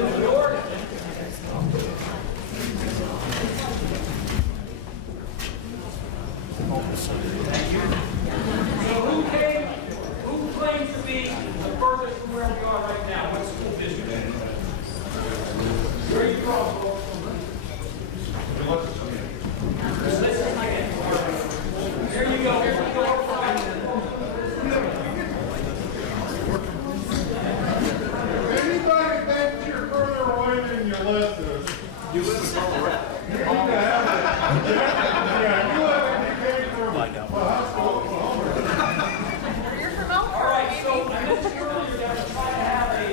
to New York. Thank you. So who claims to be the furthest from where we are right now? What school district? Where are you from, folks? Just listen again. Here you go. Here we go. Anybody thinks you're further away than you live to? You live in Colorado. You need to have it. Yeah, you live in All right, so I mentioned earlier that we're trying to have an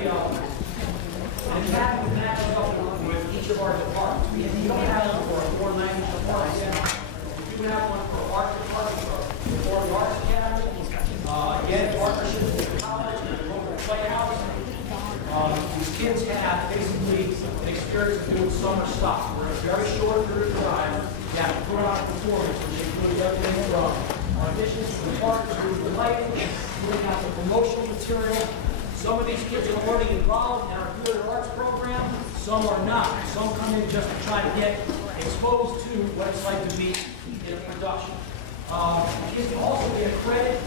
academy match up with each of our departments. We don't have one for a foreign language department yet. We do have one for art department, for the Arts Academy. Again, partnership with the college and the local playhouse. These kids have basically an experience of doing summer stock. We're in a very short period of time. You have to put on a performance, which includes everything from auditions for the partners, who's the lighting, putting out the promotional material. Some of these kids are already involved in our theater arts program. Some are not. Some come in just to try to get exposed to what it's like to be in a production. Kids can also get a credit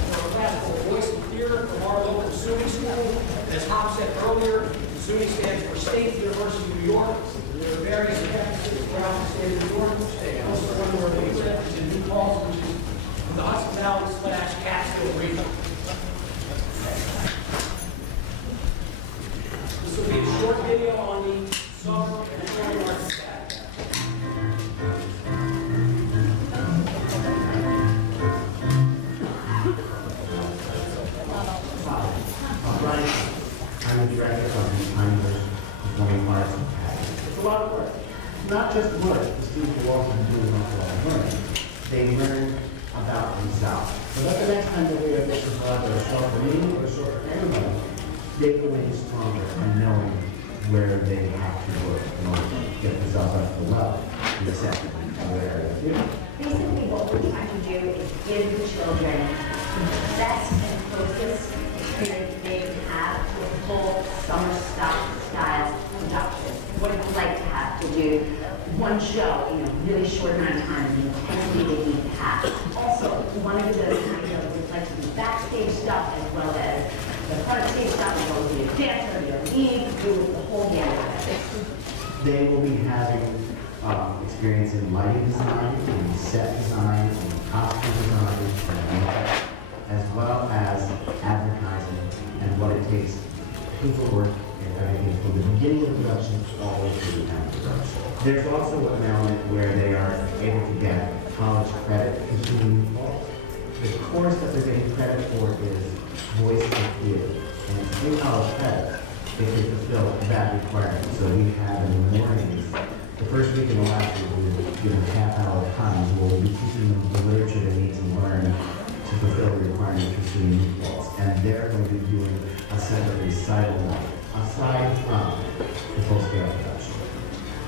for a class called Voice and Theater from our local SUNY school. As Hop said earlier, SUNY stands for State University of New York. There are various campuses throughout the state of New York. They also one where they live is in New Paltz, which is in the Hudson Valley / Catskill region. This will be a short video on the Summer Performing Arts Academy. I'm the director of the Performing Arts Academy. It's a lot of work. Not just work. The students will also do an awful lot of learning. They learn about themselves. So that the next time that we have this provide a short for me or a short for anybody, they go in stronger and knowing where they have to work in order to get themselves up to the level and accepted in other areas. Basically, what we're trying to do is give the children the best and closest experience they can have to a full summer style production. What it's like to have to do one show in a really short amount of time, the intensity they need to have. Also, we want to give them an idea of what it's like to do backstage stuff as well as the front stage stuff, as well as be a dancer, be a lead, do the whole gamut. They will be having experience in lighting design, in set design, in costume design, and makeup, as well as advertising and what it takes, paperwork and everything from the beginning of the production all the way to the end of the production. There's also an element where they are able to get college credit continuing. The course that they're getting credit for is voice and theater, and it's in college credit if they fulfill that requirement. So we have in the mornings, the first week in the last week, we were given a half-hour time where we'll be teaching them the literature they need to learn to fulfill the requirements for student calls. And they're going to be doing a separate recital night, aside from the full-scale production.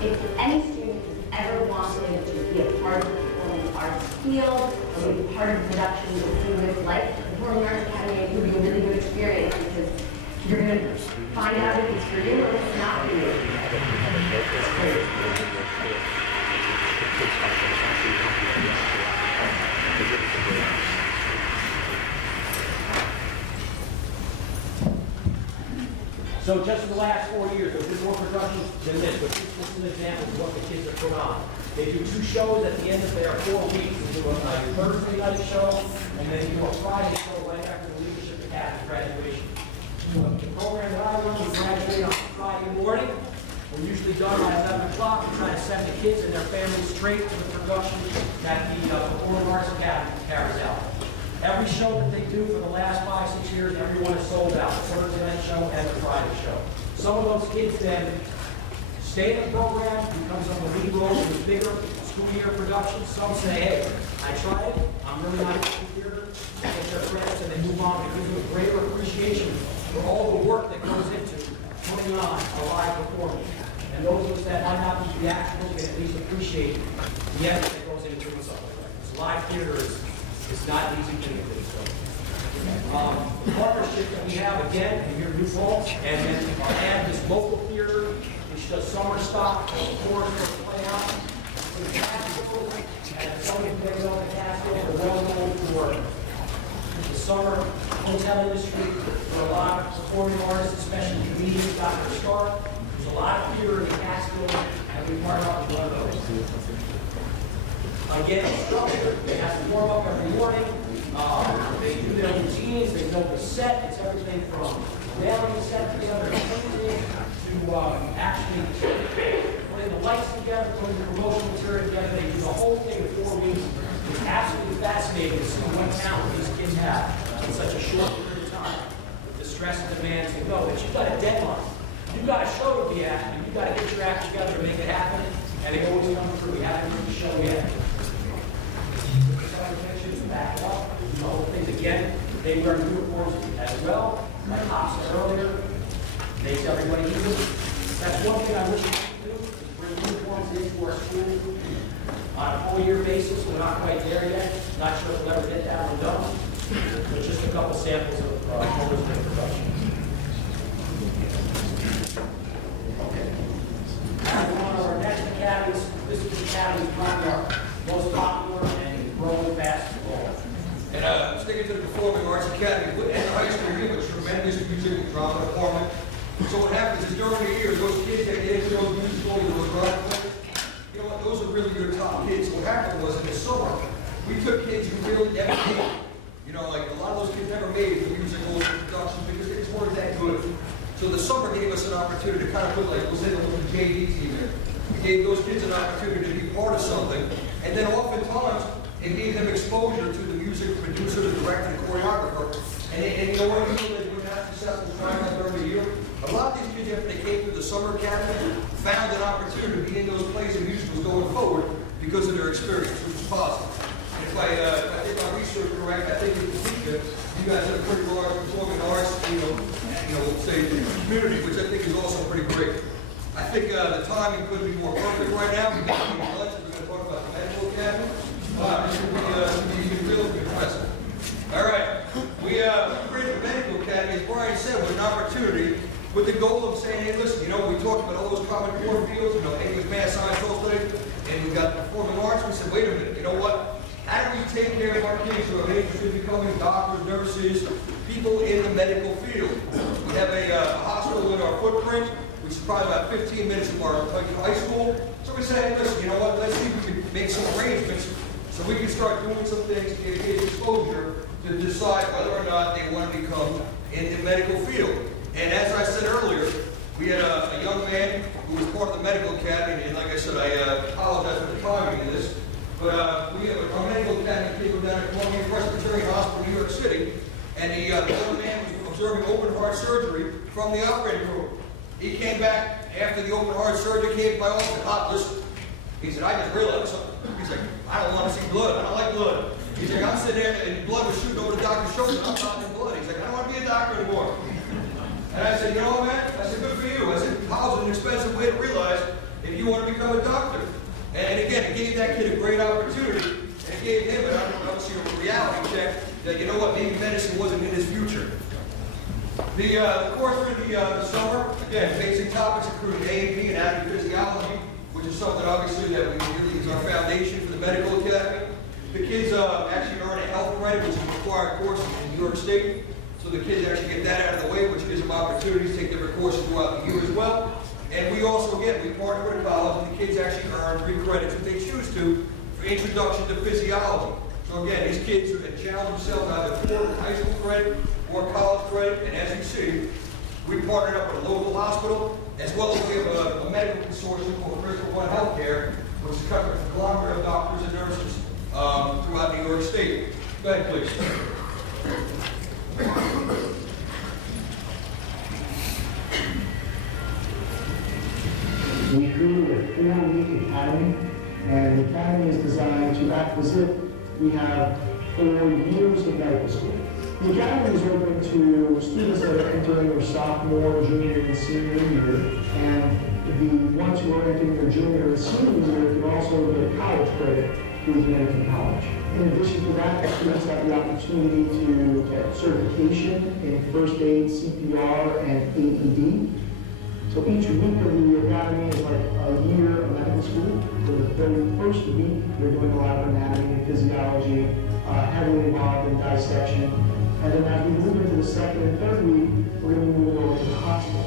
If any student has ever wanted to be a part of the performing arts field or be part of the production to see what it's like, the Performing Arts Academy will be a really good experience because you're going to find out if it's for you or if it's not for you. So just in the last 4 years, there's been more productions than this, but this is an example of what the kids have put on. They do 2 shows at the end of their 4 weeks. They do a Thursday night show, and then they do a Friday show right after the Leadership Academy graduation. The program that I run, we graduate on Friday morning. We're usually done by 11 o'clock. We try to send the kids and their families straight to the production that the Performing Arts Academy carries out. Every show that they do for the last 5, 6 years, everyone is sold out. The Thursday night show and the Friday show. Some of those kids then stay in the program, become some of the lead roles in the bigger school year productions. Some say, hey, I tried it, I'm really not into theater. They get their credits and they move on. It gives them a greater appreciation for all the work that goes into putting on a live performance. And those of us that might not be theatrical can at least appreciate the effort that goes into doing something like this. Live theater is not an easy thing to do. So, the partnership that we have again in your new Paltz, and then add this local theater just summer stock, course to play out. For the Catskills, and somebody plays on the Catskills, are well known for the summer hotel industry, for a lot of performing artists, especially comedians, got their start. There's a lot of theater in the Catskills, and we partner up with one of those. Again, it's structured. They have to warm up every morning. They do their routines. They know the set. It's everything from nailing the set together, painting, to actually putting the lights together, putting the promotional material together. They do the whole thing in 4 weeks. It's absolutely fascinating to see what talent these kids have in such a short period of time. The stress and demands they go. But you've got a deadline. You've got a show to be at, and you've got to get your act together to make it happen. And it always comes through. We haven't reached the show yet. Back up, the whole thing again. They wear uniforms as well. Like Pop said earlier, makes everybody equal. That's one thing I wish we could do, is bring uniforms into our school on a full-year basis. We're not quite there yet. Not sure if we'll ever get that one done. But just a couple samples of what was in production. Okay. Now, one of our next academies. This is the academy probably our most popular and growing basketball. And sticking to the Performing Arts Academy, in high school, we have a tremendous music and drama department. So what happens is during the year, those kids that get into those musicals or those drama plays, you know what, those are really your top kids. So what happened was in the summer, we took kids who really never made, you know, like a lot of those kids never made the musicals and productions because they just weren't that good. So the summer gave us an opportunity to kind of put like, we'll say the JV team in. We gave those kids an opportunity to be part of something. And then oftentimes, it gave them exposure to the music producer, the director, the choreographer. And you know what, even though they were not successful trying that during the year, a lot of these kids, after they came through the Summer Academy, found an opportunity to be in those plays and musicals going forward because of their experience, which is positive. And if I did my research correct, I think in the future, you guys have a pretty large performing arts, say, community, which I think is also pretty great. I think the timing couldn't be more perfect right now. We're going to talk about the Medical Academy. This should be real impressive. All right, we created the Medical Academy, as Brian said, with an opportunity with the goal of saying, hey, listen, you know, we talked about all those common core fields, you know, English, math, science, all today, and we got performing arts. We said, wait a minute, you know what? How do we take care of our kids who are interested in becoming doctors, nurses, people in the medical field? We have a hospital in our footprint, which is probably about 15 minutes from our high school. So we said, hey, listen, you know what? Let's see if we can make some arrangements so we can start doing some things to get kids exposure to decide whether or not they want to become in the medical field. And as I said earlier, we had a young man who was part of the Medical Academy, and like I said, I apologize for the timing of this, but we have a Medical Academy kid down at Columbia Presbyterian Hospital, New York City, and the young man was observing open heart surgery from the operating room. He came back after the open heart surgery, came by office, he said, I just realized something. He's like, I don't want to see blood. I don't like blood. He's like, I'm sitting there and blood was shooting over the doctor's shoulder. I'm talking blood. He's like, I don't want to be a doctor anymore. And I said, you know what, man? I said, good for you. I said, college is an expensive way to realize if you want to become a doctor. And again, it gave that kid a great opportunity. And it gave him, obviously, a reality check that, you know what, maybe medicine wasn't in his future. The course for the summer, again, basic topics include A&P and anatomy physiology, which is something obviously that we really is our foundation for the Medical Academy. The kids actually earn a health credit, which is a required course in New York State. So the kids actually get that out of the way, which gives them opportunities to take different courses throughout the year as well. And we also, again, we partner with a college, and the kids actually earn 3 credits if they choose to for introduction to physiology. So again, these kids challenge themselves either for high school credit or college credit. And as you see, we partnered up with a local hospital, as well as we have a medical consortium called Crystal One Healthcare, which is covering a conglomerate of doctors and nurses throughout New York State. Go ahead, please. We created a 4-week academy, and the academy is designed to act as if we have 4 years of medical school. The academy is open to students that are entering their sophomore, junior, and senior year, and the ones who are entering their junior and senior year can also get college credit through Dominican College. In addition to that, students have the opportunity to get certification in first aid, CPR, and AED. So each week of the academy is like a year of medical school. For the very first week, we're doing a lot of anatomy and physiology, heavily involved in dissection. And then as we move into the second and third week, we're going to be moving over to the hospital.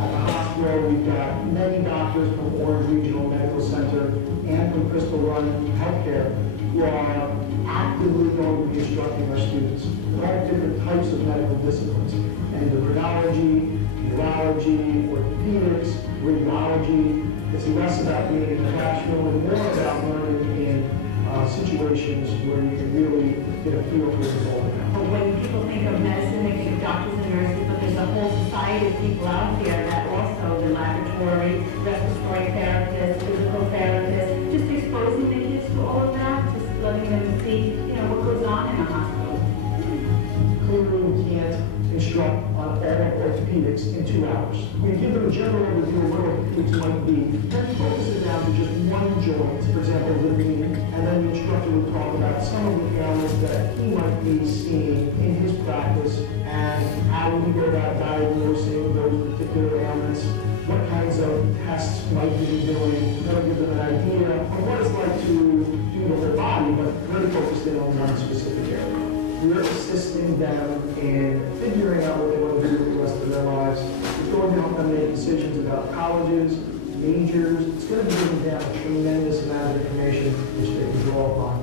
At the hospital, we've got many doctors from Orange Regional Medical Center and from Crystal Run Healthcare who are actively going to be instructing our students. All different types of medical disciplines: endocrinology, urology, orthopedics, radiology. It's less about being in the classroom and more about learning in situations where you can really get a feel for the result. When people think of medicine, they think of doctors and nurses, but there's a whole society of people out there that also, the laboratory, respiratory therapists, physical therapists, just exposing the kids to all of that, just letting them see, what goes on in a hospital. Clearly, we can't instruct on all orthopedics in 2 hours. We give them a general overview of what orthopedics might be, then focus it down to just one joint, for example, the knee, and then the instructor would talk about some of the ailments that he might be seeing in his practice and how we go about diagnosing those particular ailments, what kinds of tests might we be doing, to give them an idea of what it's like to do the whole body, but really focused in on one specific area. We're assisting them in figuring out what they want to do for the rest of their lives. We're going to help them make decisions about colleges, majors. It's going to be giving them a tremendous amount of information which they can draw upon.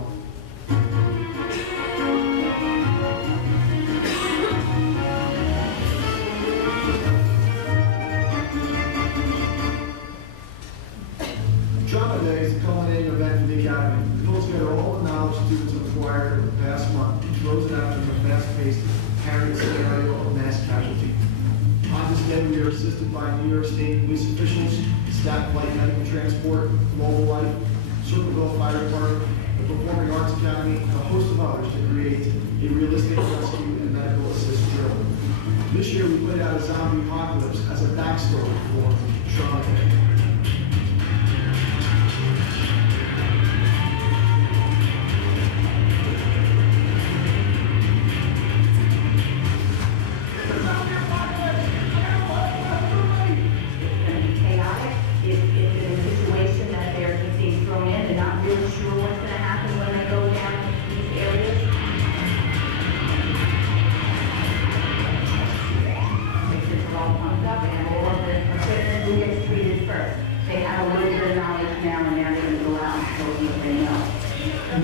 Trauma Day is the culminating event in the Academy. It pulls together all the knowledge students have acquired over the past month and throws it out into a fast-paced, harrowing scenario of mass casualty. On this day, we are assisted by New York State police officials, Staff Flight Medical Transport, Mobile Light, Circleville Fire Department, the Performing Arts Academy, and a host of others to create a realistic rescue and medical assist drill. This year, we played out a zombie apocalypse as a backstory for Trauma Day.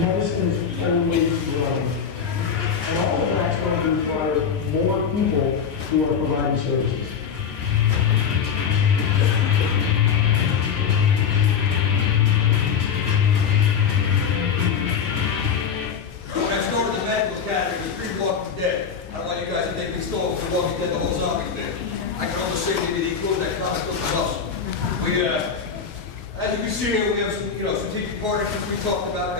Medicine is always growing. And all of that's going to require more people who are providing services. When I started the medical academy, it was pre-Walking Dead. I don't want you guys to think we stole from Walking Dead the whole zombie thing. I can almost say maybe the equal of that comic book was us. We, as you can see here, we have some, strategic partnerships we talked about.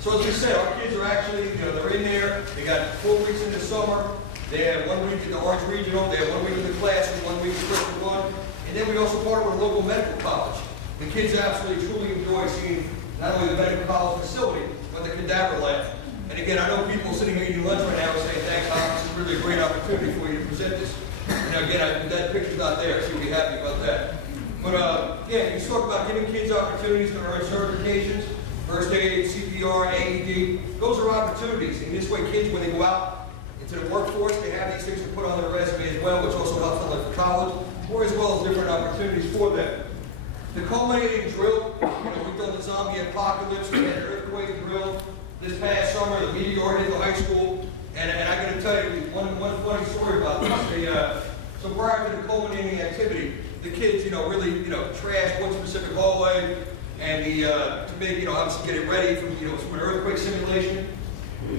So as we said, our kids are actually, they're in there. They got 4 weeks in the summer. They have 1 week in the Orange Regional. They have 1 week in the classroom, 1 week in Crystal Run. And then we also partner with a local medical college. The kids absolutely, truly enjoy seeing not only the medical college facility, but the cadaver lab. And again, I know people sitting here eating lunch right now are saying, thanks, Tom, this is really a great opportunity for you to present this. Again, that picture's not there, so you'll be happy about that. But yeah, you talk about giving kids opportunities to earn certifications, first aid, CPR, AED. Those are opportunities. And this way, kids, when they go out into the workforce, they have these things to put on their resume as well, which also helps them for college, or as well as different opportunities for them. The culminating drill, we've done the zombie apocalypse, we had an earthquake drill this past summer, the meteor hit the high school, and I got to tell you one funny story about this. So prior to the culminating activity, the kids, really, trashed one specific hallway, and to make, obviously get it ready from an earthquake simulation.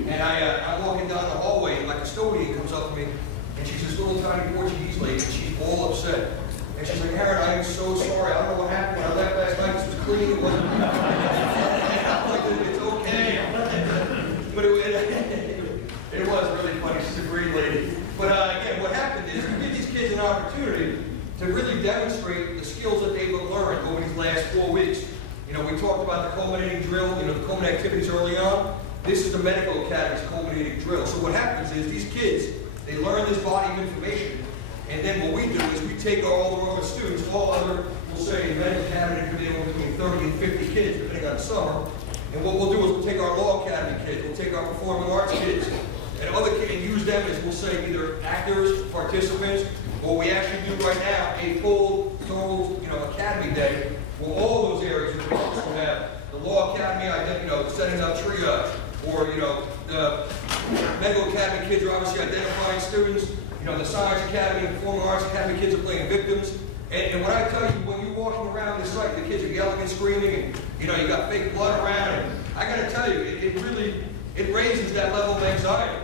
And I'm walking down the hallway, and my custodian comes up to me, and she's this little tiny Portuguese lady, and she's all upset. And she's like, Aaron, I am so sorry. I don't know what happened. When I left last night, this was clean. It wasn't. I'm like, it's okay. But it was really funny. She's a great lady. But again, what happened is we give these kids an opportunity to really demonstrate the skills that they've learned over these last 4 weeks. We talked about the culminating drill, the culminating activities early on. This is the medical academy's culminating drill. So what happens is these kids, they learn this body of information, And then what we do is we take all the other students, all other, we'll say, medical academy could be between 30 and 50 kids, depending on the summer. And what we'll do is we'll take our law academy kids, we'll take our performing arts kids, and other kids, and use them as, we'll say, either actors, participants, or we actually do right now a full, total, academy day, where all those areas will also have the law academy, setting up triage, or, the medical academy kids are obviously identifying students, the science academy and performing arts academy kids are playing victims. And when I tell you, when you're walking around this site, the kids are yelling and screaming, and you got fake blood around, and I gotta tell you, it raises that level of anxiety.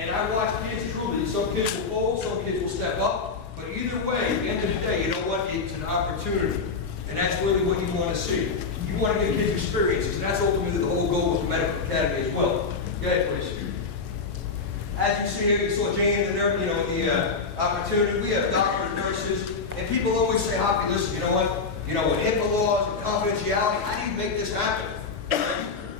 And I watch kids truly, some kids will fold, some kids will step up, but either way, at the end of the day, you know what, it's an opportunity. And that's really what you want to see. You want to give kids experiences, and that's ultimately the whole goal of the medical academy as well. Go ahead, please. As you see here, you saw Jane and there, the opportunity. We have doctors, nurses, and people always say, Hoppy, listen, you know what? With HIPAA laws and confidentiality, how do you make this happen?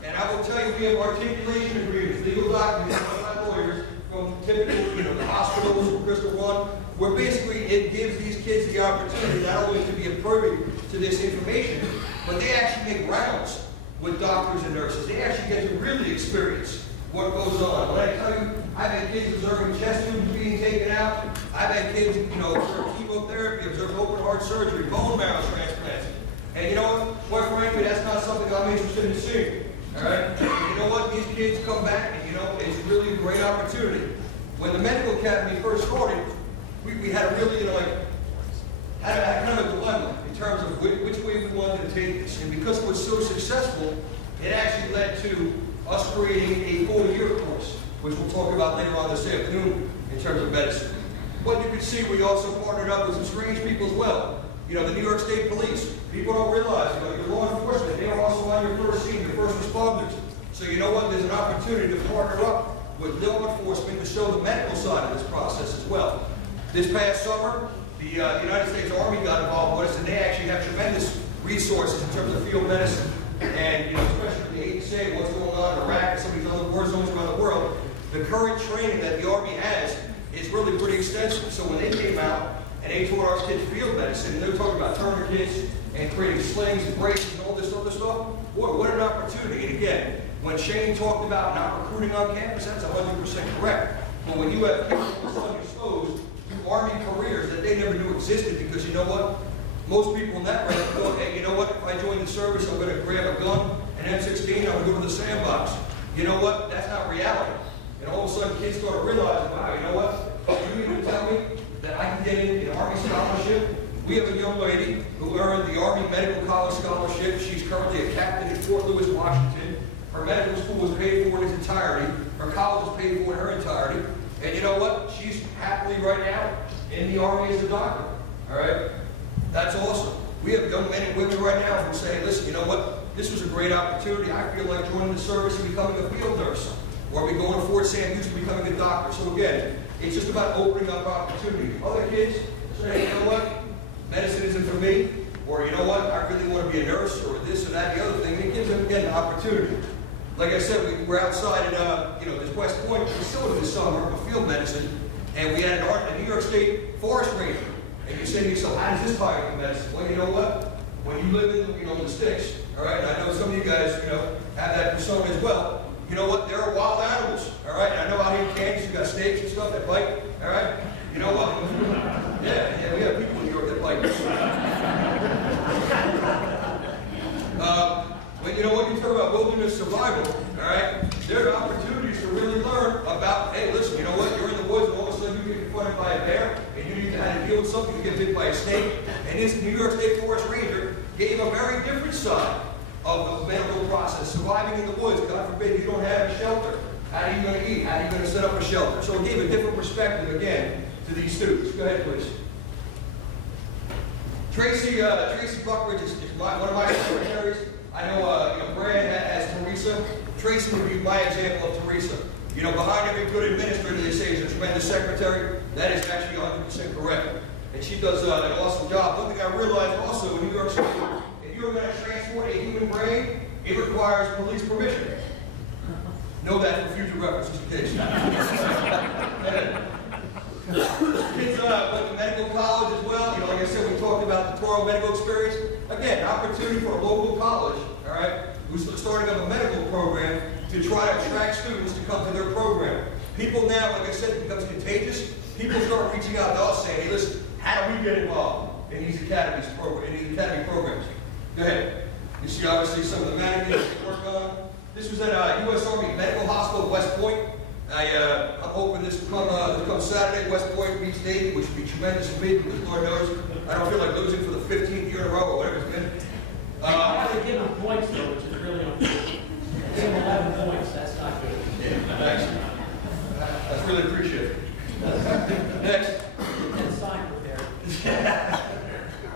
And I will tell you, we have articulation agreements, legal documents, by lawyers from typical, the hospitals, from Bristol One, where basically it gives these kids the opportunity not only to be privy to this information, but they actually make rounds with doctors and nurses. They actually get to really experience what goes on. When I tell you, I've had kids observing chest tubes being taken out. I've had kids, observe chemotherapy, observe open heart surgery, bone marrow transplants. And you know what? Quite frankly, that's not something I'm interested in seeing. All right? And you know what? These kids come back, and it's really a great opportunity. When the medical academy first started, we had a really, had kind of a dilemma in terms of which way we wanted to take this. And because it was so successful, it actually led to us creating a 4-year course, which we'll talk about later on this afternoon in terms of medicine. But you can see we also partnered up with some strange people as well. The New York State Police. People don't realize, your law enforcement, they are also on your first scene, your first responders. So you know what? There's an opportunity to partner up with law enforcement to show the medical side of this process as well. This past summer, the United States Army got involved with us, and they actually have tremendous resources in terms of field medicine. And especially when they hate to say what's going on in Iraq and some of these other war zones around the world, the current training that the Army has is really pretty extensive. So when they came out and they taught our kids field medicine, they were talking about tourniquets and creating slings and braces and all this other stuff. Boy, what an opportunity. And again, when Shane talked about not recruiting on campus, that's 100% correct. But when you have people who are exposed to Army careers that they never knew existed, because you know what? Most people in that range go, hey, you know what? If I join the service, I'm going to grab a gun, an M16, I'm going to go to the sandbox. You know what? That's not reality. And all of a sudden, kids start realizing, wow, you know what? You mean to tell me that I can get in an Army scholarship? We have a young lady who earned the Army Medical College Scholarship. She's currently a captain in Fort Lewis, Washington. Her medical school was paid for in its entirety. Her college was paid for in her entirety. And you know what? She's happily right now in the Army as a doctor. All right? That's awesome. We have young men and women right now who say, listen, you know what? This was a great opportunity. I feel like joining the service and becoming a field nurse. Or we go to Fort Sam Houston and becoming a doctor. So again, it's just about opening up opportunity. Other kids say, you know what? Medicine isn't for me. Or you know what? I really want to be a nurse or this or that, the other thing. And it gives them, again, an opportunity. Like I said, we're outside at this West Point facility this summer for field medicine. And we had a New York State forest ranger. And you say to yourself, how does this tie into medicine? Well, you know what? When you live in, the sticks, all right, and I know some of you guys, have that persona as well. You know what? There are wild animals, all right? And I know out here in Kansas, you've got snakes and stuff that bite, all right? You know what? Yeah, we have people in New York that bite. But you know what? You talk about wilderness survival, all right? There are opportunities to really learn about, hey, listen, you know what? You're in the woods and all of a sudden you get confronted by a bear and you need to have to deal with something, you get bit by a snake. And this New York State Forest Ranger gave a very different side of the medical process, surviving in the woods. God forbid you don't have a shelter. How are you going to eat? How are you going to set up a shelter? So it gave a different perspective, again, to these students. Go ahead, please. Tracy Buckridge is one of my secretaries. I know, Brad has Teresa. Tracy would be my example of Teresa. Behind every good administrator they say is a tremendous secretary. That is actually 100% correct. And she does an awesome job. One thing I realized also in New York City, if you're going to transport a human brain, it requires police permission. Know that for future reference, just in case. Kids went to medical college as well. You know, like I said, we talked about the Toro medical experience. Again, opportunity for a local college, all right, who's starting up a medical program to try to attract students to come to their program. People now, like I said, it becomes contagious. People start reaching out to us saying, hey, listen, how do we get involved in these academies program, in these academy programs? Go ahead. You see obviously some of the mannequins we work on. This was at U.S. Army Medical Hospital at West Point. I'm hoping this will come Saturday, West Point beats Navy, which would be tremendous for me because Lord knows I don't feel like losing for the 15th year in a row or whatever it's been. I have to give them points though, which is really unfair. Give them 11 points, that's not good. Yeah, thanks. That's really appreciated. Next. And sign prepared.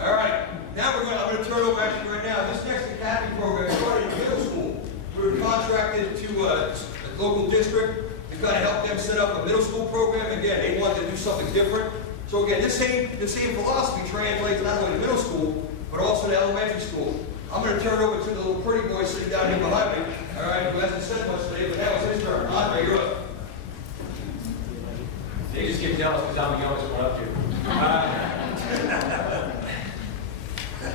All right, now I'm going to turn over actually right now. This next academy program started in middle school. We were contracted to a local district to kind of help them set up a middle school program. Again, they wanted to do something different. So again, the same philosophy translates not only to middle school, but also to elementary school. I'm going to turn it over to the little pretty boy sitting down here behind me, all right, who hasn't said much today, but now it's his turn. Andre, you're up. They just get jealous because I'm the youngest one up here.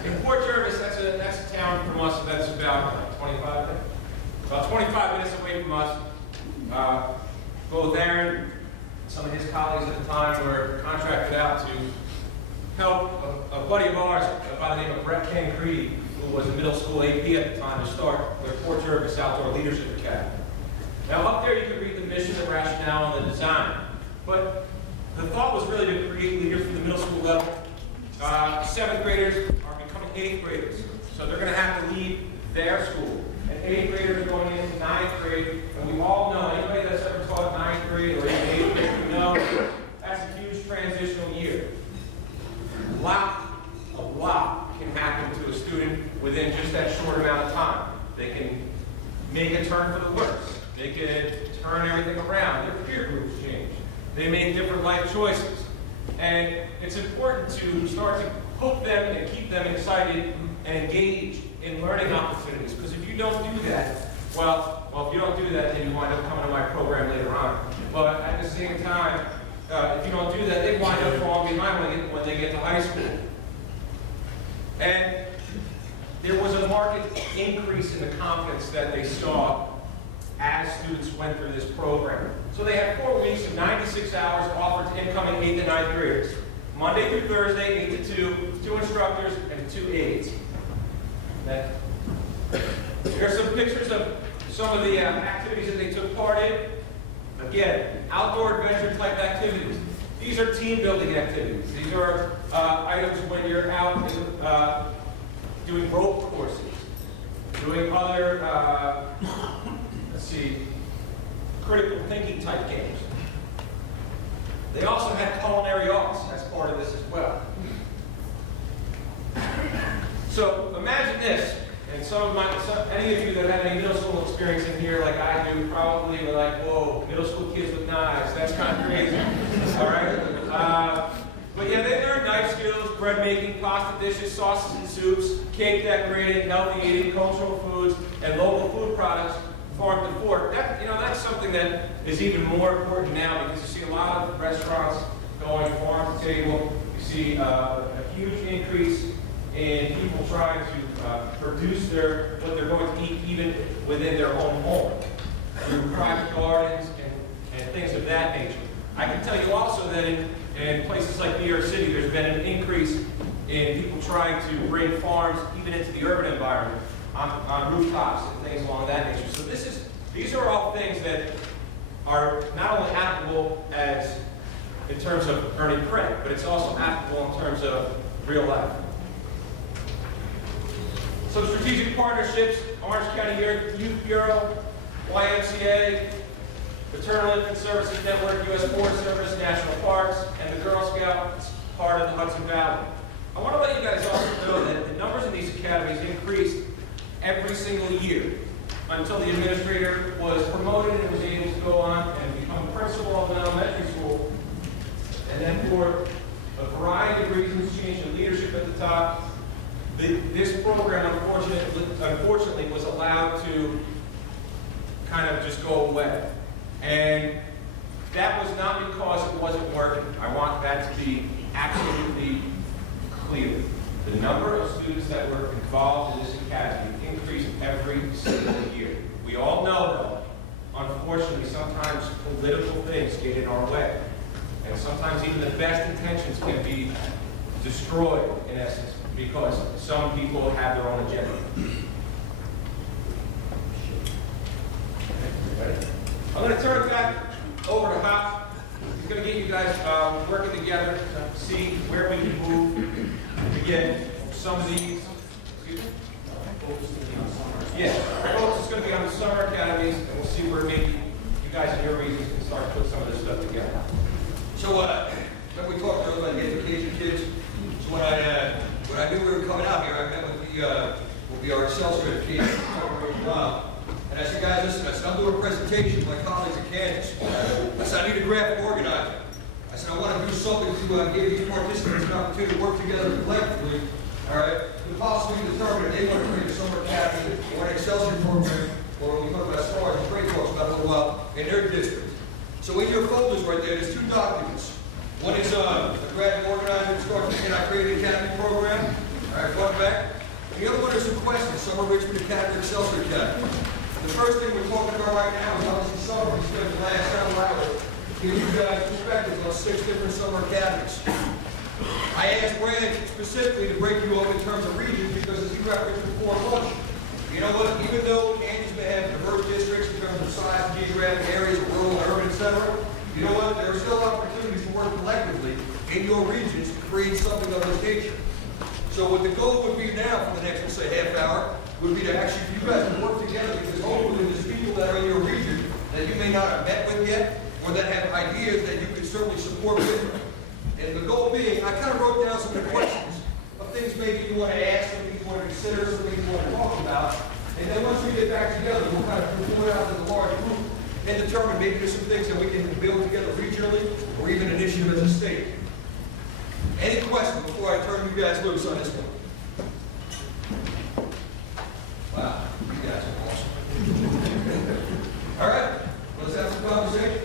In Port Jervis, that's a town from us that's about 25 minutes away from us. Both Aaron and some of his colleagues at the time were contracted out to help a buddy of ours by the name of Brett Ken Creedy, who was a middle school AP at the time, to start their Port Jervis Outdoor Leadership Academy. Now up there you can read the mission, the rationale, and the design. But the thought was really to create leaders from the middle school level. 7th graders are becoming 8th graders. So they're going to have to lead their school. And 8th graders are going into 9th grade. And we all know, anybody that's ever taught 9th grade or even 8th grade, we know that's a huge transitional year. A lot can happen to a student within just that short amount of time. They can make a turn for the worse. They can turn everything around. Their peer groups change. They make different life choices. And it's important to start to hook them and keep them excited and engaged in learning opportunities. Because if you don't do that, well, if you don't do that, then you wind up coming to my program later on. But at the same time, if you don't do that, they wind up falling behind when they get to high school. And there was a marked increase in the confidence that they saw as students went through this program. So they had 4 weeks of 96 hours offered to incoming 8th and 9th graders. Monday through Thursday, 8 to 2, 2 instructors and 2 aides. Here are some pictures of some of the activities that they took part in. Again, outdoor adventure type activities. These are team building activities. These are items when you're out doing rope courses, doing other, critical thinking type games. They also had culinary arts as part of this as well. So imagine this, and any of you that have any middle school experience in here like I do probably were like, whoa, middle school kids with knives, that's kind of crazy. All right? But yeah, they learned knife skills, bread making, pasta dishes, sauces and soups, cake decorating, healthy eating, cultural foods, and local food products, farm to fork. That's something that is even more important now because you see a lot of restaurants going farm to table. You see a huge increase in people trying to produce what they're going to eat even within their own home, through private gardens and things of that nature. I can tell you also that in places like New York City, there's been an increase in people trying to bring farms even into the urban environment on rooftops and things along that nature. So these are all things that are not only applicable in terms of earning credit, but it's also applicable in terms of real life. So strategic partnerships, Orange County Youth Bureau, YMCA, Maternal Infant Services Network, U.S. Forest Service, National Parks, and the Girl Scouts part of the Hudson Valley. I want to let you guys also know that the numbers in these academies increased every single year until the administrator was promoted and was able to go on and become principal of an elementary school. And then for a variety of reasons, change in leadership at the top, this program unfortunately was allowed to kind of just go away. And That was not because it wasn't working. I want that to be absolutely clear. The number of students that were involved in this academy increased every single year. We all know, though, unfortunately, sometimes political things get in our way. And sometimes even the best intentions can be destroyed, in essence, because some people have their own agenda. I'm going to turn it back over to Hop. He's going to get you guys working together to see where we can move. Again, some of these, yeah, our focus is going to be on the Summer Academies, and we'll see where maybe you guys in your regions can start to put some of this stuff together. So, when we talked earlier about the education kids, so when I knew we were coming out here, I met with our Excelsior education, and I said, guys, listen, I said, I'm doing a presentation to my colleagues at Kansas. I said, I need a graphic organizer. I said, I want to do something to give these participants an opportunity to work together collectively, all right, to possibly determine if they want to create a summer academy or an Excelsior program, or when we talk about stars and great talks about a little while, in their district. So in your folders right there's two documents. One is a graphic organizer that starts and I created an academy program, all right, front back. And the other one is some questions, Summer Richmond Academy, Excelsior Academy. The first thing we're talking about right now is obviously summer. We spent the last several hours giving you guys perspectives on 6 different summer academies. I asked Brand specifically to break you up in terms of regions because as you referenced before lunch, you know what, even though Kansas may have diverse districts in terms of size, geographic areas, rural, urban, etc., you know what, there are still opportunities to work collectively in your regions to create something of this nature. So what the goal would be now for the next, let's say, half hour, would be to actually, you guys can work together because hopefully there's people that are in your region that you may not have met with yet, or that have ideas that you could certainly support with. And the goal being, I kind of wrote down some of the questions of things maybe you want to ask, some things you want to consider, some things you want to talk about. And then once we get back together, we'll kind of pull it out to the large group and determine maybe there's some things that we can build together regionally or even initiative as a state. Any questions before I turn you guys loose on this one? Wow, you guys are awesome. All right, let's have some conversation.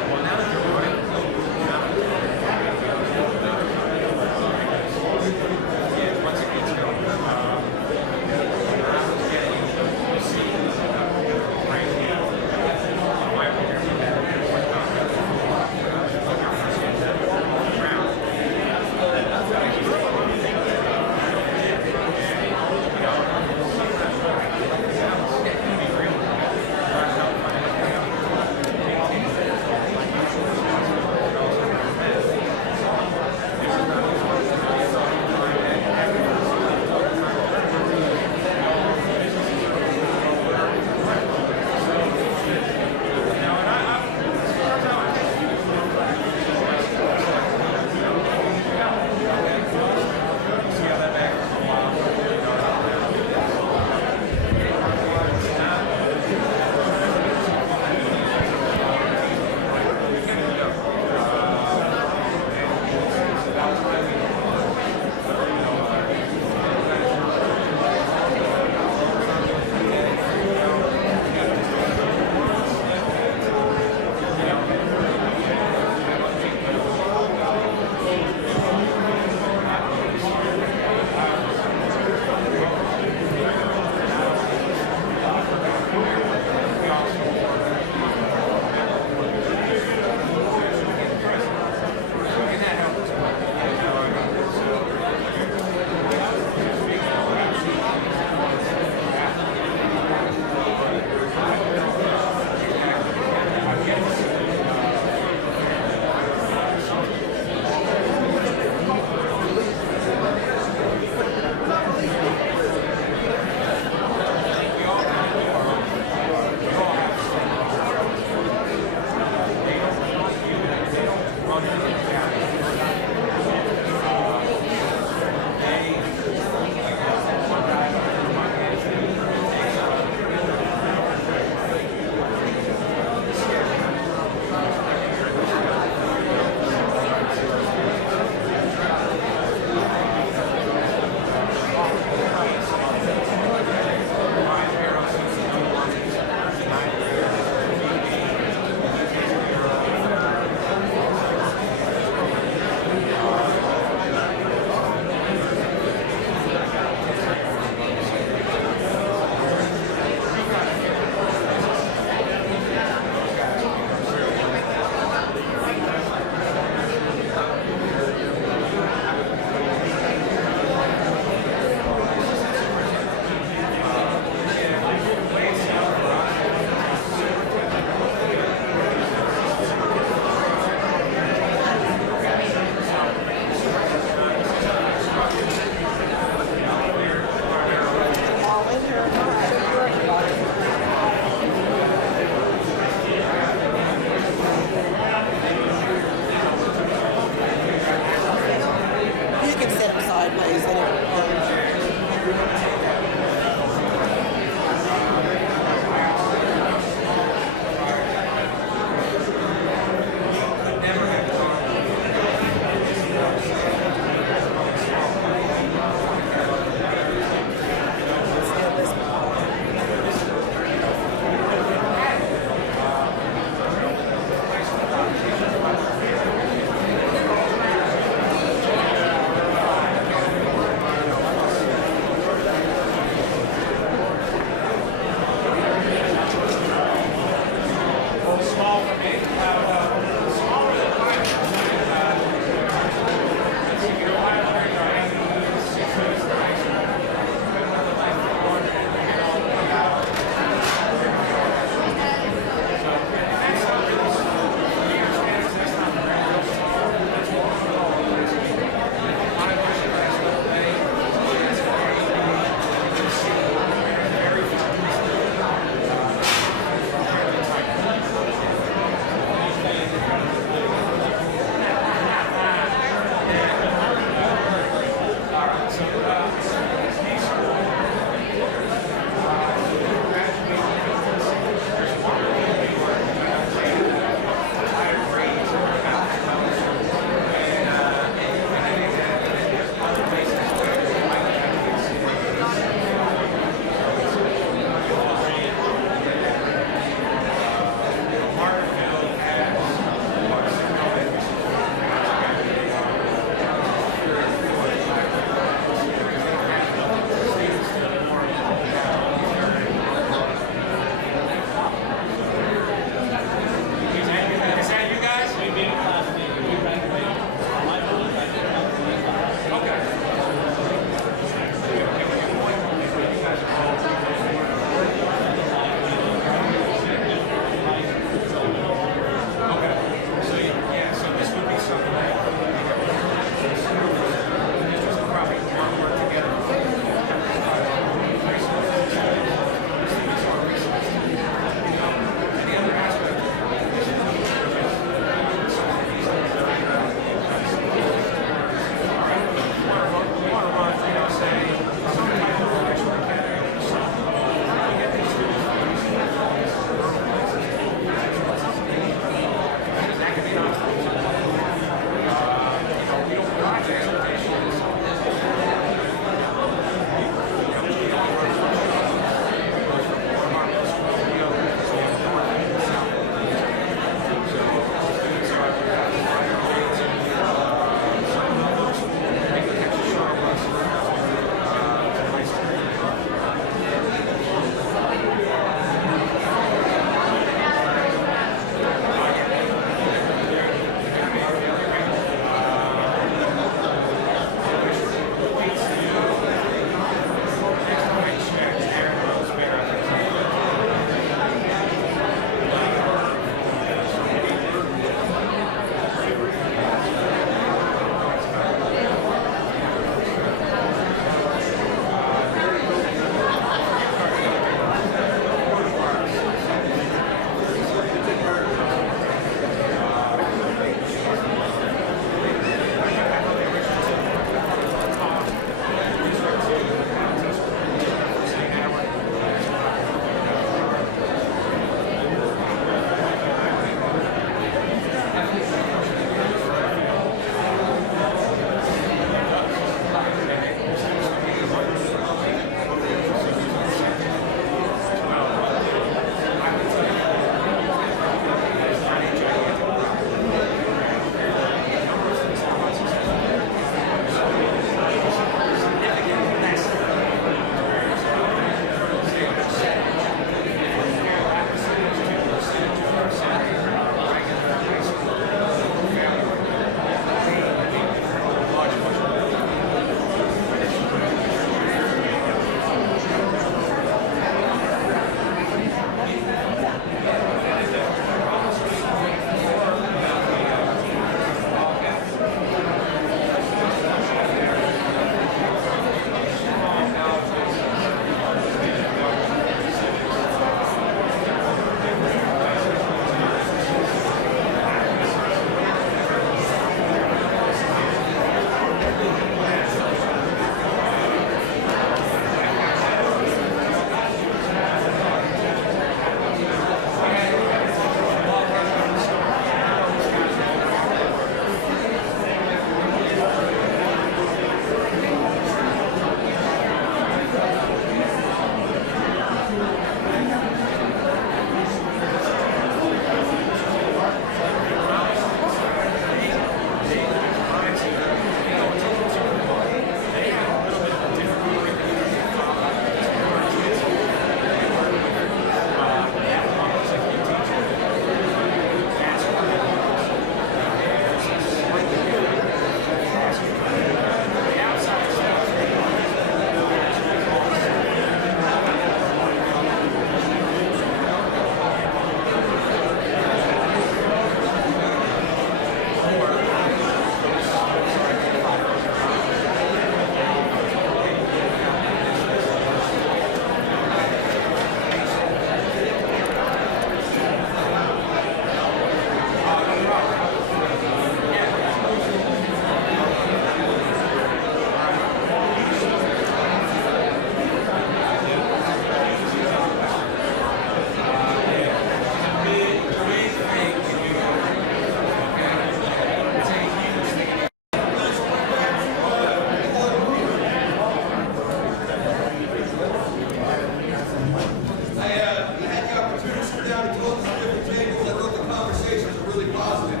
around and talk to different tables. I thought the conversations are really positive.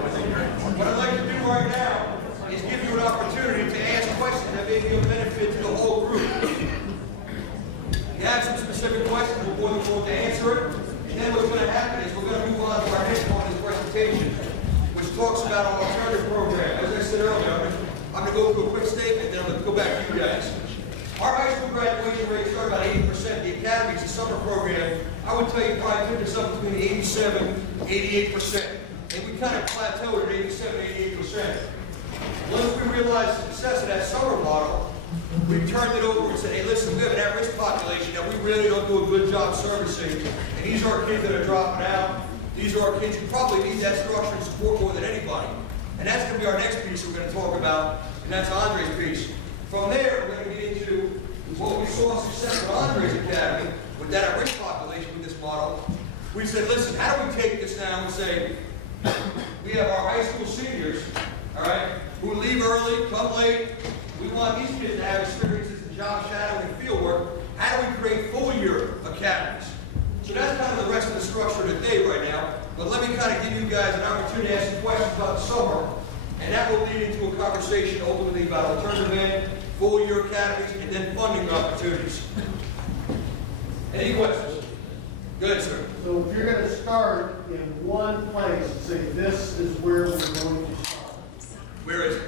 What I'd like to do right now is give you an opportunity to ask questions that may be of benefit to the whole group. You have some specific questions, we're more than willing to answer it. And then what's going to happen is we're going to move on to our next part of this presentation, which talks about our alternative program. As I said earlier, I'm going to go through a quick statement, then I'm going to go back to you guys. Our high school graduation rate started about 80%. The Academies, the summer program, I would tell you probably took us up between 87 and 88%. And we kind of plateaued at 87, 88%. Once we realized the success of that summer model, we turned it over and said, hey, listen, we have an at-risk population that we really don't do a good job servicing. And these are our kids that are dropping out. These are our kids who probably need that structure and support more than anybody. And that's going to be our next piece we're going to talk about, and that's Andre's piece. From there, we're going to get into what we saw success with Andre's Academy, with that at-risk population with this model. We said, listen, how do we take this now and say, we have our high school seniors, all right, who leave early, come late. We want these kids to have experiences in job shadowing and field work. How do we create full-year academies? So that's kind of the rest of the structure of the day right now. But let me kind of give you guys an opportunity to ask some questions about the summer, and that will lead into a conversation ultimately about alternative ed, full-year academies, and then funding opportunities. Any questions? Good, sir. So if you're going to start in one place and say, this is where we're going to start. Where is it?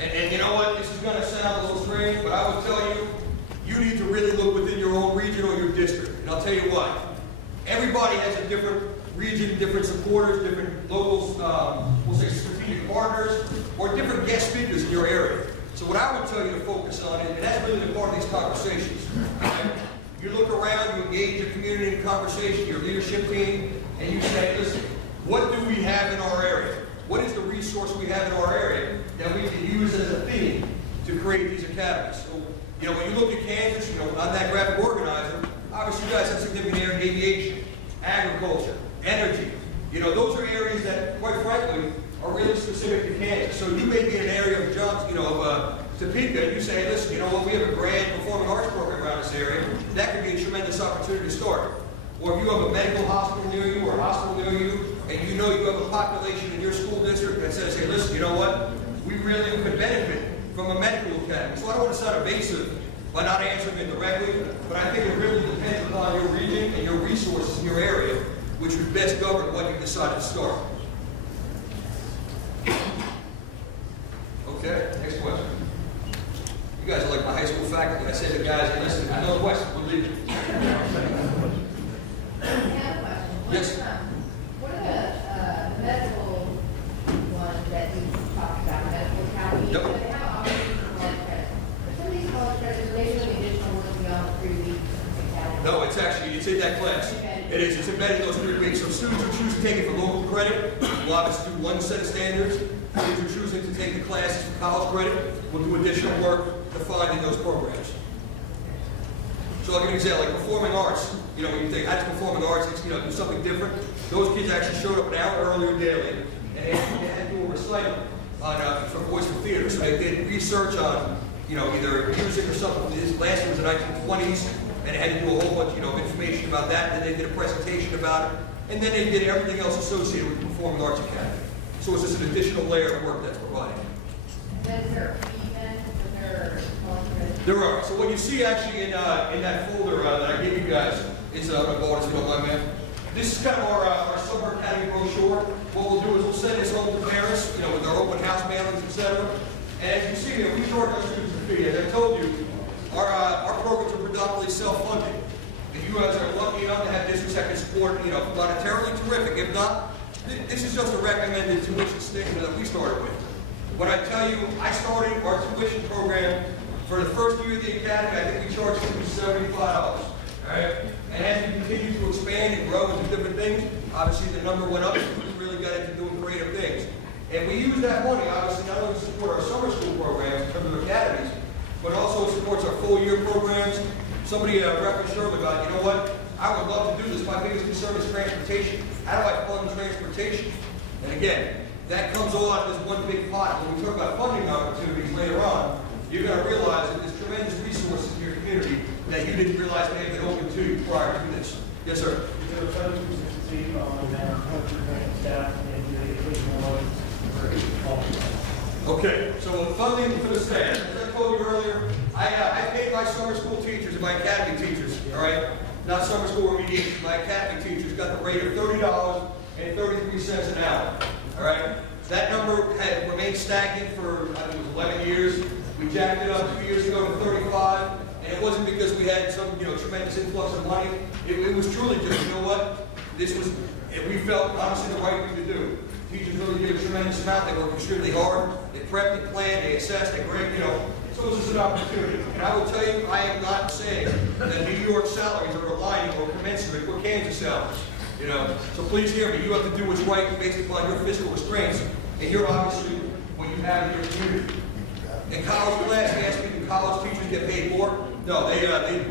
And you know what? This is going to sound a little strange, but I would tell you, you need to really look within your own region or your district. And I'll tell you why. Everybody has a different region, different supporters, different local, we'll say strategic partners, or different guest speakers in your area. So what I would tell you to focus on, and that's really the part of these conversations. Right? You look around, you engage your community in conversation, your leadership team, and you say, listen, what do we have in our area? What is the resource we have in our area that we can use as a theme to create these academies? So, you know, when you look at Kansas, you know, on that graphic organizer, obviously you guys have significant area in aviation, agriculture, energy. You know, those are areas that, quite frankly, are really specific to Kansas. So you may be in an area of Johns, you know, of Topeka, and you say, listen, you know what, we have a grand performing arts program around this area. That could be a tremendous opportunity to start. Or if you have a medical hospital near you or a hospital near you, and you know you have a population in your school district that says, hey, listen, you know what, we really could benefit from a medical academy. So I don't want to sound evasive by not answering it directly, but I think it really depends upon your region and your resources in your area, which would best govern what you decide to start. Okay, next question. You guys are like my high school faculty. I say to the guys, hey, listen, I know a question, we'll leave it. I have a question. Yes. What are the medical ones that you talked about, medical academies? Yep. So they have obviously college credit. But some of these college credits, are they doing additional work beyond the 3 weeks academy? No, it's actually, it's in that class. It is, it's embedded in those 3 weeks. So students who choose to take it for local credit will obviously do one set of standards. Students who are choosing to take the classes for college credit will do additional work defined in those programs. So I'll give you an example, like performing arts. You know, when you think that's performing arts, it's, you know, do something different. Those kids actually showed up an hour earlier daily, and they had to do a recital on, for voice and theater. So they did research on, you know, either music or something. This last year was the 1920s, and they had to do a whole bunch, you know, of information about that. And then they did a presentation about it, and then they did everything else associated with the Performing Arts Academy. So it's just an additional layer of work that's provided. Then is there a fee then? Is there college credit? There are. So what you see actually in that folder that I gave you guys is a bonus, if you don't mind, ma'am. This is kind of our Summer Academy brochure. What we'll do is we'll send this home to parents, you know, with our open house mailings, etc. And as you see here, we charge our students a fee. As I told you, our programs are predominantly self-funded. If you guys are lucky enough to have districts that can support, you know, monetarily, terrific. If not, this is just a recommended tuition statement that we started with. When I tell you, I started our tuition program for the first year of the academy, I think we charged students $75. All right? And as we continue to expand and grow and do different things, obviously the number went up, and we really got into doing creative things. And we use that money, obviously, not only to support our summer school programs in terms of academies, but also it supports our full-year programs. Somebody referenced earlier about, you know what, I would love to do this. My biggest concern is transportation. How do I fund transportation? And again, that comes all out of this one big pot. When we talk about funding opportunities later on, you're going to realize that there's tremendous resources in your community that you didn't realize may have been open to you prior to this. Yes, sir. Is there a federal Steve, on our coaching and staff and the individual Okay, so funding for the staff, as I told you earlier, I paid my summer school teachers and my academy teachers, all right? Not summer school remediation, my academy teachers got the rate of $30.33 an hour, all right? That number had remained stagnant for, I think it was 11 years. We jacked it up 2 years ago to 35, and it wasn't because we had some, tremendous influx of money. It was truly just, you know what? This was, we felt honestly the right thing to do. Teachers really did a tremendous amount. They worked extremely hard. They prepped, they planned, they assessed, they graded, So this is an opportunity. And I will tell you, I am not saying that New York salaries are aligning or commensurate with Kansas salaries. So please hear me. You have to do what's right based upon your fiscal restraints. And you're obviously what you have in your community. In college class, they ask me, do college teachers get paid more? No, they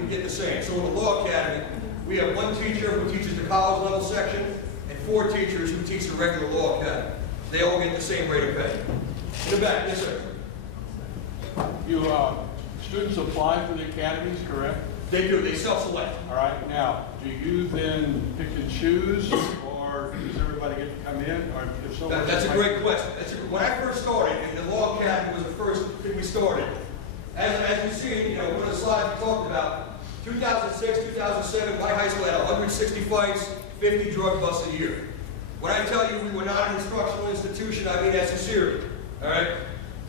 get the same. So in the Law Academy, we have one teacher who teaches the college level section, and 4 teachers who teach the regular Law Academy. They all get the same rate of pay. In the back, yes, sir. Students apply for the academies, correct? They do. They self-select. All right. Now, do you then pick and choose, or does everybody get to come in? Or if someone That's a great question. When I first started, and the Law Academy was the first thing we started. As you see, one of the slides we talked about, 2006, 2007, my high school had 160 fights, 50 drug busts a year. When I tell you we were not an instructional institution, I mean that sincerely. All right.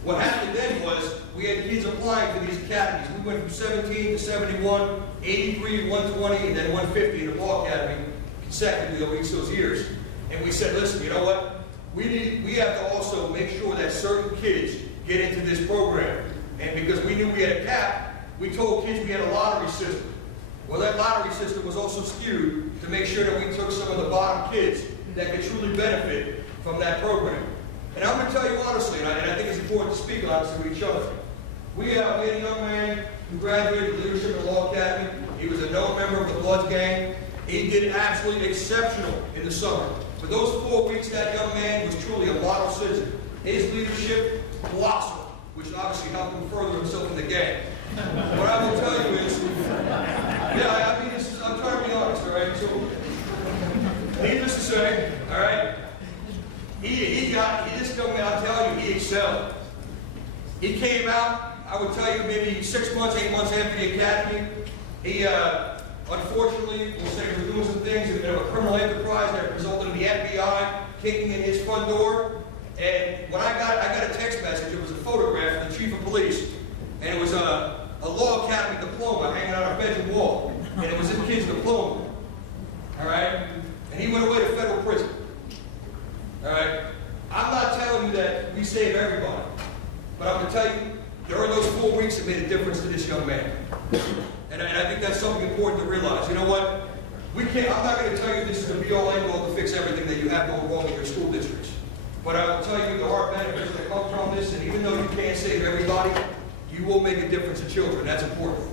What happened then was we had kids applying for these academies. We went from 17 to 71, 83 to 120, and then 150 in the Law Academy consecutively over each of those years. And we said, listen, you know what? We have to also make sure that certain kids get into this program. And because we knew we had a cap, we told kids we had a lottery system. Well, that lottery system was also skewed to make sure that we took some of the bottom kids that could truly benefit from that program. And I'm going to tell you honestly, and I think it's important to speak honestly with each other. We had a young man who graduated with leadership in the Law Academy. He was a known member of the Bloods gang. He did absolutely exceptional in the summer. For those 4 weeks, that young man was truly a model citizen. His leadership blossomed, which obviously helped him further himself in the gang. What I will tell you is, I'm trying to be honest, all right? So, needless to say, all right, this young man, I'll tell you, he excelled. He came out, I would tell you, maybe 6 months, 8 months after the academy. He, unfortunately, we'll say he was doing some things in a criminal enterprise that resulted in the FBI kicking in his front door. And when I got a text message, it was a photograph of the chief of police, and it was a Law Academy diploma hanging on our bedroom wall, and it was his kid's diploma. All right, and he went away to federal prison. All right, I'm not telling you that we save everybody, but I'm going to tell you, during those 4 weeks, it made a difference to this young man. And I think that's something important to realize. You know what? I'm not going to tell you this is the be-all, end-all to fix everything that you have going wrong in your school districts. But I will tell you there are benefits that come from this, and even though you can't save everybody, you will make a difference to children. That's important.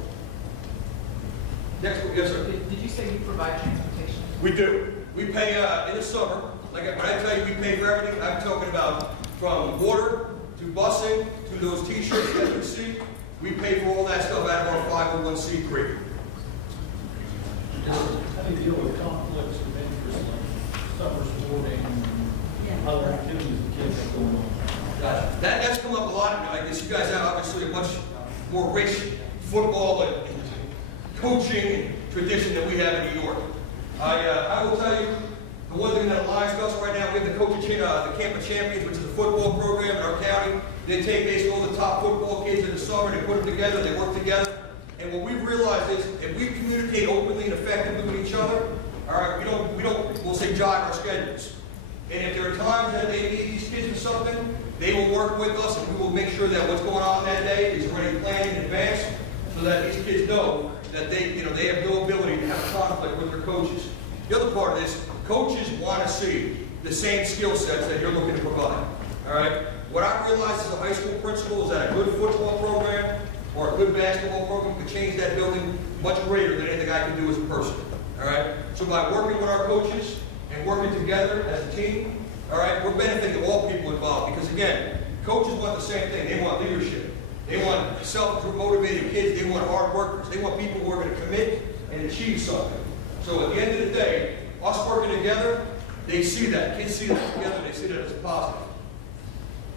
Next one, yes, sir. Did you say you provide transportation? We do. We pay in the summer. Like when I tell you we pay for everything, I'm talking about from water to busing to those T-shirts that you see. We pay for all that stuff out of our 501c3. How do you deal with conflicts of interest, like summer sporting, other activities the kids have going on? That's come up a lot. I guess you guys have obviously a much more rich football and coaching and tradition than we have in New York. I will tell you, the one thing that aligns to us right now, we have the Camp of Champions, which is a football program in our county. They take basically all the top football kids in the summer, they put them together, they work together. And what we've realized is, if we communicate openly and effectively with each other, all right, we'll say jive our schedules. And if there are times that they need these kids for something, they will work with us, and we will make sure that what's going on that day is already planned in advance, so that these kids know that they have no ability to have conflict with their coaches. The other part of this, coaches want to see the same skill sets that you're looking to provide. All right. What I realized as a high school principal is that a good football program or a good basketball program could change that building much greater than anything I can do as a person. All right. So by working with our coaches and working together as a team, all right, we're benefiting all people involved. Because again, coaches want the same thing. They want leadership. They want self-motivated kids. They want hard workers. They want people who are going to commit and achieve something. So at the end of the day, us working together, they see that. Kids see that together, they see that as positive.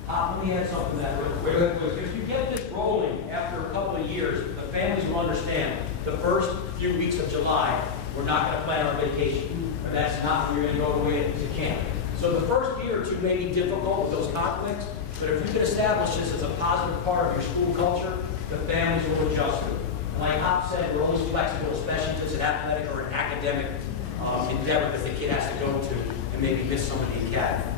Let me add something to that real quick. If you get this rolling after a couple of years, the families will understand the first few weeks of July, we're not going to plan our vacation. Or that's not, we're going to go away to camp. So the first year or two may be difficult with those conflicts, but if you can establish this as a positive part of your school culture, the families will adjust to it. And like Hop said, we're always flexible, especially if it's an athletic or an academic endeavor that the kid has to go to and maybe miss some of the academy.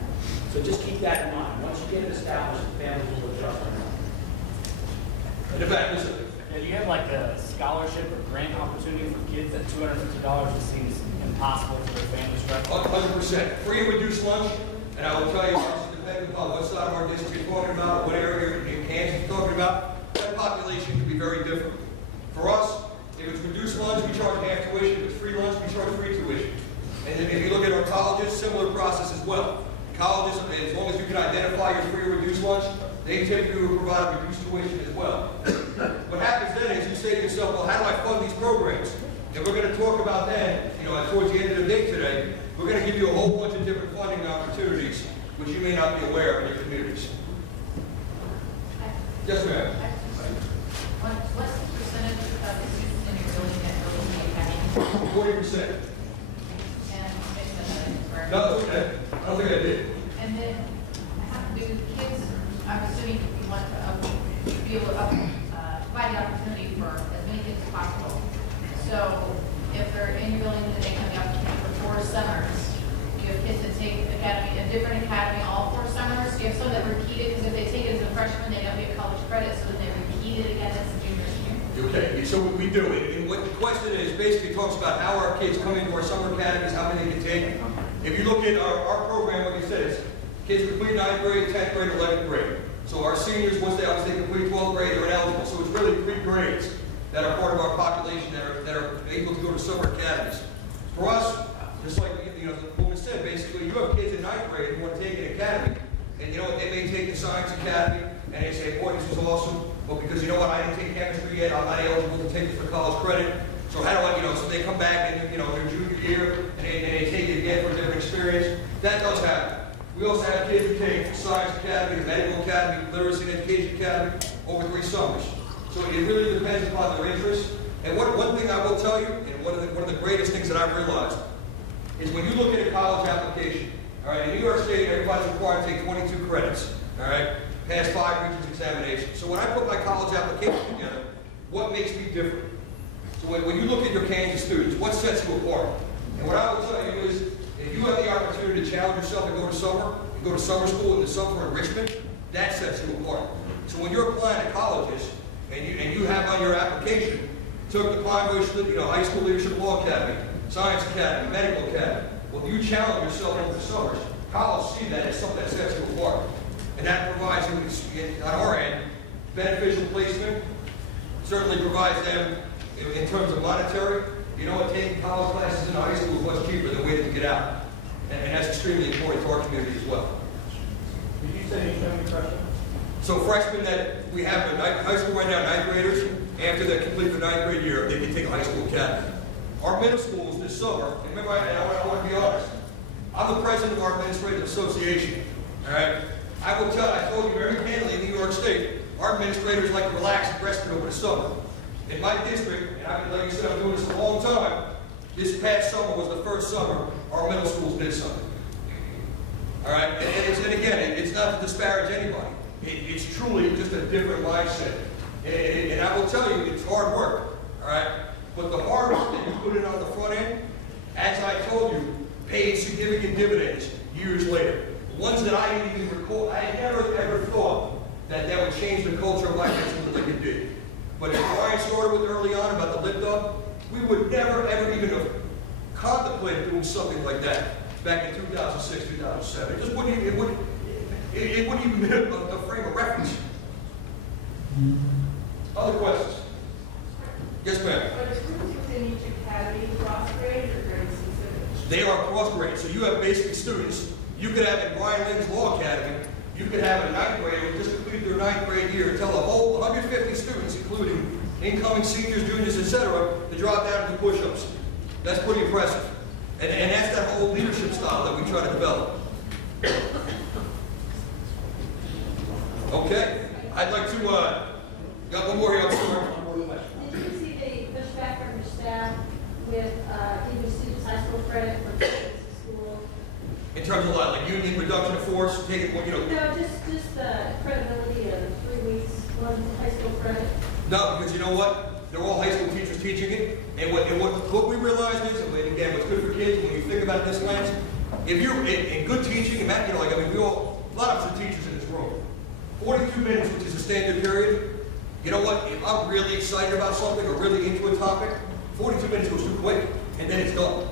So just keep that in mind. Once you get it established, the families will adjust to it. In the back, listen. Yeah, do you have like a scholarship or grant opportunity for kids at $250 just seems impossible for their families, right? 100%. Free and reduced lunch, and I will tell you, obviously, depending upon what side of our district you're talking about, what area in Kansas you're talking about, that population can be very different. For us, if it's reduced lunch, we charge half tuition. If it's free lunch, we charge free tuition. And then if you look at our colleges, similar process as well. Colleges, as long as you can identify your free or reduced lunch, they typically will provide reduced tuition as well. What happens then is you say to yourself, well, how do I fund these programs? And we're going to talk about then, towards the end of the day today, we're going to give you a whole bunch of different funding opportunities, which you may not be aware of in your communities. Yes, ma'am. What's the percentage of the students in your building that go to the academy? 40%. And make that No, okay. I don't think I did. And then, do kids, I'm assuming you want to be able to provide the opportunity for as many kids as possible. So if they're in your building and they come up for 4 summers, do you have kids that take a different academy all 4 summers? Do you have some that repeat it? Because if they take it as a freshman, they don't get college credit, so then they repeat it again as a junior year. Okay, so we do it. And what the question is, basically talks about how our kids come into our summer academies, how many they can take. If you look at our program, like I said, it's kids complete 9th grade, 10th grade, 11th grade. So our seniors, once they obviously complete 12th grade, they're eligible. So it's really 3 grades that are part of our population that are able to go to summer academies. For us, just like the woman said, basically, you have kids in 9th grade who want to take an academy, and you know what, they may take the science academy, and they say, boy, this is awesome, but because you know what, I didn't take chemistry yet, I'm not eligible to take it for college credit. So how do I, so they come back in, their junior year, and they take it again for a different experience. That does happen. We also have kids who take Science Academy, the Medical Academy, Literacy and Education Academy over 3 summers. So it really depends upon their interests. And one thing I will tell you, and one of the greatest things that I've realized, is when you look at a college application, all right, in New York State, everybody's required to take 22 credits, all right, pass 5 Regents examinations. So when I put my college application together, what makes me different? So when you look at your Kansas students, what sets you apart? And what I will tell you is, if you have the opportunity to challenge yourself and go to summer school in the summer enrichment, that sets you apart. So when you're applying to colleges, and you have on your application, took the Pine Bush High School Leadership Law Academy, Science Academy, Medical Academy, well, you challenge yourself over the summers, college see that as something that sets you apart. And that provides you, on our end, beneficial placement, certainly provides them in terms of monetary. You know what, taking college classes in high school is much cheaper than waiting to get out. And that's extremely important to our community as well. Did you say you have any questions? So freshmen that we have in high school right now, 9th graders, after they complete their 9th grade year, they can take a high school academy. Our middle schools this summer, and remember, I want to be honest, I'm the president of our administrative association, all right? I told you very candidly in New York State, our administrators like to relax and rest over the summer. In my district, and like you said, I'm doing this a long time, this past summer was the first summer our middle schools did something. All right, and again, it's not to disparage anybody. It's truly just a different mindset. And I will tell you, it's hard work, all right? But the hard work that you put in on the front end, as I told you, paid significant dividends years later. The ones that I didn't even recall, I never ever thought that would change the culture of my business like it did. But if Brian started with early on about the lift up, we would never ever even have contemplated doing something like that back in 2006, 2007. It just wouldn't even, it wouldn't even be a frame of reference. Other questions? Yes, ma'am. But are students within each academy cross-grade or grade specific? They are cross-grade. So you have basic students. You could have in Brian Lynn's Law Academy, you could have a 9th grader who just completed their 9th grade year and tell a whole 150 students, including incoming seniors, juniors, etc., to drop down and do push-ups. That's pretty impressive. And that's that whole leadership style that we try to develop. Okay, I'd like to, got one more here, I'm sorry. Did you see the pushback from your staff with giving students high school credit for trips to school? In terms of like union reduction of force, taking, you know. No, just the credibility of 3 weeks, one high school credit. No, because you know what? They're all high school teachers teaching it. And what we realize is, and again, what's good for kids, when you think about it this lens, if you're in good teaching, and that, you know, like, I mean, a lot of us are teachers in this room. 42 minutes, which is a standard period, you know what? If I'm really excited about something or really into a topic, 42 minutes goes too quick, and then it's done.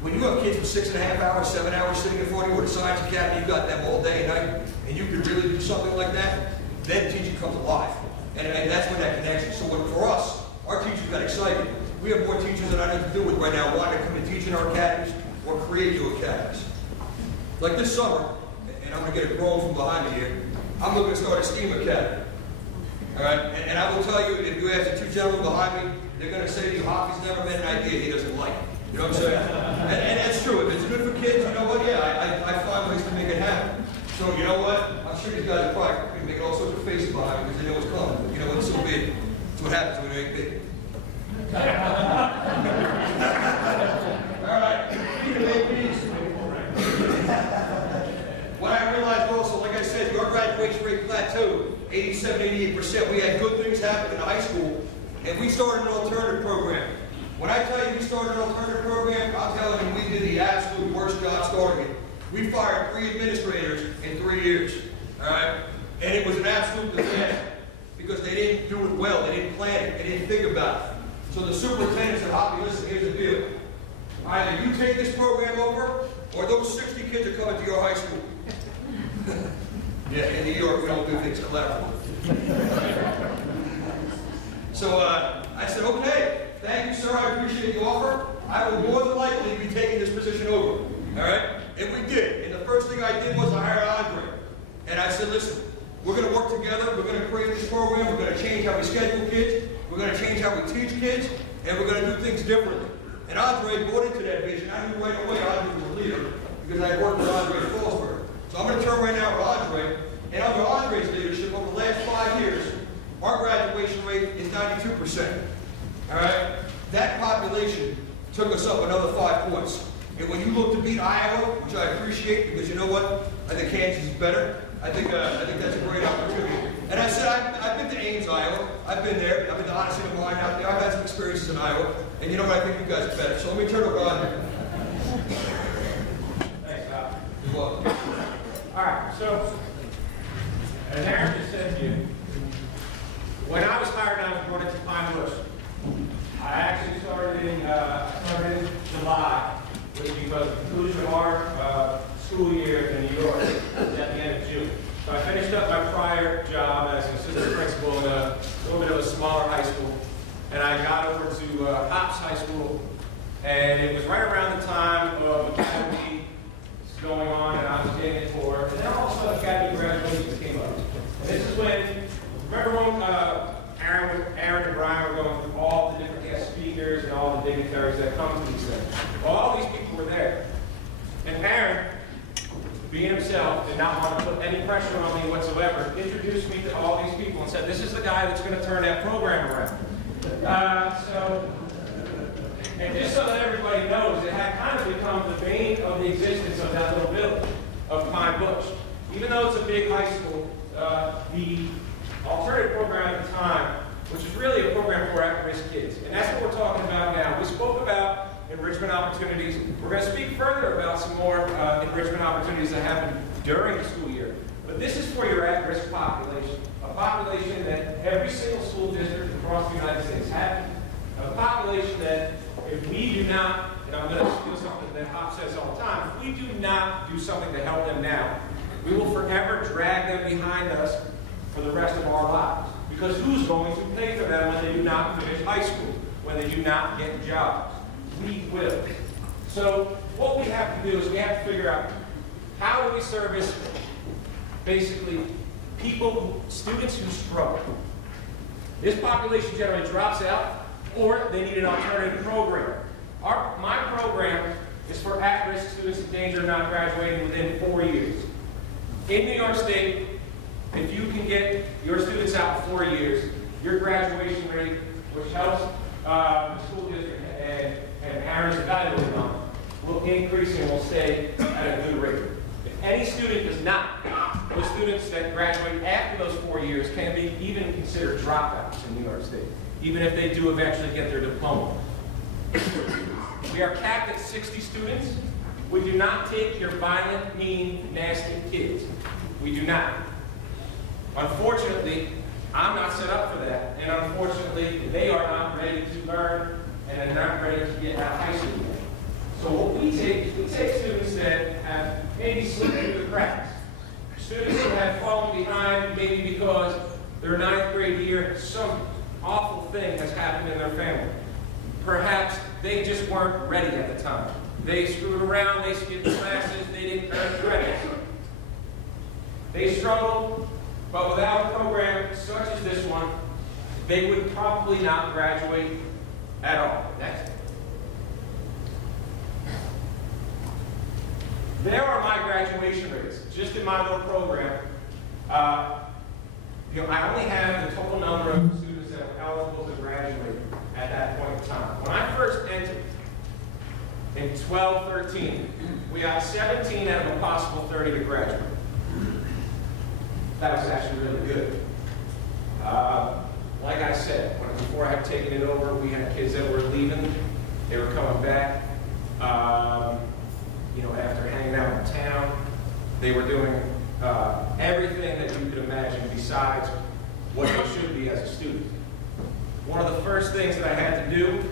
When you have kids for 6.5 hours, 7 hours sitting in front of you with a science academy, you've got them all day and night, and you can really do something like that, then teaching comes alive. And that's where that connection. So for us, our teachers got excited. We have more teachers than I know to do with right now wanting to come and teach in our academies or create new academies. Like this summer, and I'm going to get a groan from behind me here, I'm looking to start a STEAM academy. All right? And I will tell you, if you ask the two gentlemen behind me, they're going to say to you, Hoppy's never met an idea he doesn't like. You know what I'm saying? And that's true. If it's good for kids, you know what? Yeah, I find ways to make it happen. So you know what? I'm sure these guys are probably making all sorts of faces behind me because they know what's coming. But you know what? So be it. That's what happens when you ain't big. All right. Speaking of APs, what I realized also, like I said, our graduation rate plateaued, 87, 88%. We had good things happen in high school, and we started an alternative program. When I tell you we started an alternative program, I'll tell you we did the absolute worst job starting it. We fired 3 administrators in 3 years, all right? And it was an absolute disaster because they didn't do it well. They didn't plan it. They didn't think about it. So the superintendent said, Hoppy, listen, here's the deal. Either you take this program over, or those 60 kids are coming to your high school. Yeah, in New York, we don't do things collaboratively. So I said, okay, thank you, sir. I appreciate the offer. I will more than likely be taking this position over. All right? And we did. And the first thing I did was I hired Andre. And I said, listen, we're going to work together. We're going to create this program. We're going to change how we schedule kids. We're going to change how we teach kids. And we're going to do things differently. And Andre bought into that vision. I knew right away Andre was a leader because I worked with Andre at Fallsburg. So I'm going to turn right now to Andre. And under Andre's leadership over the last 5 years, our graduation rate is 92%. All right? That population took us up another 5 points. And when you look to beat Iowa, which I appreciate because you know what? I think Kansas is better. I think that's a great opportunity. And I said, I've been to Ames, Iowa. I've been there. I've been to Odyssey of Mine out there. I've had some experiences in Iowa. And you know what? I think you guys are better. So let me turn it over to Andre. Thanks, Bob. You're welcome. All right, so, as Aaron just said to you, when I was hired, I was brought into Pine Bush. I actually started in July, which was the conclusion of our school year in New York at the end of June. So I finished up my prior job as an assistant principal in a little bit of a smaller high school, and I got over to Hops High School, and it was right around the time of Academy going on, and I was in it for, and then all of a sudden Academy graduations came up. And this is when, remember when Aaron and Brian were going through all the different guest speakers and all the dignitaries that come to these things. Well, all these people were there. And Aaron, being himself, did not want to put any pressure on me whatsoever, introduced me to all these people and said, this is the guy that's going to turn that program around. And just so that everybody knows, it had kind of become the bane of the existence of that little village of Pine Bush. Even though it's a big high school, the alternative program at the time, which is really a program for at-risk kids. And that's what we're talking about now. We spoke about enrichment opportunities. We're going to speak further about some more enrichment opportunities that happen during the school year. But this is for your at-risk population, a population that every single school district across the United States has, a population that if we do not, and I'm going to steal something that Hop says all the time, if we do not do something to help them now, we will forever drag them behind us for the rest of our lives. Because who's going to pay for them when they do not finish high school, when they do not get jobs? We will. So what we have to do is we have to figure out how do we service basically students who struggle. This population generally drops out, or they need an alternative program. My program is for at-risk students in danger of not graduating within 4 years. In New York State, if you can get your students out in 4 years, your graduation rate, which helps the school district and parents evaluate them, will increase and will stay at a good rate. If any student does not, those students that graduate after those 4 years can be even considered dropouts in New York State, even if they do eventually get their diploma. We are capped at 60 students. We do not take your violent, mean, nasty kids. We do not. Unfortunately, I'm not set up for that, and unfortunately, they are not ready to learn and are not ready to get out of high school yet. So what we take is we take students that have maybe slipped through the cracks, students who have fallen behind maybe because their 9th grade year, some awful thing has happened in their family. Perhaps they just weren't ready at the time. They screwed around, they skipped classes, they didn't earn credits. They struggled, but without a program such as this one, they would probably not graduate at all. Next. There are my graduation rates, just in my little program. I only have the total number of students that were eligible to graduate at that point in time. When I first entered in 12-13, we got 17 out of a possible 30 to graduate. That was actually really good. Like I said, before I had taken it over, we had kids that were leaving. They were coming back. After hanging out in town, they were doing everything that you could imagine besides what they should be as a student. One of the first things that I had to do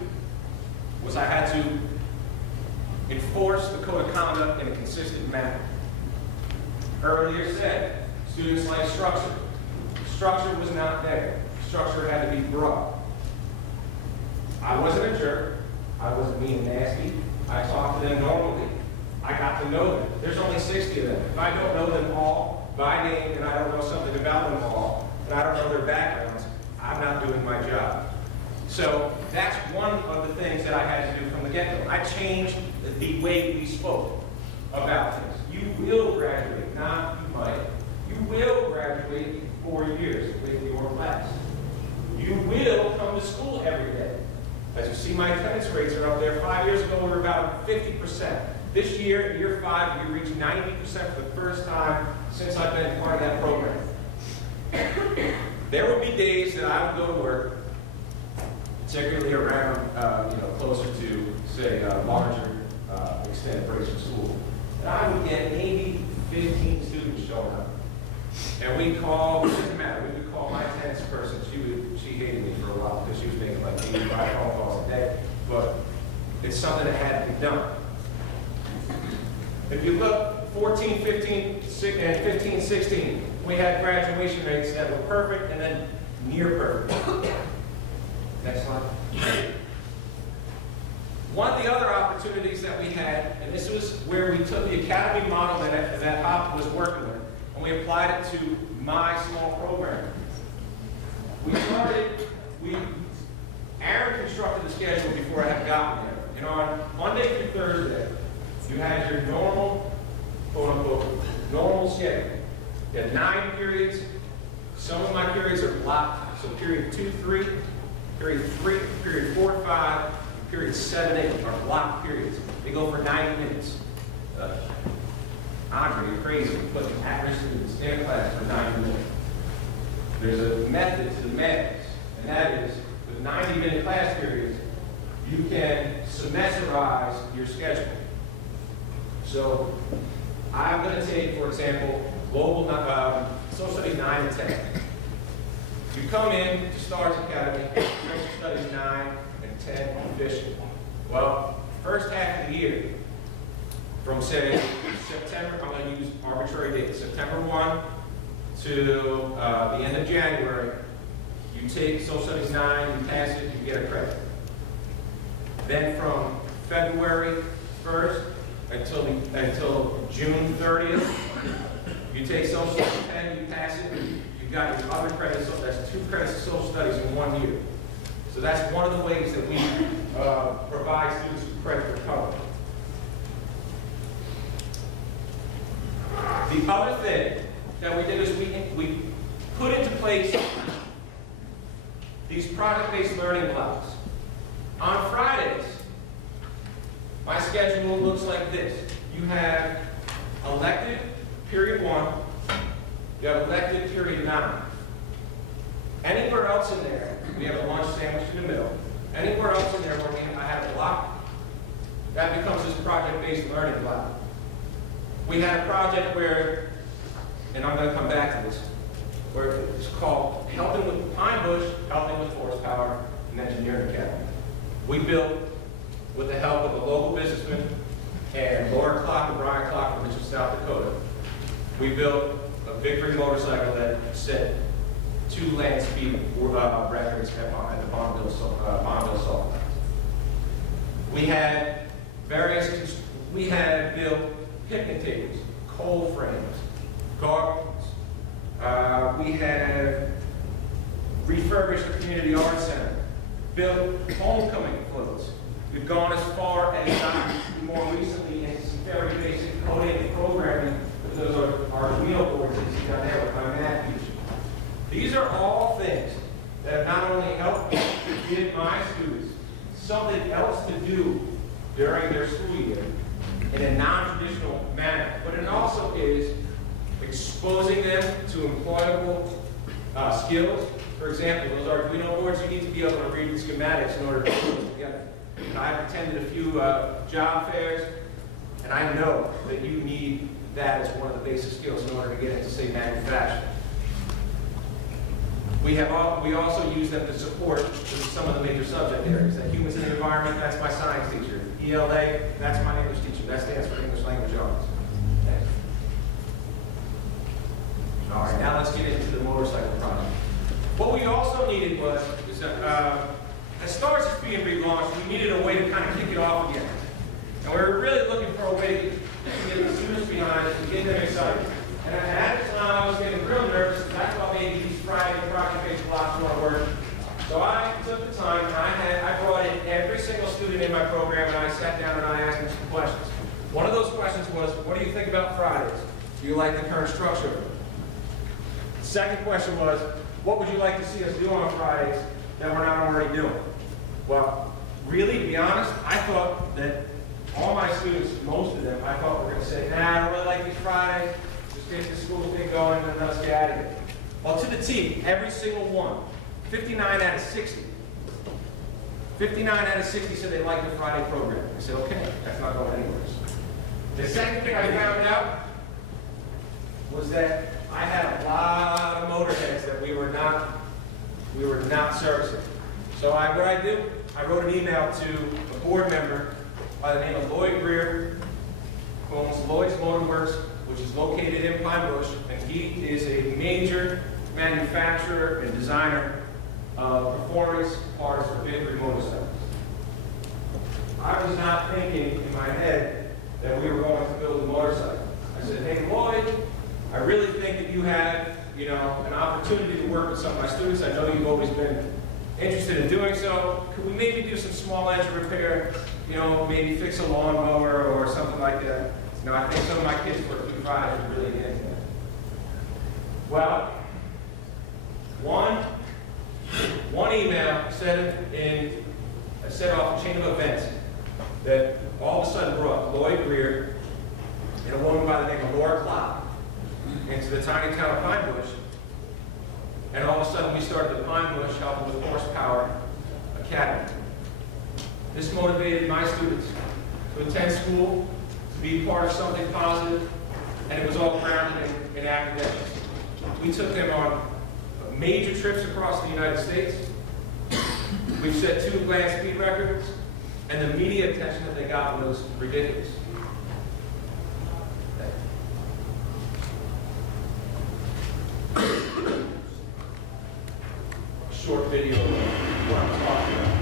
was I had to enforce the code of conduct in a consistent manner. Earlier said, students like structure. Structure was not there. Structure had to be brought. I wasn't a jerk. I wasn't mean and nasty. I talked to them normally. I got to know them. There's only 60 of them. If I don't know them all by name and I don't know something about them all, and I don't know their backgrounds, I'm not doing my job. So that's one of the things that I had to do from the get-go. I changed the way we spoke about things. You will graduate, not you might. You will graduate in 4 years with your class. You will come to school every day. As you see, my attendance rates are up there. 5 years ago, we were about 50%. This year, year 5, we reached 90% for the first time since I've been part of that program. There would be days that I would go to work, particularly around, closer to, say, larger extended breaks from school, and I would get maybe 15 students showing up. And we'd call, it doesn't matter, we would call my attendance person. She hated me for a while because she was making like 85 phone calls a day, but it's something that had to be done. If you look, 14, 15, and 15, 16, we had graduation rates that were perfect and then near perfect. Next slide. One of the other opportunities that we had, and this was where we took the Academy model that Hop was working with, and we applied it to my small program. Aaron constructed the schedule before I had gotten there. And on Monday through Thursday, you had your normal, quote unquote, normal schedule. You had 9 periods. Some of my periods are blocked. So period 2, 3, period 3, period 4, 5, and period 7, 8 are blocked periods. They go for 90 minutes. Andre, you're crazy. Put at-risk students in class for 90 minutes. There's a method to the madness, and that is with 90-minute class periods, you can semesterize your schedule. So I'm going to take, for example, global social studies 9 and 10. You come in to Stars Academy, social studies 9 and 10 efficient. Well, first half of the year, from say September, I'm going to use arbitrary dates, September 1 to the end of January, you take social studies 9, you pass it, you get a credit. Then from February 1st until June 30th, you take social studies 10, you pass it, you've got your other credits, so that's 2 credits of social studies in 1 year. So that's one of the ways that we provide students with credit recovery. The other thing that we did is we put into place these project-based learning blocks. On Fridays, my schedule looks like this. You have elective period 1, you have elective period 9. Anywhere else in there, we have a lunch sandwich in the middle. Anywhere else in there where I have a block, that becomes this project-based learning block. We had a project where, and I'm going to come back to this, where it's called Helping with Pine Bush, Helping with Horsepower, and Engineering Academy. We built, with the help of a local businessman and Laura Clark and Brian Clark from South Dakota, we built a victory motorcycle that set 2 land speed records at the Bonneville Salt Flats. We had built picnic tables, cold frames, gardens. We have refurbished the community arts center, built homecoming floats. We've gone as far as more recently into some very basic coding and programming. Those are our Arduino boards that you see down there with my math teacher. These are all things that have not only helped me to give my students something else to do during their school year in a non-traditional manner, but it also is exposing them to employable skills. For example, those Arduino boards, you need to be able to read the schematics in order to put them together. And I've attended a few job fairs, and I know that you need that as one of the basic skills in order to get into, say, manufacturing. We also use them to support some of the major subject areas. That humans and the environment, that's my science teacher. ELA, that's my English teacher. That stands for English Language Arts. Okay. All right, now let's get into the motorcycle project. What we also needed was, as Stars is being relaunched, we needed a way to kind of kick it off again. And we were really looking for a way to get the students behind it and get them excited. And at the time, I was getting real nervous because I thought maybe these Friday project-based blocks weren't working. So I took the time and I brought in every single student in my program and I sat down and I asked them some questions. One of those questions was, what do you think about Fridays? Do you like the current structure? The second question was, what would you like to see us do on Fridays that we're not already doing? Well, really, to be honest, I thought that all my students, most of them, I thought were going to say, nah, I don't really like these Fridays. Just get the school thing going and then let's get out of here. Well, to the T, every single one, 59 out of 60. 59 out of 60 said they liked the Friday program. I said, okay, that's not going anywhere. The second thing I found out was that I had a lot of motorheads that we were not servicing. So what I do, I wrote an email to a board member by the name of Lloyd Greer, who owns Lloyd's Motor Works, which is located in Pine Bush, and he is a major manufacturer and designer of performance parts for victory motorcycles. I was not thinking in my head that we were going to build a motorcycle. I said, hey Lloyd, I really think that you have, an opportunity to work with some of my students. I know you've always been interested in doing so. Could we maybe do some small engine repair? Maybe fix a lawnmower or something like that. I think some of my kids for a few Fridays would really get into that. Well, one email set off a chain of events that all of a sudden brought Lloyd Greer and a woman by the name of Laura Clark into the tiny town of Pine Bush. And all of a sudden we started the Pine Bush Helping with Horsepower Academy. This motivated my students to attend school, to be part of something positive, and it was all grounded in academics. We took them on major trips across the United States. We've set 2 land speed records, and the media attention that they got was ridiculous. Short video of what I'm talking about.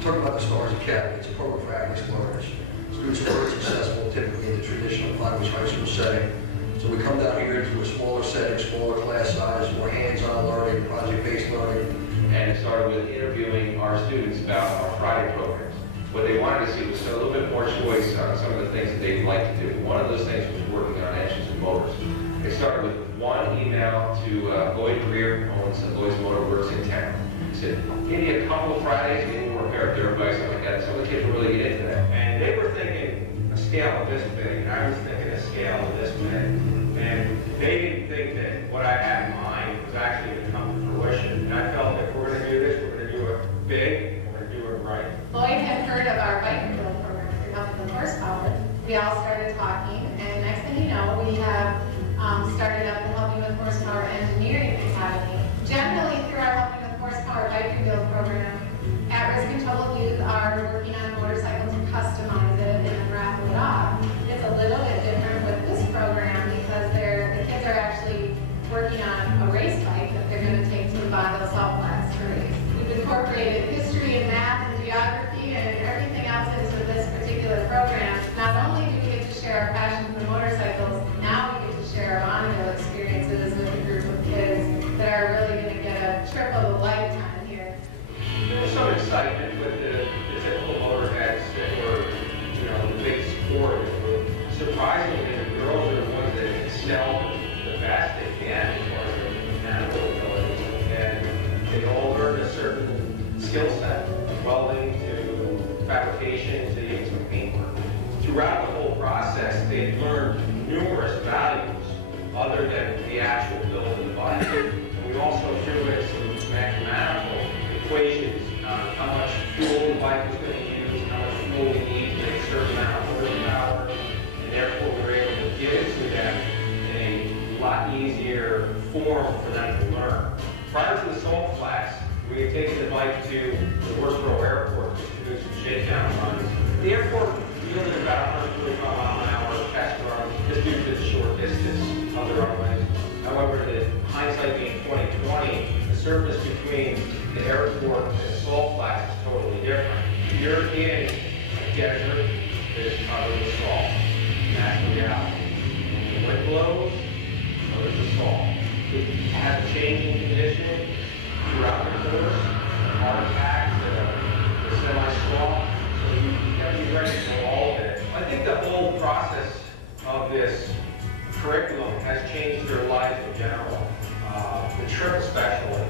Talking about the Stars Academy, it's a program for academic learners. Students are very successful typically in the traditional Pine Bush High School setting. So we come down here to a smaller setting, smaller class size, more hands-on learning, project-based learning, And it started with interviewing our students about our Friday programs. What they wanted to see was a little bit more choice on some of the things that they'd like to do. One of those things was working on engines and motors. It started with one email to Lloyd Greer, owns Lloyd's Motor Works in town. He said, maybe a couple of Fridays, maybe we'll repair a dirt bike, something like that. Some of the kids will really get into that. And they were thinking a scale of this big, and I was thinking a scale of this big. And they didn't think that what I had in mind was actually going to come to fruition. And I felt that if we're going to do this, we're going to do it big, and we're going to do it right. Lloyd had heard of our bike and build program through Helping with Horsepower. We all started talking, and next thing you know, we have started up the Helping with Horsepower Engineering Academy. Generally, through our Helping with Horsepower bike and build program, at-risk and troubled youth are working on a motorcycle to customize it and then raffle it off. It's a little bit different with this program because the kids are actually working on a race bike that they're going to take to the Bonneville Salt Flats to race. We've incorporated history and math and geography and everything else into this particular program. Not only do we get to share our passion for motorcycles, now we get to share our Bonneville experiences with a group of kids that are really going to get a trip of a lifetime here. There was some excitement with the typical motorheads that were, the big supporters. Surprisingly, the girls are the ones that excel the best they can as far as their mechanical ability. And they all learn a certain skill set, from welding to fabrication to even some paintwork. Throughout the whole process, they've learned numerous values other than the actual build of the bike. And we also threw in some mathematical equations on how much fuel the bike was going to use, how much fuel we need to make a certain amount of horsepower, and therefore we were able to give it to them in a lot easier form for them to learn. Prior to the Salt Flats, we had taken the bike to the Worcester Airport to do some shakedown runs. The airport yielded about 145 mile an hour test run just due to the short distance of the runways. However, the hindsight being 2020, the surface between the airport and the Salt Flats is totally different. You're in a desert that is covered with salt. And that's the reality. When the wind blows, so does the salt. It has a changing condition throughout the course, hard packed, the semi-soft, so you have to be ready for all of it. I think the whole process of this curriculum has changed their lives in general. The trip especially.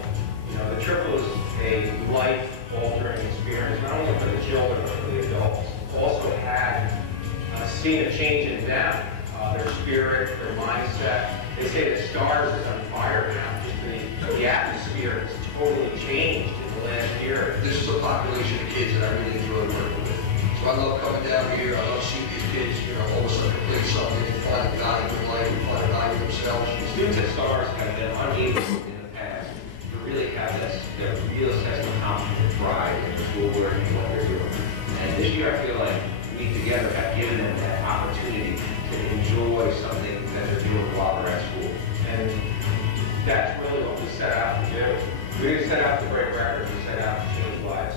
The trip was a life-altering experience, not only for the children, but for the adults. Also had seen a change in them, their spirit, their mindset. They say the stars is on fire now. Just the atmosphere has totally changed in the last year. This is a population of kids that I really enjoy working with. So I love coming down here, I love seeing these kids, all of a sudden complete something, and find a value in life, and find a value in themselves. Students at STARS have been unable in the past to really have this real sense of confidence and pride in their schoolwork and what they're doing. And this year, I feel like we together have given them that opportunity to enjoy something that they're doing while they're at school. And that's really what we set out to do. We didn't set out to break records, we set out to change lives.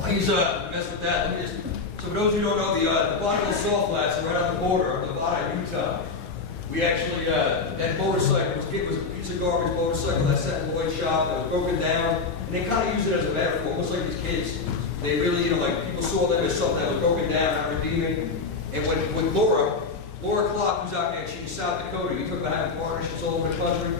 Please mess with that. Let me just, so for those who don't know, the Bonneville Salt Flats are right on the border of Nevada, Utah. We actually, that motorcycle was a piece of garbage motorcycle that sat in Lloyd's shop that was broken down, and they kind of use it as a metaphor, almost like these kids. They really, like people saw them as something that was broken down, not redeeming. And with Laura Clark, who's out there, she's in South Dakota. We took about having partnerships all over the country.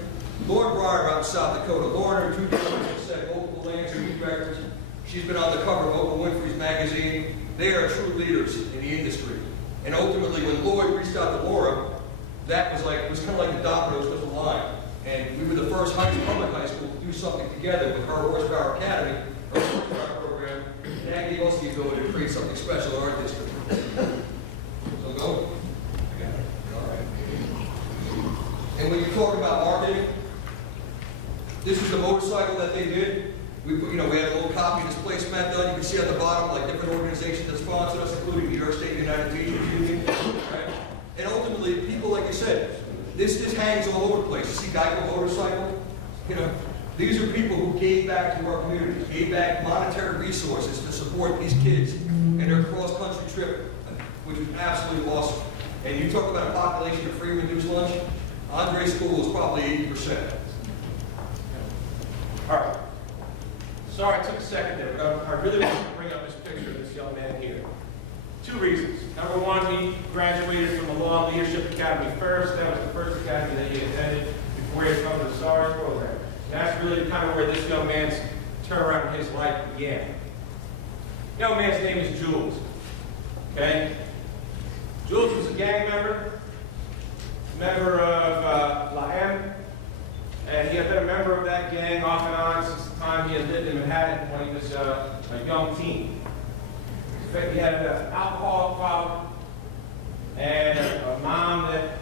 Lauren Breyer out in South Dakota. Lauren and her 2 daughters have set multiple lands and records. She's been on the cover of Oprah Winfrey's magazine. They are true leaders in the industry. And ultimately, when Lloyd reached out to Laura, that was like, it was kind of like the dominoes was the line. And we were the first public high school to do something together with her Horsepower Academy, her horsepower program, and that gave us the ability to create something special in our district. So go. I got it. All right. And when you talk about marketing, this is the motorcycle that they did. We had a little copy displacement done. You can see at the bottom, like different organizations that sponsored us, including New York State United Teachers Union. Right? And ultimately, people, like you said, this just hangs all over the place. You see Geico motorcycle? You know, these are people who gave back to our community, gave back monetary resources to support these kids in their cross-country trip, which was absolutely awesome. And you talk about a population of free and reduced lunch, Andre's school is probably 80%. All right. Sorry, I took a second there, but I really wanted to bring up this picture of this young man here. 2 reasons. Number one, he graduated from the Law and Leadership Academy first. That was the first academy that he attended before he had come to the STARS program. And that's really kind of where this young man's turnaround in his life began. The young man's name is Jules. Okay? Jules was a gang member of La M, and he had been a member of that gang off and on since the time he had lived in Manhattan when he was a young teen. In fact, he had an alcoholic father and a mom that,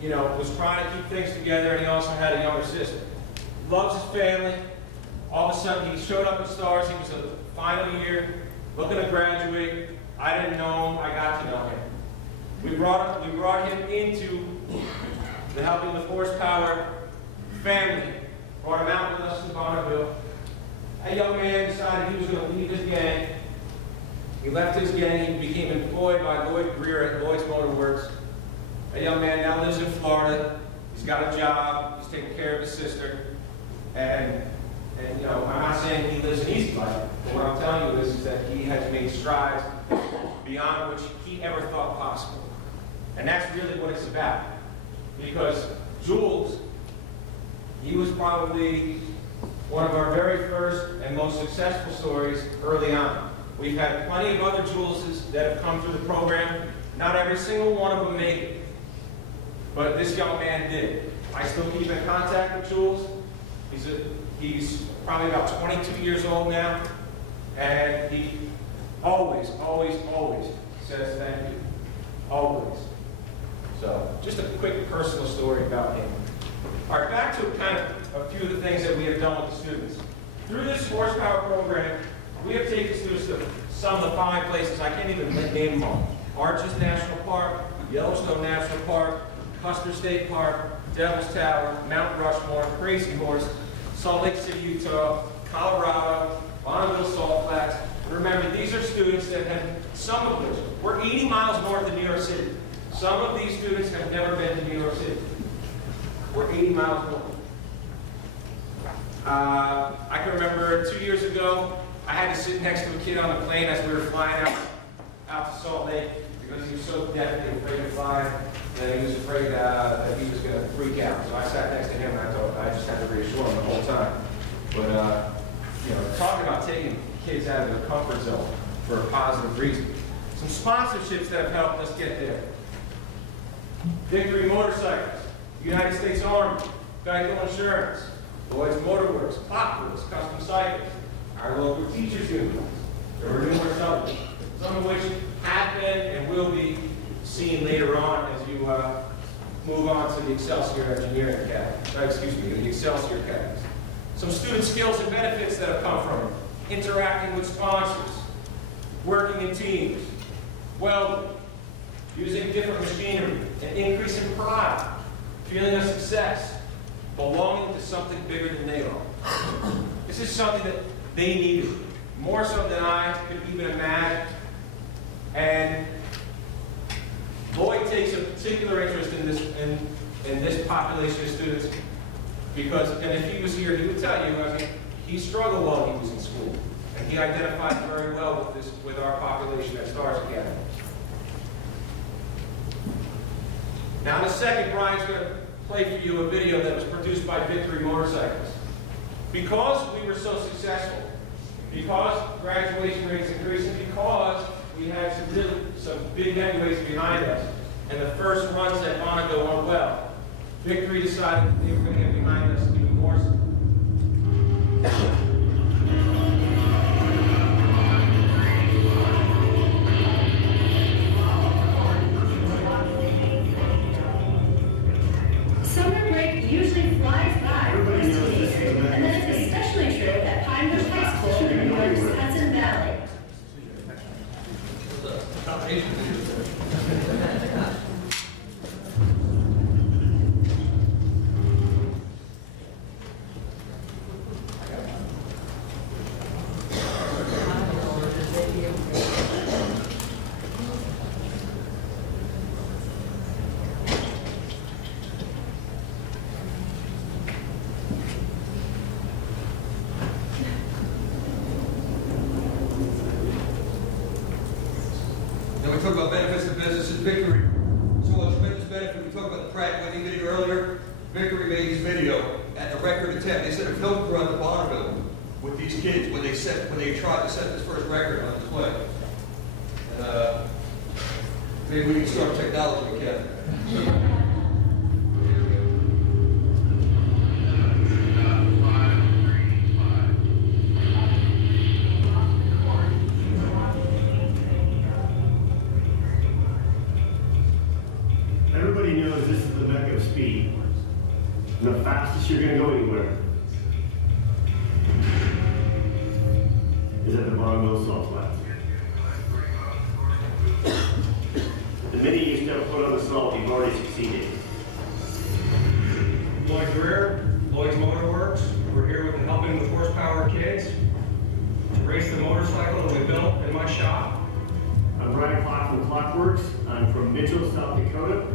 you know, was trying to keep things together, and he also had a younger sister. Loves his family. All of a sudden, he showed up at STARS. He was in the final year, looking to graduate. I didn't know him. I got to know him. We brought him into the Helping the Horsepower family. Brought him out with us to Bonneville. A young man decided he was going to leave his gang. He left his gang. He became employed by Lloyd Greer at Lloyd's Motor Works. A young man now lives in Florida. He's got a job. He's taking care of his sister. And you know, I'm not saying he lives an easy life, but what I'm telling you is that he has made strides beyond which he ever thought possible. And that's really what it's about. Because Jules, he was probably one of our very first and most successful stories early on. We've had plenty of other Juleses that have come through the program. Not every single one of them made it. But this young man did. I still keep in contact with Jules. He's probably about 22 years old now. And he always, always, always says thank you. Always. So, just a quick personal story about him. All right, back to kind of a few of the things that we have done with the students. Through this horsepower program, we have taken students to some of the fine places. I can't even name them all. Arches National Park, Yellowstone National Park, Custer State Park, Devil's Tower, Mount Rushmore, Crazy Horse, Salt Lake City, Utah, Colorado, Bonneville, Salt Flats. Remember, these are students that have, some of which, we're 80 miles north of New York City. Some of these students have never been to New York City. We're 80 miles north. I can remember 2 years ago, I had to sit next to a kid on the plane as we were flying out to Salt Lake because he was so deathly afraid to fly that he was afraid that he was going to freak out. So I sat next to him and I thought I just had to reassure him the whole time. But, you know, talking about taking kids out of their comfort zone for a positive reason. Some sponsorships that have helped us get there. Victory Motorcycles, United States Army, Geico Insurance, Lloyd's Motor Works, Populous, Custom Cycles, our local teachers unions. There were numerous others, some of which have been and will be seen later on as you move on to the Excelsior Engineering Academy, the Excelsior Academies. Some student skills and benefits that have come from it. Interacting with sponsors, working in teams, welding, using different machinery, an increase in pride, feeling of success, belonging to something bigger than they are. This is something that they needed, more so than I could even imagine. And Lloyd takes a particular interest in this population of students because, and if he was here, he would tell you, I mean, he struggled while he was in school. And he identified very well with our population at STARS Academy. Now in a second, Brian's going to play for you a video that was produced by Victory Motorcycles. Because we were so successful, because graduation rates increasing, because we had some big heavyweights behind us, and the first runs at Monaco went well, Victory decided that they were going to get behind us even more so. Summer break usually flies by for students, and then it's especially true at Pine Bush High School in New York's Hudson Valley. Victory. So a tremendous benefit. We talked about the Pratt Whitney video earlier. Victory made his video at a record attempt. They set a film crew out the Bonneville with these kids when they tried to set this first record on display. And maybe we can start technology again. Everybody knows this is the mecca of speed. And the fastest you're going to go anywhere is at the Bonneville Salt Flats. The minute you step foot on the salt, you've already succeeded. Lloyd Greer, Lloyd's Motor Works. We're here with the Helping with Horsepower kids to race the motorcycle that we built in my shop. I'm Brian Clark from Clockworks. I'm from Mitchell, South Dakota.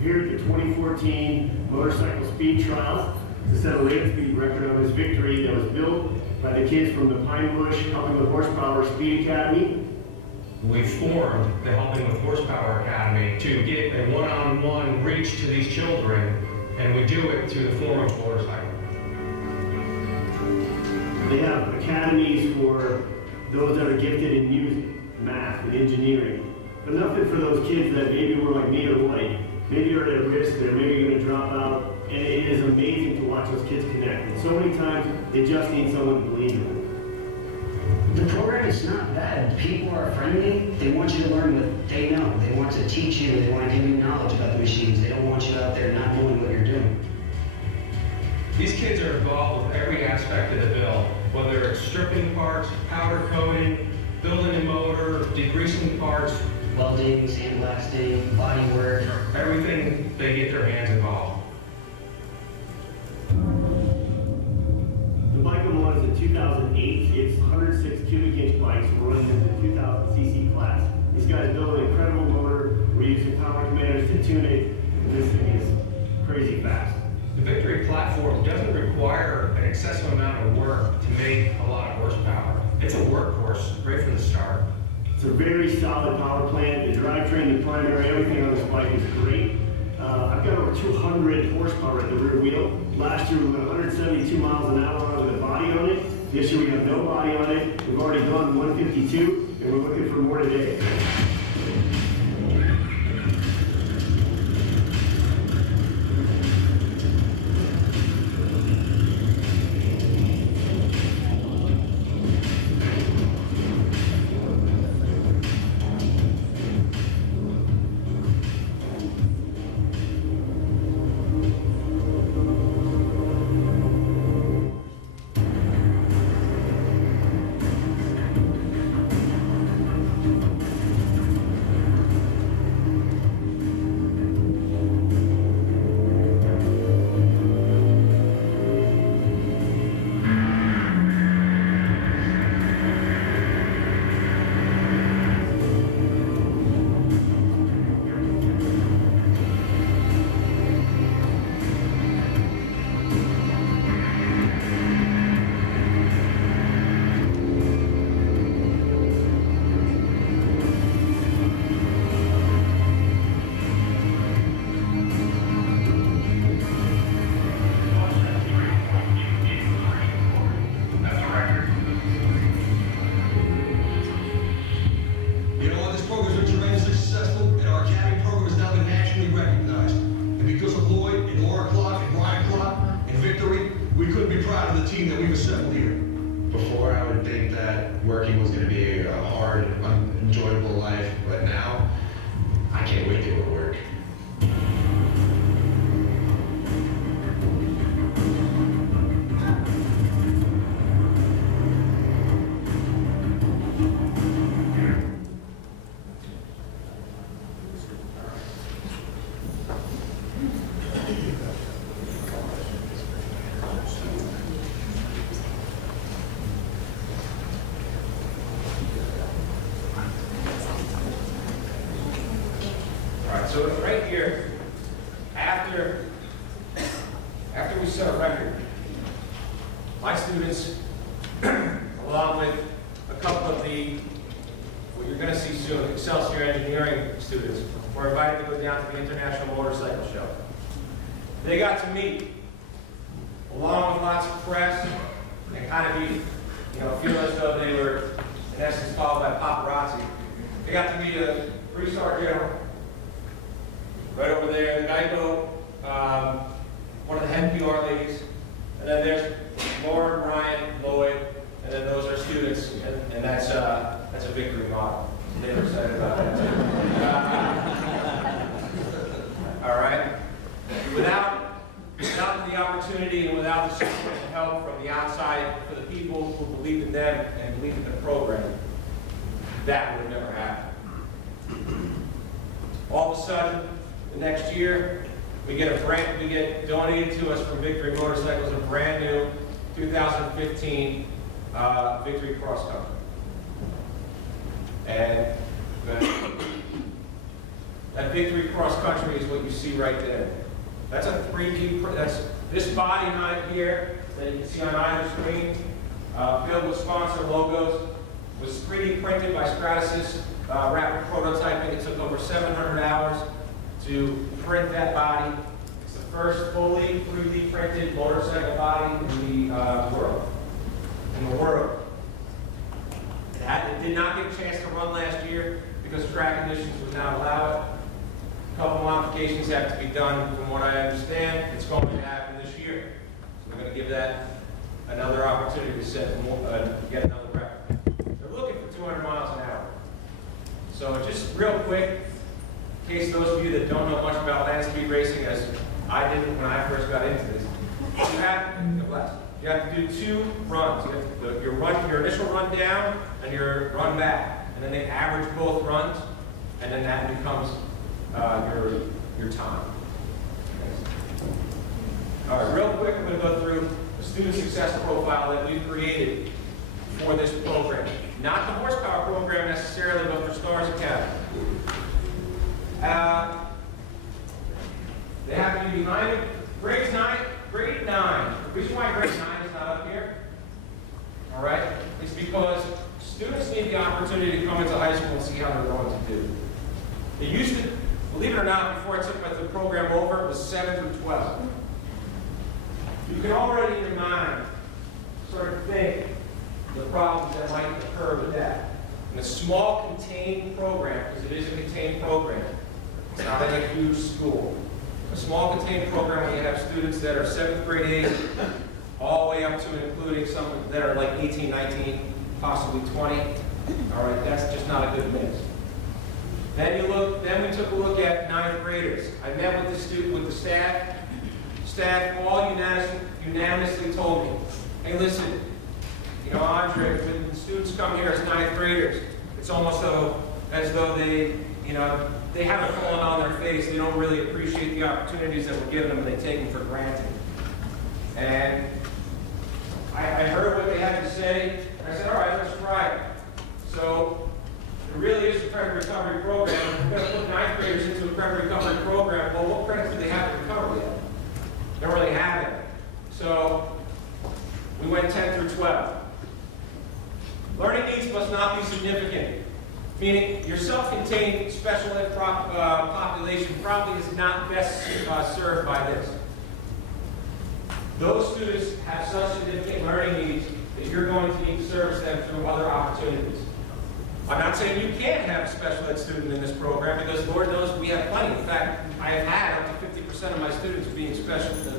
Here at the 2014 Motorcycle Speed Trials to set a land speed record on this Victory that was built by the kids from the Pine Bush Helping with Horsepower Speed Academy. We formed the Helping with Horsepower Academy to get a one-on-one reach to these children, and we do it through the form of motorcycle. They have academies for those that are gifted in music, math, and engineering. But nothing for those kids that maybe were like me or Lloyd. Maybe you're at risk, they're maybe going to drop out, and it is amazing to watch those kids connect. And so many times, they just need someone to believe in them. The program is not bad. People are friendly. They want you to learn what they know. They want to teach you. They want to give you knowledge about the machines. They don't want you out there not knowing what you're doing. These kids are involved with every aspect of the build, whether it's stripping parts, powder coating, building a motor, degreasing parts, Welding, sandblasting, body work. everything, they get their hands involved. The bike I'm on is a 2008. It's 106 cubic inch bikes. We're running in the 2000 cc class. These guys built an incredible motor. We're using power commanders to tune it. And this thing is crazy fast. The Victory platform doesn't require an excessive amount of work to make a lot of horsepower. It's a workhorse right from the start. It's a very solid power plant. The drivetrain, the primary, everything on this bike is great. I've got over 200 horsepower at the rear wheel. Last year we went 172 miles an hour with a body on it. This year we have no body on it. We've already gone 152, and we're looking for more today. team that we've assembled here. Before, I would think that working was going to be a hard, unenjoyable life, but now, I can't wait to go to work. So right here, after we set a record, my students, along with a couple of the what you're going to see soon, Excelsior engineering students, were invited to go down to the International Motorcycle Show. They got to meet, along with lots of press, and kind of be, feel as though they were, in essence, followed by paparazzi. They got to meet a three-star general, right over there, the Geico, one of the head PR ladies, and then there's Lauren, Ryan, Lloyd, and then those are students, and that's a victory model. They were excited about that too. All right. Without the opportunity and without the support and help from the outside for the people who believed in them and believed in the program, that would have never happened. All of a sudden, the next year, we get donated to us from Victory Motorcycles a brand new 2015 Victory Cross Country. And that Victory Cross Country is what you see right there. That's a 3D, that's this body right here that you can see on either screen, filled with sponsor logos, was 3D printed by Stratasys Rapid Prototyping. It took over 700 hours to print that body. It's the first fully 3D printed motorcycle body in the world. It did not get a chance to run last year because track conditions would not allow it. A couple modifications have to be done from what I understand. It's going to happen this year. So we're going to give that another opportunity to set get another record. They're looking for 200 miles an hour. So just real quick, in case those of you that don't know much about land speed racing, as I didn't when I first got into this, you have to do 2 runs. You have your initial run down and your run back, and then they average both runs, and then that becomes your time. All right, real quick, I'm going to go through the student success profile that we've created for this program. Not the horsepower program necessarily, but for Stars Academy. They have to be grade 9. The reason why grade 9 is not up here, all right, is because students need the opportunity to come into high school and see how they're going to do. They used to, believe it or not, before I took the program over, it was 7 through 12. You can already in your mind sort of think the problems that might occur with that. In a small contained program, because it is a contained program, it's not in a huge school. A small contained program where you have students that are 7th grade age, all the way up to and including some that are like 18, 19, possibly 20. All right, that's just not a good mix. Then we took a look at 9th graders. I met with the staff. Staff all unanimously told me, hey, listen, Andre, when the students come here as 9th graders, it's almost as though they haven't fallen on their face. They don't really appreciate the opportunities that we're giving them, and they take them for granted. And I heard what they had to say, and I said, all right, let's try it. So it really is a credit recovery program. If we're going to put 9th graders into a credit recovery program, well, what credits do they have to recover yet? They don't really have it. So we went 10 through 12. Learning needs must not be significant, meaning your self-contained special ed population probably is not best served by this. Those students have such significant learning needs that you're going to need to service them through other opportunities. I'm not saying you can't have a special ed student in this program, because Lord knows we have plenty. In fact, I have had up to 50% of my students being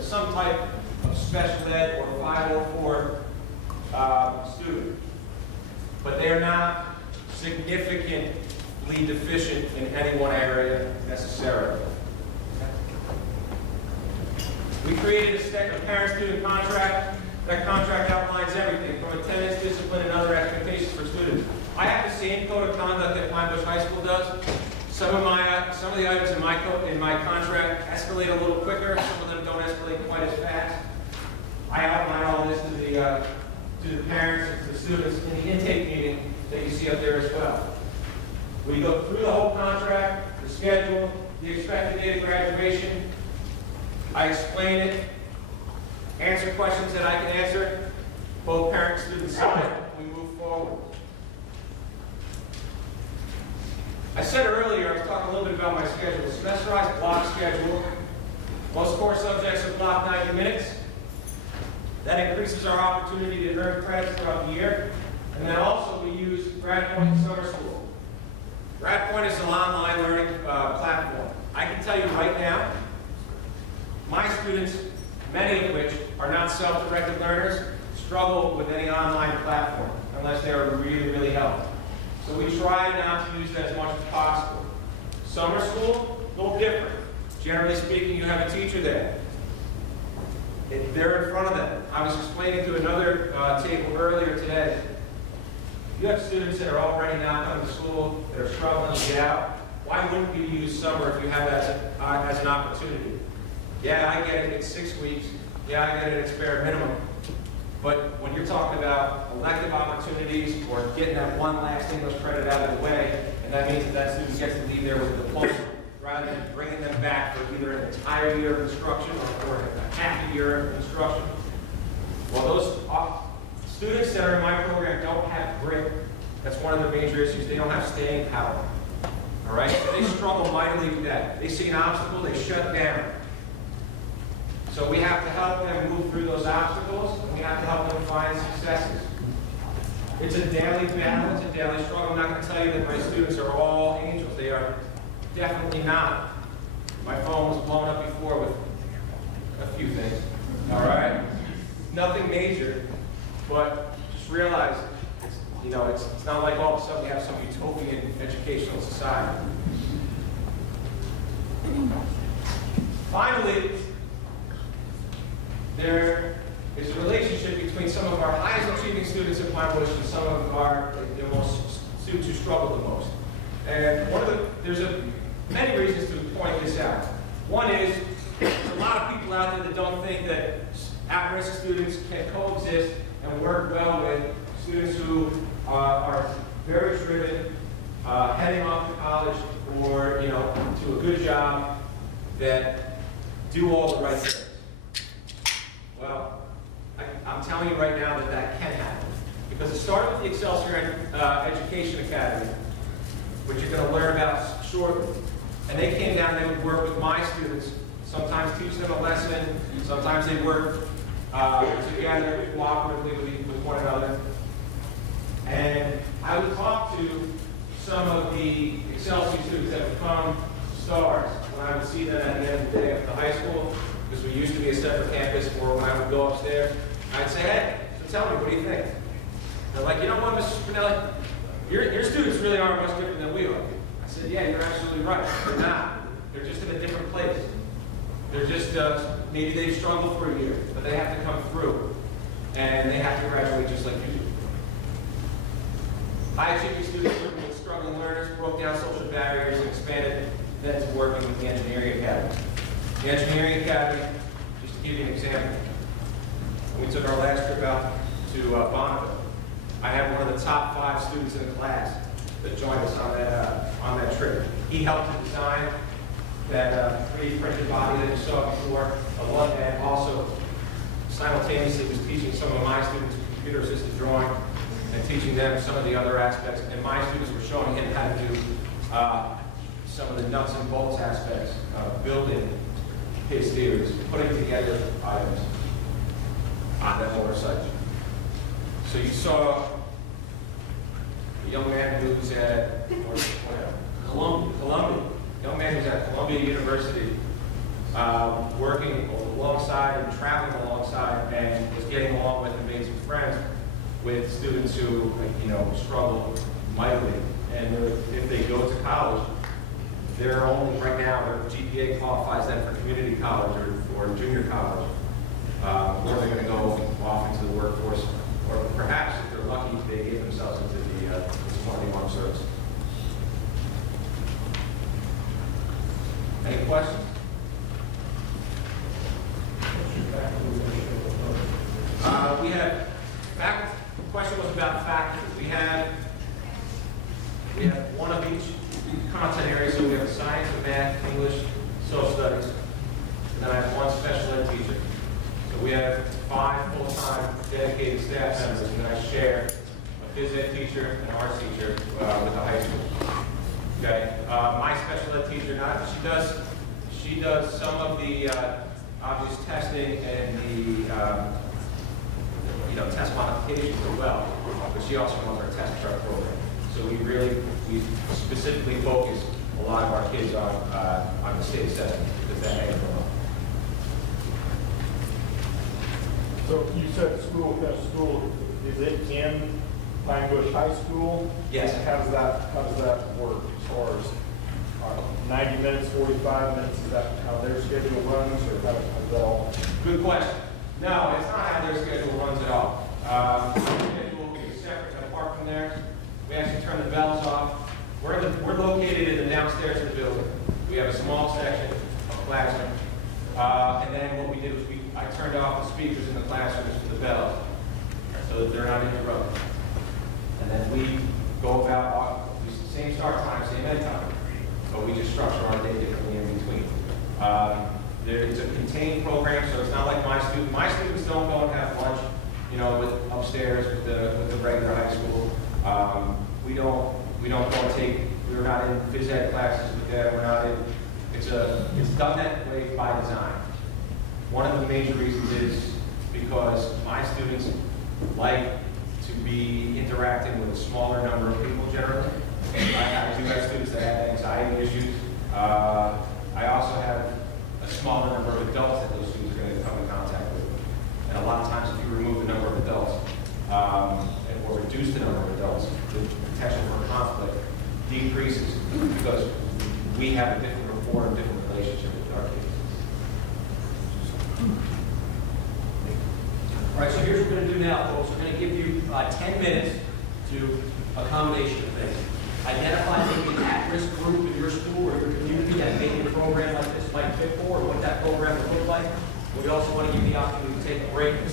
some type of special ed or 504 student. But they're not significantly deficient in any one area necessarily. We created a parent-student contract. That contract outlines everything from attendance, discipline, and other expectations for students. I have the same code of conduct that Pine Bush High School does. Some of the items in my contract escalate a little quicker. Some of them don't escalate quite as fast. I outline all this to the parents and to the students in the intake meeting that you see up there as well. We go through the whole contract, the schedule, the expected date of graduation. I explain it, answer questions that I can answer, both parents, students, side. We move forward. I said earlier, I was talking a little bit about my schedule. Semesterized block schedule. Most core subjects are blocked 90 minutes. That increases our opportunity to earn credits throughout the year. And then also we use GradPoint in summer school. GradPoint is an online learning platform. I can tell you right now, my students, many of which are not self-directed learners, struggle with any online platform unless they are really, really helped. So we try not to use that as much as possible. Summer school, a little different. Generally speaking, you have a teacher there. They're in front of them. I was explaining to another table earlier today. You have students that are already now coming to school, that are struggling to get out. Why wouldn't you use summer if you have that as an opportunity? Yeah, I get it, it's 6 weeks. Yeah, I get it, it's bare minimum. But when you're talking about elective opportunities or getting that one last English credit out of the way, and that means that student gets to leave there with a diploma, rather than bringing them back for either an entire year of instruction or a half a year of instruction. Well, those students that are in my program don't have grit. That's one of the major issues. They don't have staying power. All right? So they struggle mightily with that. They see an obstacle, they shut down. So we have to help them move through those obstacles, and we have to help them find successes. It's a daily battle, it's a daily struggle. I'm not going to tell you that my students are all angels. They are definitely not. My phone was blown up before with a few things. All right? Nothing major, but just realize, it's not like all of a sudden we have some utopian educational society. Finally, there is a relationship between some of our highest achieving students at Pinebush and some of the most students who struggle the most. And there's many reasons to point this out. One is, there's a lot of people out there that don't think that at-risk students can coexist and work well with students who are very driven, heading off to college or to a good job that do all the right things. Well, I'm telling you right now that can happen. Because it started with the Excelsior Education Academy, which you're going to learn about shortly. And they came down and they would work with my students, sometimes teach them a lesson, sometimes they work together cooperatively with one another. And I would talk to some of the Excelsior students that would become stars when I would see them at the end of the day at the high school, because we used to be a separate campus, or when I would go upstairs, I'd say, hey, so tell me, what do you think? They're like, you know what, Mr. Spinelli, your students really aren't much different than we are. I said, yeah, you're absolutely right. They're not. They're just in a different place. They're just, maybe they've struggled for a year, but they have to come through, and they have to graduate just like you do. High achieving students working with struggling learners broke down social barriers and expanded then to working with the Engineering Academy. The Engineering Academy, just to give you an example, when we took our last trip out to Bonneville, I had one of the top 5 students in the class that joined us on that trip. He helped to design that 3D printed body that you saw before, and also simultaneously was teaching some of my students computer-assisted drawing and teaching them some of the other aspects. And my students were showing him how to do some of the nuts and bolts aspects of building his theories, putting together items on that motorcycle. So you saw a young man who was at Columbia. Young man who's at Columbia University, working alongside and traveling alongside, and was getting along with and made some friends with students who, struggle mightily. And if they go to college, they're only right now, their GPA qualifies them for community college or junior college, where they're going to go off into the workforce, or perhaps if they're lucky, they get themselves into the 21 service. Any questions? We have the question was about faculty. We have one of each content area. So we have science, math, English, social studies, and then I have one special ed teacher. So we have 5 full-time dedicated staff members, and then I share a phys ed teacher and an arts teacher with the high school. Okay, my special ed teacher, not, she does some of the obvious testing and the, test modifications as well, but she also runs our test prep program. So we specifically focus a lot of our kids on the state assessment, because that ain't come up. So you said school, is it in Pine Bush High School? Yes. How does that work as far as 90 minutes, 45 minutes, is that how their schedule runs, or how does that all? Good question. No, it's not how their schedule runs at all. The schedule is separate and apart from theirs. We actually turn the bells off. We're located in the downstairs of the building. We have a small section of classroom. And then what we did was I turned off the speakers in the classrooms for the bells, so that they're not interrupted. And then we go about same start time, same end time, but we just structure our day differently in between. It's a contained program, so it's not like my students. My students don't go and have lunch, with upstairs with the regular high school. We don't go and take. We're not in phys ed classes with them. We're not in. It's done that way by design. One of the major reasons is because my students like to be interacting with a smaller number of people generally. I do have students that have anxiety issues. I also have a smaller number of adults that those students are going to come in contact with. And a lot of times if you remove the number of adults, or reduce the number of adults, the potential for conflict decreases because we have a different rapport and different relationship with our kids. All right, so here's what we're going to do now, folks. We're going to give you 10 minutes to accommodation of things. Identify maybe an at-risk group in your school or your community that maybe a program like this might fit for, or what that program would look like. We also want to give you the opportunity to take a break and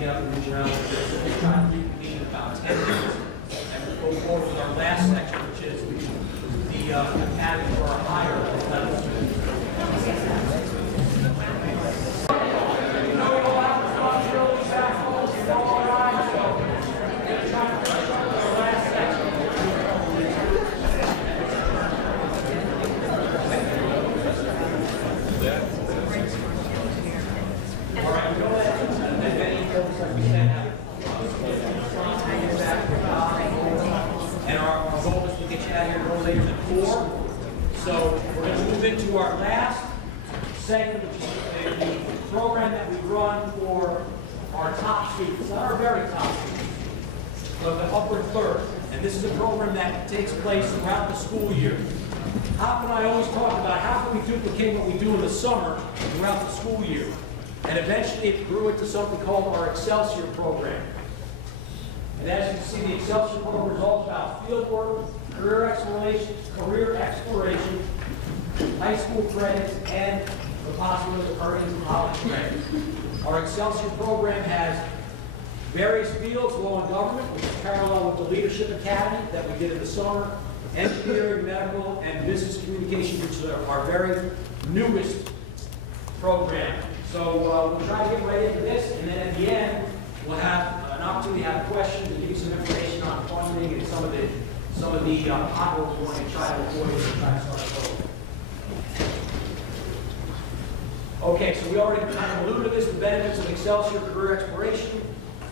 get up and move around a bit. So we're trying to reconvene in about 10 minutes. And we'll go forward with our last section, which is the academy for our higher level students. And our goal is to get you out here no later than 4. So we're going to move into our last segment, which is the program that we run for our top students, not our very top students, but the upper third. And this is a program that takes place throughout the school year. How can I always talk about how can we duplicate what we do in the summer throughout the school year? And eventually it grew into something called our Excelsior program. And as you can see, the Excelsior program is all about field work, career exploration, high school credits, and the possibility of earning college credits. Our Excelsior program has various fields: law and government, which is parallel with the Leadership Academy that we did in the summer, engineering, medical, and business communication, which are our very newest program. So we'll try to get right into this, and then at the end, we'll have an opportunity to have questions and give you some information on funding and some of the potholes we want to try to avoid as we try to start the program. Okay, so we already kind of alluded to this, the benefits of Excelsior career exploration.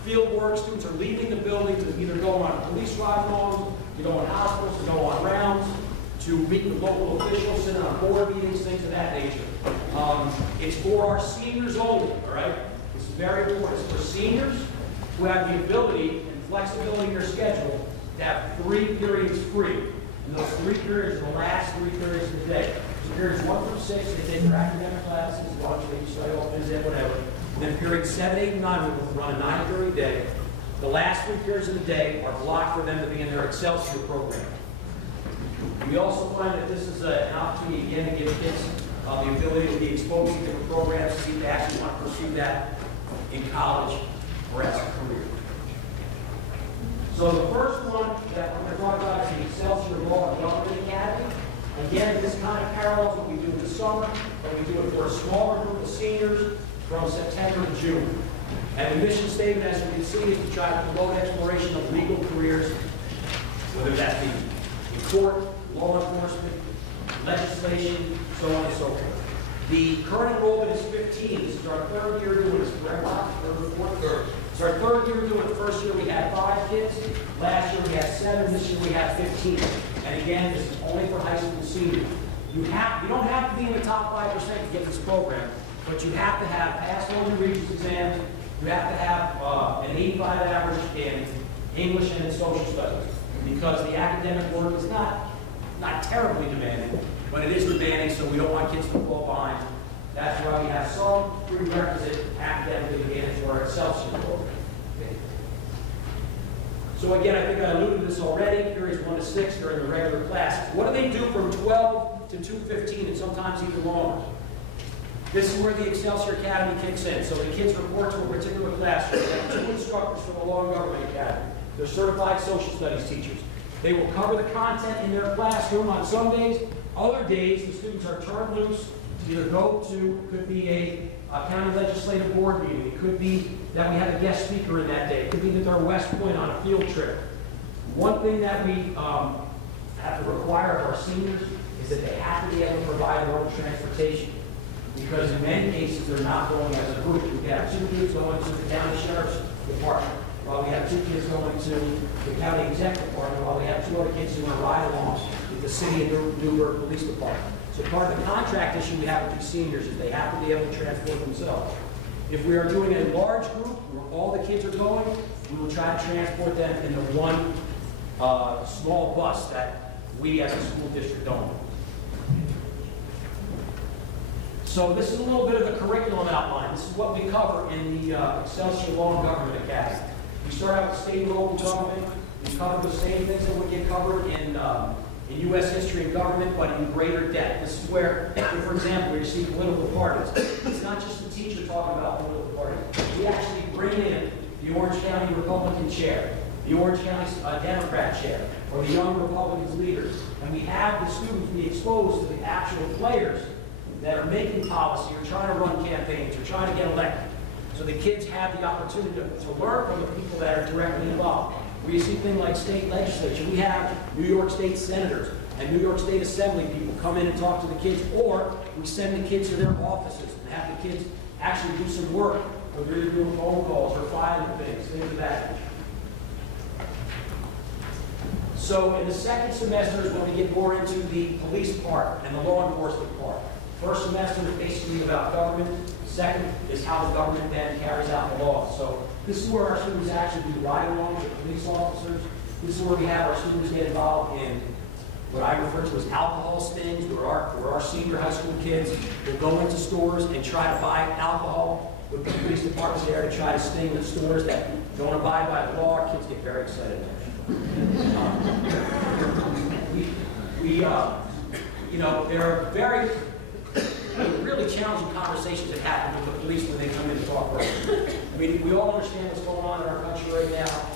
Field work, students are leaving the building to either go on police ride-alongs, to go on hospitals, to go on rounds, to meet with local officials, sit on board meetings, things of that nature. It's for our seniors only, all right? This is very important. It's for seniors who have the ability and flexibility in their schedule to have 3 periods free. And those 3 periods are the last 3 periods of the day. So periods 1 through 6, they take their academic classes, lunch, they study all visit, whatever. And then periods 7, 8, and 9, we run a 9-period day. The last 3 periods of the day are blocked for them to be in their Excelsior program. We also find that this is an opportunity, again, to give kids the ability to be exposed to different programs, see if they actually want to pursue that in college or as a career. So the first one that we're going to talk about is the Excelsior Law and Government Academy. Again, this kind of parallels what we do in the summer, but we do it for a smaller group of seniors from September to June. And the mission statement, as you can see, is to try to promote exploration of legal careers, whether that be in court, law enforcement, legislation, so on and so forth. The current enrollment is 15. This is our third year doing this, correct? Third or fourth? Third. It's our third year doing it. First year we had 5 kids. Last year we had 7. This year we have 15. And again, this is only for high school seniors. You don't have to be in the top 5% to get this program, but you have to have passed all your Regents exams. You have to have an 85 average in English and in social studies, because the academic work is not terribly demanding, but it is demanding, so we don't want kids to fall behind. That's why we have some prerequisite academic advantage for our Excelsior program. Okay. So again, I think I alluded to this already. Periods 1 to 6 during the regular classes. What do they do from 12 to 2:15 and sometimes even longer? This is where the Excelsior Academy kicks in. So the kids report to a particular classroom. They have 2 instructors from the Law and Government Academy. They're certified social studies teachers. They will cover the content in their classroom on some days. Other days, the students are turned loose to either go to, could be a county legislative board meeting. It could be that we have a guest speaker in that day. It could be that they're West Point on a field trip. One thing that we have to require of our seniors is that they have to be able to provide their own transportation. Because in many cases, they're not going as a group. We have 2 kids going to the county sheriff's department, while we have 2 kids going to the county executive department, while we have 2 other kids doing ride-alongs with the city of Newburgh Police Department. So part of the contract issue we have with these seniors is they have to be able to transport themselves. If we are doing a large group where all the kids are going, we will try to transport them in the one small bus that we as a school district own. So this is a little bit of the curriculum outline. This is what we cover in the Excelsior Law and Government Academy. We start out with state and local government. We cover the same things that would get covered in U.S. history and government, but in greater depth. This is where, for example, you see political parties. It's not just the teacher talking about political parties. We actually bring in the Orange County Republican chair, the Orange County Democrat chair, or the young Republicans leaders. And we have the students be exposed to the actual players that are making policy or trying to run campaigns or trying to get elected. So the kids have the opportunity to learn from the people that are directly involved. We see things like state legislature. We have New York State senators and New York State Assembly people come in and talk to the kids, or we send the kids to their offices and have the kids actually do some work, whether they're doing phone calls or filing things of that nature. So in the second semester is when we get more into the police part and the law enforcement part. First semester is basically about government. Second is how the government then carries out the law. So this is where our students actually do ride-alongs with police officers. This is where we have our students get involved in what I refer to as alcohol stings, where our senior high school kids will go into stores and try to buy alcohol with the police department there to try to sting the stores that don't abide by the law. Our kids get very excited. There are very really challenging conversations that happen with the police when they come in to talk to us. I mean, we all understand what's going on in our country right now.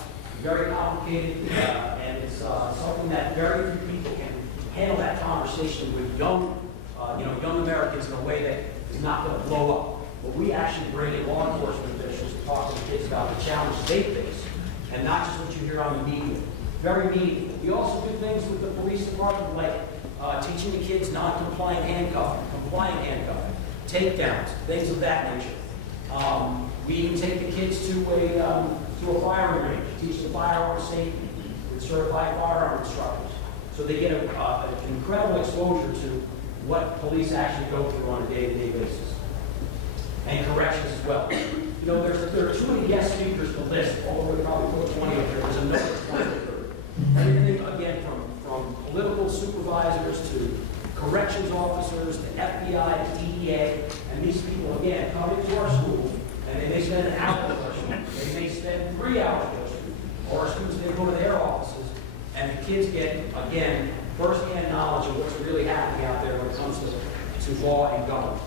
Very complicated, and it's something that very few people can handle that conversation with young Americans in a way that is not going to blow up. But we actually bring in law enforcement officials to talk to the kids about the challenges they face, and not just what you hear on the media. Very meaningful. We also do things with the police department like teaching the kids non-compliant handcuffing, compliant handcuffing, takedowns, things of that nature. We even take the kids to a firing range, teach them firearm safety with certified firearm instructors. So they get an incredible exposure to what police actually go through on a day-to-day basis. And corrections as well. You know, there are too many guest speakers to list, although we probably put 20 up there. There's another 20 or 30. Everything, again, from political supervisors to corrections officers to FBI to DEA. And these people, again, come into our school, and they may spend an hour with our students. They may spend 3 hours with our students. Or our students may go to their offices, and the kids get, again, first-hand knowledge of what's really happening out there when it comes to law and government.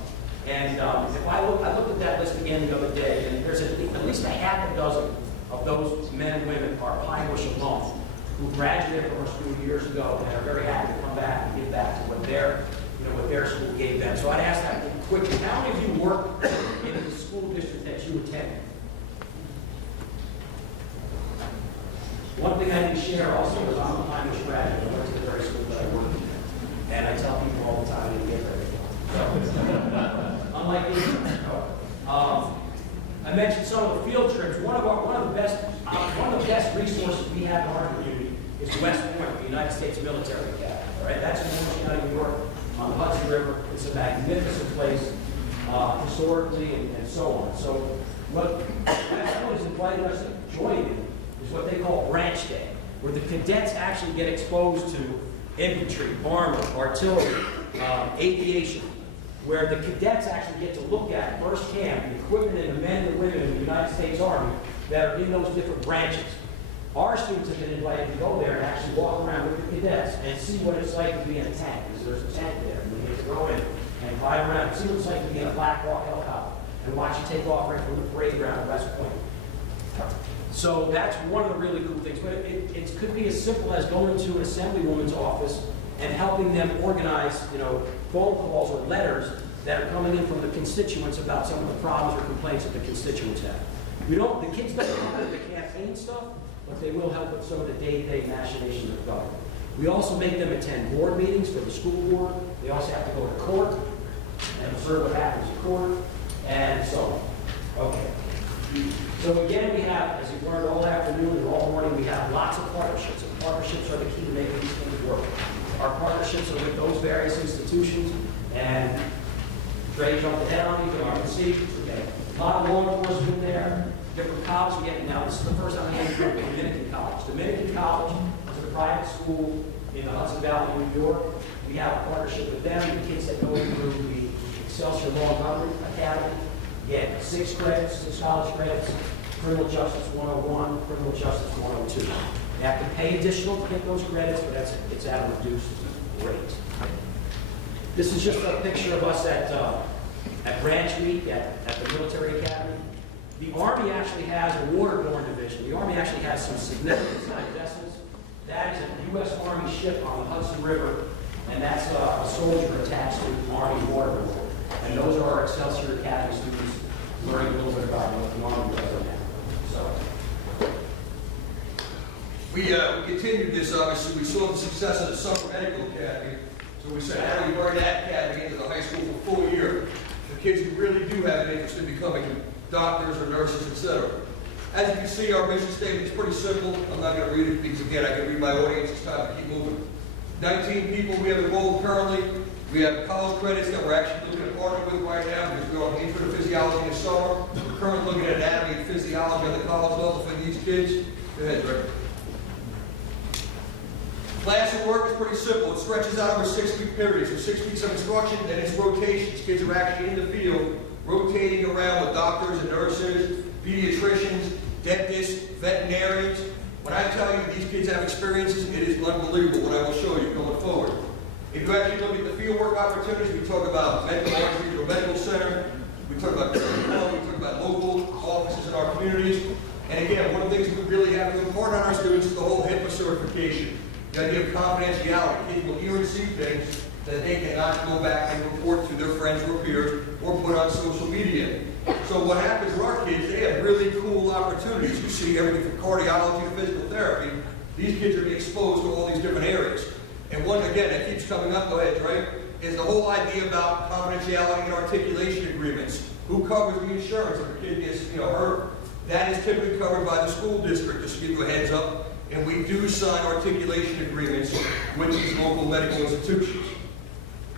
And if I looked at that list again the other day, and there's at least a half a dozen of those men and women are Pine Bush alums who graduated from our school years ago and are very happy to come back and give back to what their school gave them. So I'd ask that quickly. How many of you work in the school district that you attend? One thing I didn't share also was I'm a Pine Bush graduate. I went to the very school that I worked in. And I tell people all the time, they get ready. Unlike these. I mentioned some of the field trips. One of the best resources we have in our community is West Point, the United States Military Academy. All right, that's in Orange County, New York, on the Hudson River. It's a magnificent place, historically and so on. So what West Point has invited us to join in is what they call Branch Day, where the cadets actually get exposed to infantry, armor, artillery, aviation, where the cadets actually get to look at firsthand the equipment and the men and women in the United States Army that are in those different branches. Our students have been invited to go there and actually walk around with the cadets and see what it's like to be in a tank, because there's a tank there, and they get to go in and fly around and see what it's like to be in a Black Hawk helicopter and watch you take off right from the parade ground at West Point. So that's one of the really cool things, but it could be as simple as going to an assemblywoman's office and helping them organize, phone calls or letters that are coming in from the constituents about some of the problems or complaints that the constituents have. The kids don't help with the campaign stuff, but they will help with some of the day-to-day machinations of government. We also make them attend board meetings for the school board. They also have to go to court and observe what happens in court, and so on. Okay. So again, we have, as you've learned all afternoon and all morning, we have lots of partnerships, and partnerships are the key to making these things work. Our partnerships are with those various institutions, and Trey jumped ahead on me, but you can see, okay, a lot of law enforcement there, different colleges. Now, this is the first time I'm going to group with Dominican College. Dominican College is a private school in the Hudson Valley, New York. We have a partnership with them. The kids that go through the Excelsior Law and Academy get 6 credits, 6 college credits, Criminal Justice 101, Criminal Justice 102. They have to pay additional to get those credits, but it's at a reduced rate. This is just a picture of us at Branch Week at the Military Academy. The Army actually has a waterborne division. The Army actually has some significant sized vessels. That is a U.S. Army ship on the Hudson River, and that's a soldier attached to Army waterborne. And those are our Excelsior Academy students learning a little bit about what the Army does right now. So. We continued this, obviously. We saw the success of the Summer Academy. So we said, how do we bring that academy into the high school for a full year? The kids who really do have an interest in becoming doctors or nurses, etc. As you can see, our mission statement is pretty simple. I'm not going to read it because, again, I can read my audience. It's time to keep moving. 19 people we have enrolled currently. We have college credits that we're actually looking to partner with right now because we're on intro to physiology in the summer. We're currently looking at anatomy and physiology on the college level for these kids. Go ahead, Rick. Classroom work is pretty simple. It stretches out over 6-week periods. So 6 weeks of instruction, then it's rotations. Kids are actually in the field, rotating around with doctors and nurses, pediatricians, dentists, veterinarians. When I tell you these kids have experiences, it is unbelievable what I will show you going forward. If you actually look at the fieldwork opportunities, we talk about Medical Arts Regional Medical Center, we talk about we talk about local offices in our communities. And again, one of the things we really have to impart on our students is the whole HIPAA certification. The idea of confidentiality. Kids will hear and see things that they cannot go back and report to their friends or peers or put on social media. So what happens with our kids, they have really cool opportunities. You see everything from cardiology to physical therapy. These kids are being exposed to all these different areas. And one, again, that keeps coming up, go ahead, Trey, is the whole idea about confidentiality and articulation agreements. Who covers the insurance if a kid gets hurt? That is typically covered by the school district, just to give you a heads up. And we do sign articulation agreements with these local medical institutions.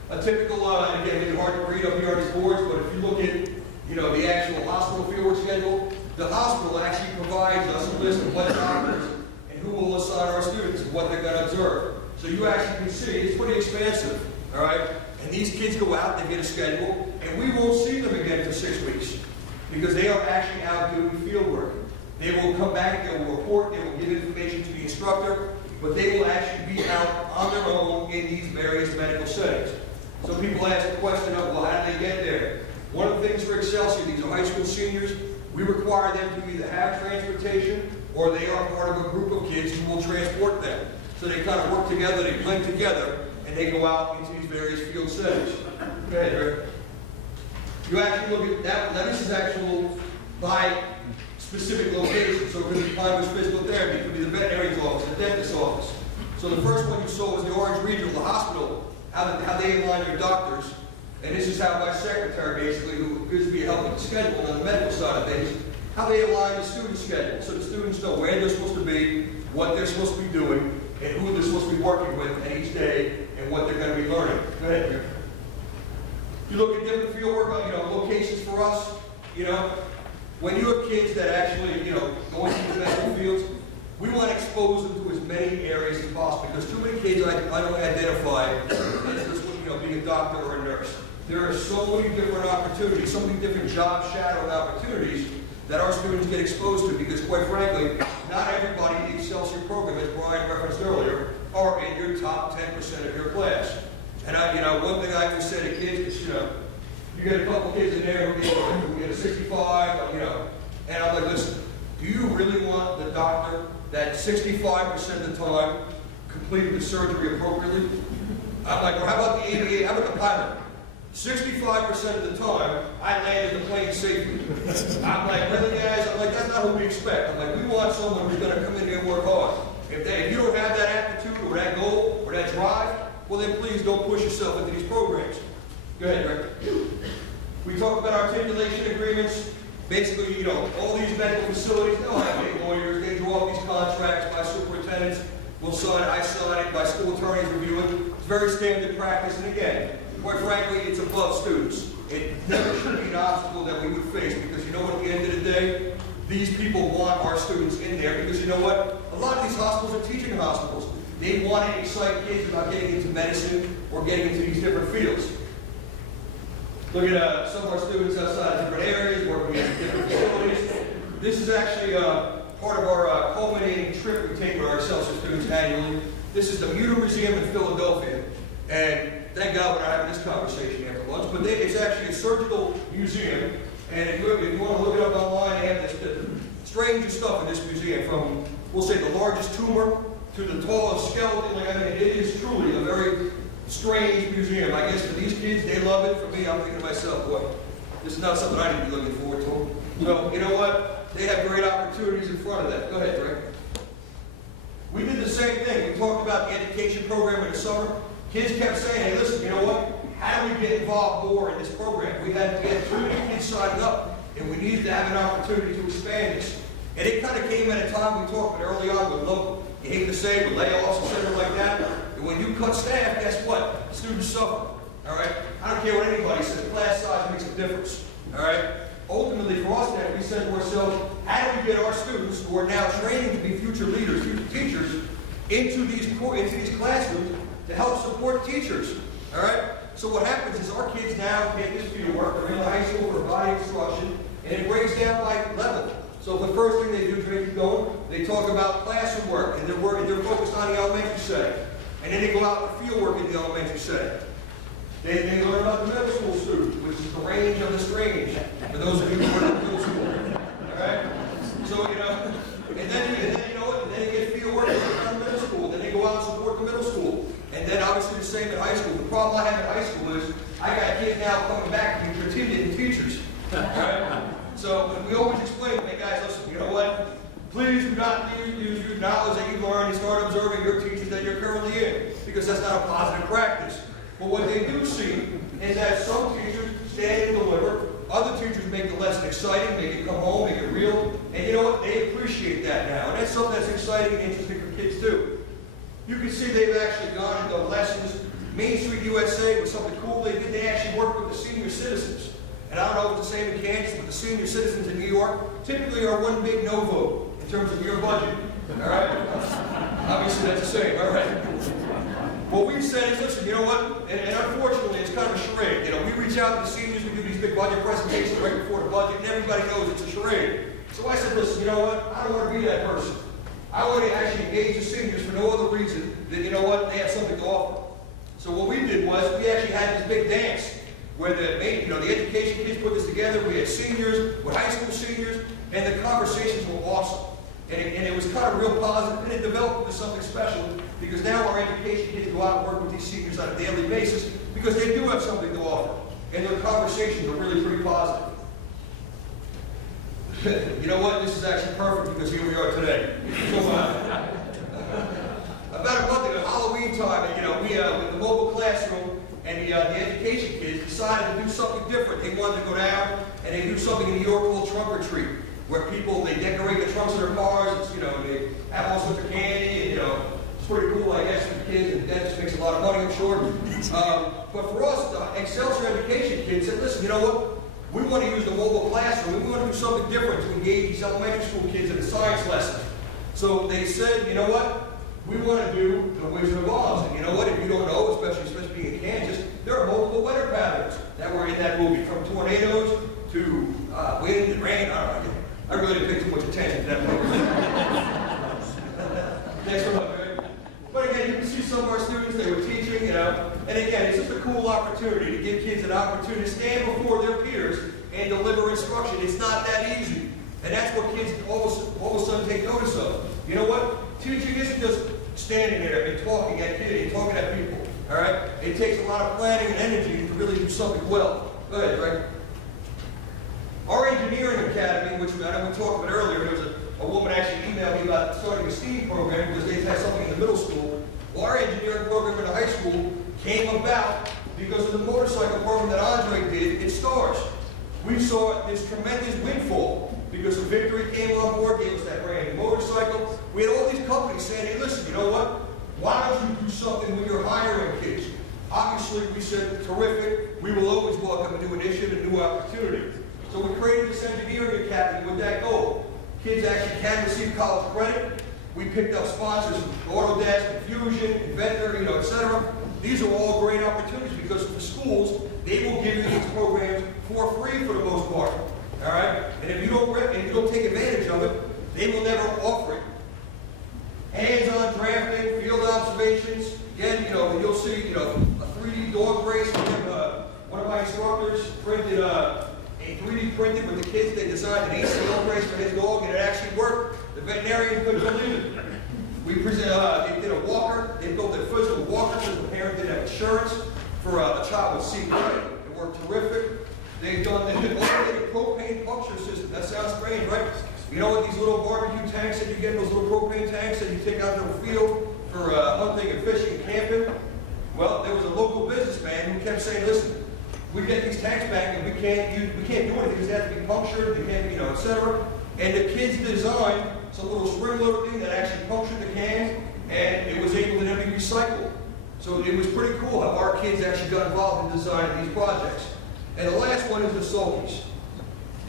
A typical, and again, it's hard to read up here on these boards, but if you look at the actual hospital fieldwork schedule, the hospital actually provides us a list of what doctors and who will assign our students and what they're going to observe. So you actually can see it's pretty expansive, all right? And these kids go out, they get a schedule, and we won't see them again for 6 weeks because they are actually out doing field work. They will come back, they will report, they will give information to the instructor, but they will actually be out on their own in these various medical settings. So people ask the question of, well, how do they get there? One of the things for Excelsior, these are high school seniors, we require them to either have transportation or they are part of a group of kids who will transport them. So they kind of work together, they blend together, and they go out into these various field settings. Go ahead, Rick. You actually look at that, now this is actual by specific locations. So it could be primary physical therapy, it could be the veterinarian's office, the dentist's office. So the first one you saw was the Orange Regional, the hospital how they align your doctors, and this is how my secretary basically, who gives me help with the schedule on the medical side of things, how they align the student schedule, so the students know where they're supposed to be, what they're supposed to be doing, and who they're supposed to be working with at each day, and what they're going to be learning. Go ahead, Jim. You look at different field work, locations for us, when you have kids that actually, go into the medical fields, we want to expose them to as many areas as possible, because too many kids I don't identify as just, being a doctor or a nurse. There are so many different opportunities, so many different job shadowed opportunities that our students get exposed to, because quite frankly, not everybody in the Excelsior program, as Brian referenced earlier, are in your top 10% of your class. And one thing I can say to kids is, you get a couple kids in there who get a 65, and I'm like, listen, do you really want the doctor that 65% of the time completed the surgery appropriately? I'm like, well, how about the ABA, how about the pilot? 65% of the time, I landed the plane safely. I'm like, really guys? I'm like, that's not what we expect. I'm like, we want someone who's going to come in here and work hard. If you don't have that aptitude or that goal or that drive, well then please don't push yourself into these programs. Go ahead, Rick. We talk about articulation agreements. Basically, all these medical facilities, they'll have any lawyers, they draw up these contracts by superintendents. We'll sign it, I sign it, by school attorneys review it. It's very standard practice, and again, quite frankly, it's above students. It never should be an obstacle that we would face, because you know what, at the end of the day, these people want our students in there, because you know what, a lot of these hospitals are teaching hospitals. They want to excite kids about getting into medicine or getting into these different fields. Look at some of our students outside of different areas, working in different facilities. This is actually part of our culminating trip we take with our Excelsior students annually. This is the Muter Museum in Philadelphia. And thank God we're not having this conversation after lunch, but it's actually a surgical museum. And if you want to look it up online, they have this strangest stuff in this museum, from, we'll say, the largest tumor to the tallest skeleton. It is truly a very strange museum. I guess for these kids, they love it. For me, I'm thinking to myself, boy, this is not something I need to be looking forward to. So, you know what? They have great opportunities in front of that. Go ahead, Drake. We did the same thing. We talked about the education program in the summer. Kids kept saying, hey, listen, you know what? How do we get involved more in this program? We had too many kids signed up, and we needed to have an opportunity to expand this. And it kind of came at a time we talked about early on with local, you hate to say, with layoffs and stuff like that. And when you cut staff, guess what? Students suffer. All right? I don't care what anybody says. Class size makes a difference. All right? Ultimately, for us now, we said to ourselves, how do we get our students who are now training to be future leaders, future teachers, into these classrooms to help support teachers? All right? So what happens is our kids now get this field work. They're in the high school for body instruction, and it breaks down by level. So the first thing they do, Drake, going, they talk about classroom work, and they're focused on the elementary setting. And then they go out for field work in the elementary setting. They learn about the middle school student, which is the range of the strange, for those of you who are in middle school. All right? So, and then you know what? And then they get field work in the middle school. Then they go out and support the middle school. And then obviously the same at high school. The problem I have at high school is I got kids now coming back to be pretending teachers. All right? So we always explain, hey guys, listen, you know what? Please do not use your knowledge that you learned and start observing your teachers that you're currently in, because that's not a positive practice. But what they do see is that some teachers stand and deliver, other teachers make the lesson exciting, make it come home, make it real, and you know what? They appreciate that now, and that's something that's exciting and interesting for kids too. You can see they've actually gone into lessons. Main Street USA was something cool they did. They actually worked with the senior citizens. And I don't know if it's the same in Kansas, but the senior citizens in New York typically are one big no vote in terms of your budget. All right? Obviously, that's the same. All right? What we said is, listen, you know what? And unfortunately, it's kind of a charade. We reach out to the seniors, we do these big budget presentations right before the budget, and everybody knows it's a charade. So I said, listen, you know what? I don't want to be that person. I want to actually engage the seniors for no other reason than, you know what? They have something to offer. So what we did was, we actually had this big dance where the education kids put this together. We had seniors with high school seniors, and the conversations were awesome. And it was kind of real positive, and it developed into something special, because now our education kids go out and work with these seniors on a daily basis, because they do have something to offer, and their conversations are really pretty positive. You know what? This is actually perfect, because here we are today. So, about a month ago, Halloween time, we with the mobile classroom, and the education kids decided to do something different. They wanted to go down and they do something in New York called trunk or treat, where people, they decorate the trunks of their cars, it's, you know, they have all sorts of candy, and, you know, it's pretty cool, I guess, for the kids, and the dentist makes a lot of money, I'm sure. But for us, the Excelsior Education kids said, listen, you know what? We want to use the mobile classroom. We want to do something different to engage these elementary school kids in a science lesson. So they said, you know what? We want to do the Wizard of Oz. And you know what? If you don't know, especially being in Kansas, there are multiple weather patterns that were in that movie, from tornadoes to wind and rain. I don't know. I really didn't pay too much attention to that movie. Next one, right? But again, you can see some of our students, they were teaching, you know, and again, it's just a cool opportunity to give kids an opportunity to stand before their peers and deliver instruction. It's not that easy. And that's what kids all of a sudden take notice of. You know what? Teaching isn't just standing there and talking at kids and talking at people. All right? It takes a lot of planning and energy to really do something well. Go ahead, Greg. Our engineering academy, which I know we talked about earlier, there was a woman actually emailed me about starting a STEAM program because they had something in the middle school. Well, our engineering program in the high school came about because of the motorcycle program that Andre did at STARS. We saw this tremendous windfall because the Victory came on board, gave us that brand new motorcycle. We had all these companies saying, hey, listen, you know what? Why don't you do something when you're hiring kids? Obviously, we said, terrific. We will always welcome a new initiative and new opportunity. So we created this engineering academy with that goal. Kids actually can receive college credit. We picked up sponsors from Autodesk, Fusion, Inventor, you know, etc. These are all great opportunities because for schools, they will give you these programs for free for the most part. All right? And if you don't take advantage of it, they will never offer it. Hands-on drafting, field observations. Again, you know, you'll see, you know, a 3D dog race. One of my instructors printed a 3D printed with the kids. They designed an ACL race for his dog, and it actually worked. The veterinarian couldn't believe it. We presented, they did a walker. They built their first walker because the parent didn't have insurance for a child with CPA. It worked terrific. They've done the automated propane puncture system. That sounds strange, right? You know what these little barbecue tanks that you get, those little propane tanks that you take out to the field for hunting and fishing and camping? Well, there was a local businessman who kept saying, listen, we get these tanks back and we can't do anything because they have to be punctured, they can't, you know, etc. And the kids designed some little sprinkler thing that actually punctured the can, and it was able to then be recycled. So it was pretty cool how our kids actually got involved in designing these projects. And the last one is the sulkies.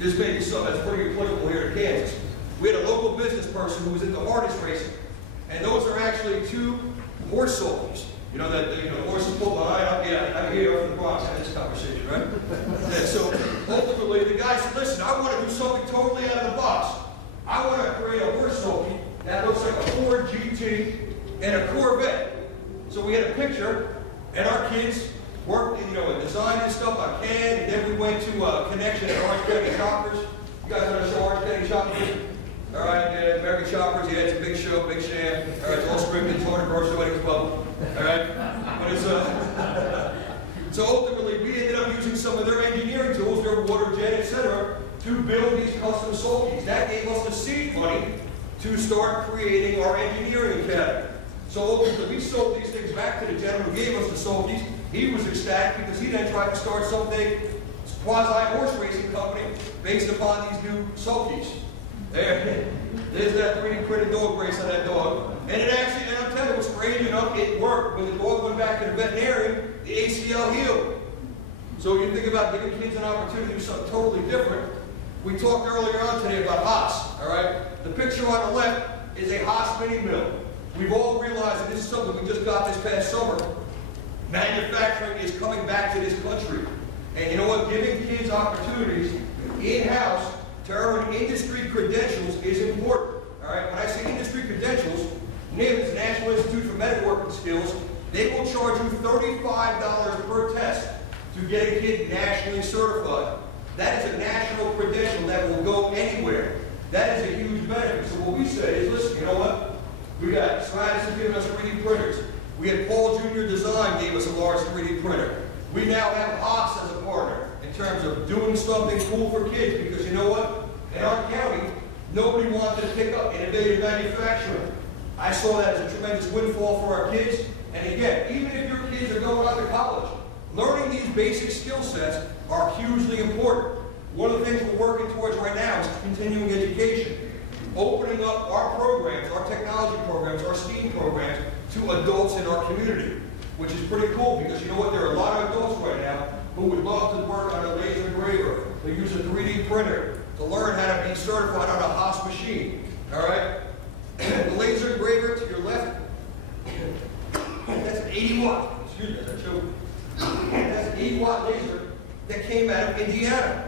This may be something that's pretty applicable here in Kansas. We had a local business person who was into harness racing, and those are actually 2 horse sulkies. You know that the horses pull behind. I'm here from the Bronx in this conversation, right? And so ultimately, the guy said, "Listen, I want to do something totally out of the box. I want to create a horse sulky that looks like a Ford GT and a Corvette." So we had a picture, and our kids worked, you know, and designed this stuff on CAD, and then we went to Connection at Orange County Shoppers. You guys want to show Orange County Shoppers? All right, American Shoppers, yeah, it's a big show, big sham. All right, it's all scripted, it's 200 gross, nobody was bubble. All right, but it's so ultimately we ended up using some of their engineering tools, their water jet, etc., to build these custom sulkies. That gave us the seed money to start creating our engineering academy. So ultimately we sold these things back to the gentleman who gave us the sulkies. He was ecstatic because he then tried to start something, quasi-horse racing company, based upon these new sulkies. There's that 3D printed dog race on that dog. And it actually, and I'm telling you, it was strange enough, it worked. When the dog went back to the veterinarian, the ACL healed. So you think about giving kids an opportunity to do something totally different. We talked earlier on today about Haas, all right? The picture on the left is a Haas mini mill. We've all realized that this is something we just got this past summer. Manufacturing is coming back to this country. And you know what? Giving kids opportunities in-house to earn industry credentials is important. All right? When I say industry credentials, NIMS, National Institute for Metalworking Skills, they will charge you $35 per test to get a kid nationally certified. That is a national credential that will go anywhere. That is a huge benefit. So what we say is, listen, you know what? We got Stratus has given us 3D printers. We had Paul Jr. Design gave us a large 3D printer. We now have Haas as a partner in terms of doing something cool for kids because you know what? In our county, nobody wanted to pick up innovative manufacturing. I saw that as a tremendous windfall for our kids. And again, even if your kids are going out to college, Learning these basic skill sets are hugely important. One of the things we're working towards right now is continuing education. Opening up our programs, our technology programs, our STEAM programs to adults in our community, which is pretty cool because you know what, there are a lot of adults right now who would love to work on a laser engraver, to use a 3D printer, to learn how to be certified on a Haas machine, all right? The laser engraver to your left, that's an 80 watt, excuse me, that's a joke. That's an 80 watt laser that came out of Indiana.